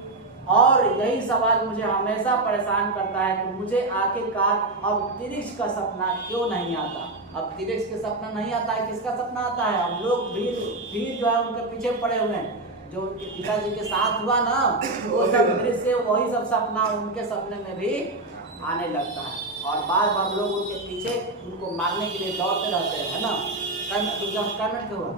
और यही सवाल मुझे हमेशा परेशान करता है कि मुझे आखिरकार अब तिरिक्स का सपना क्यों नहीं आता। अब तिरिक्स का सपना नहीं आता है, किसका सपना आता है? अब लोग भीड़ जो है उनके पीछे पड़े हुए हैं। जो उनके पिताजी के साथ हुआ ना, वो सब दृश्य, वही सब सपना उनके सपने में भी आने लगता है, और बार बार लोग उनके पीछे उनको मारने के लिए दौड़ते रहते हैं, है ना? कमेंट हुआ।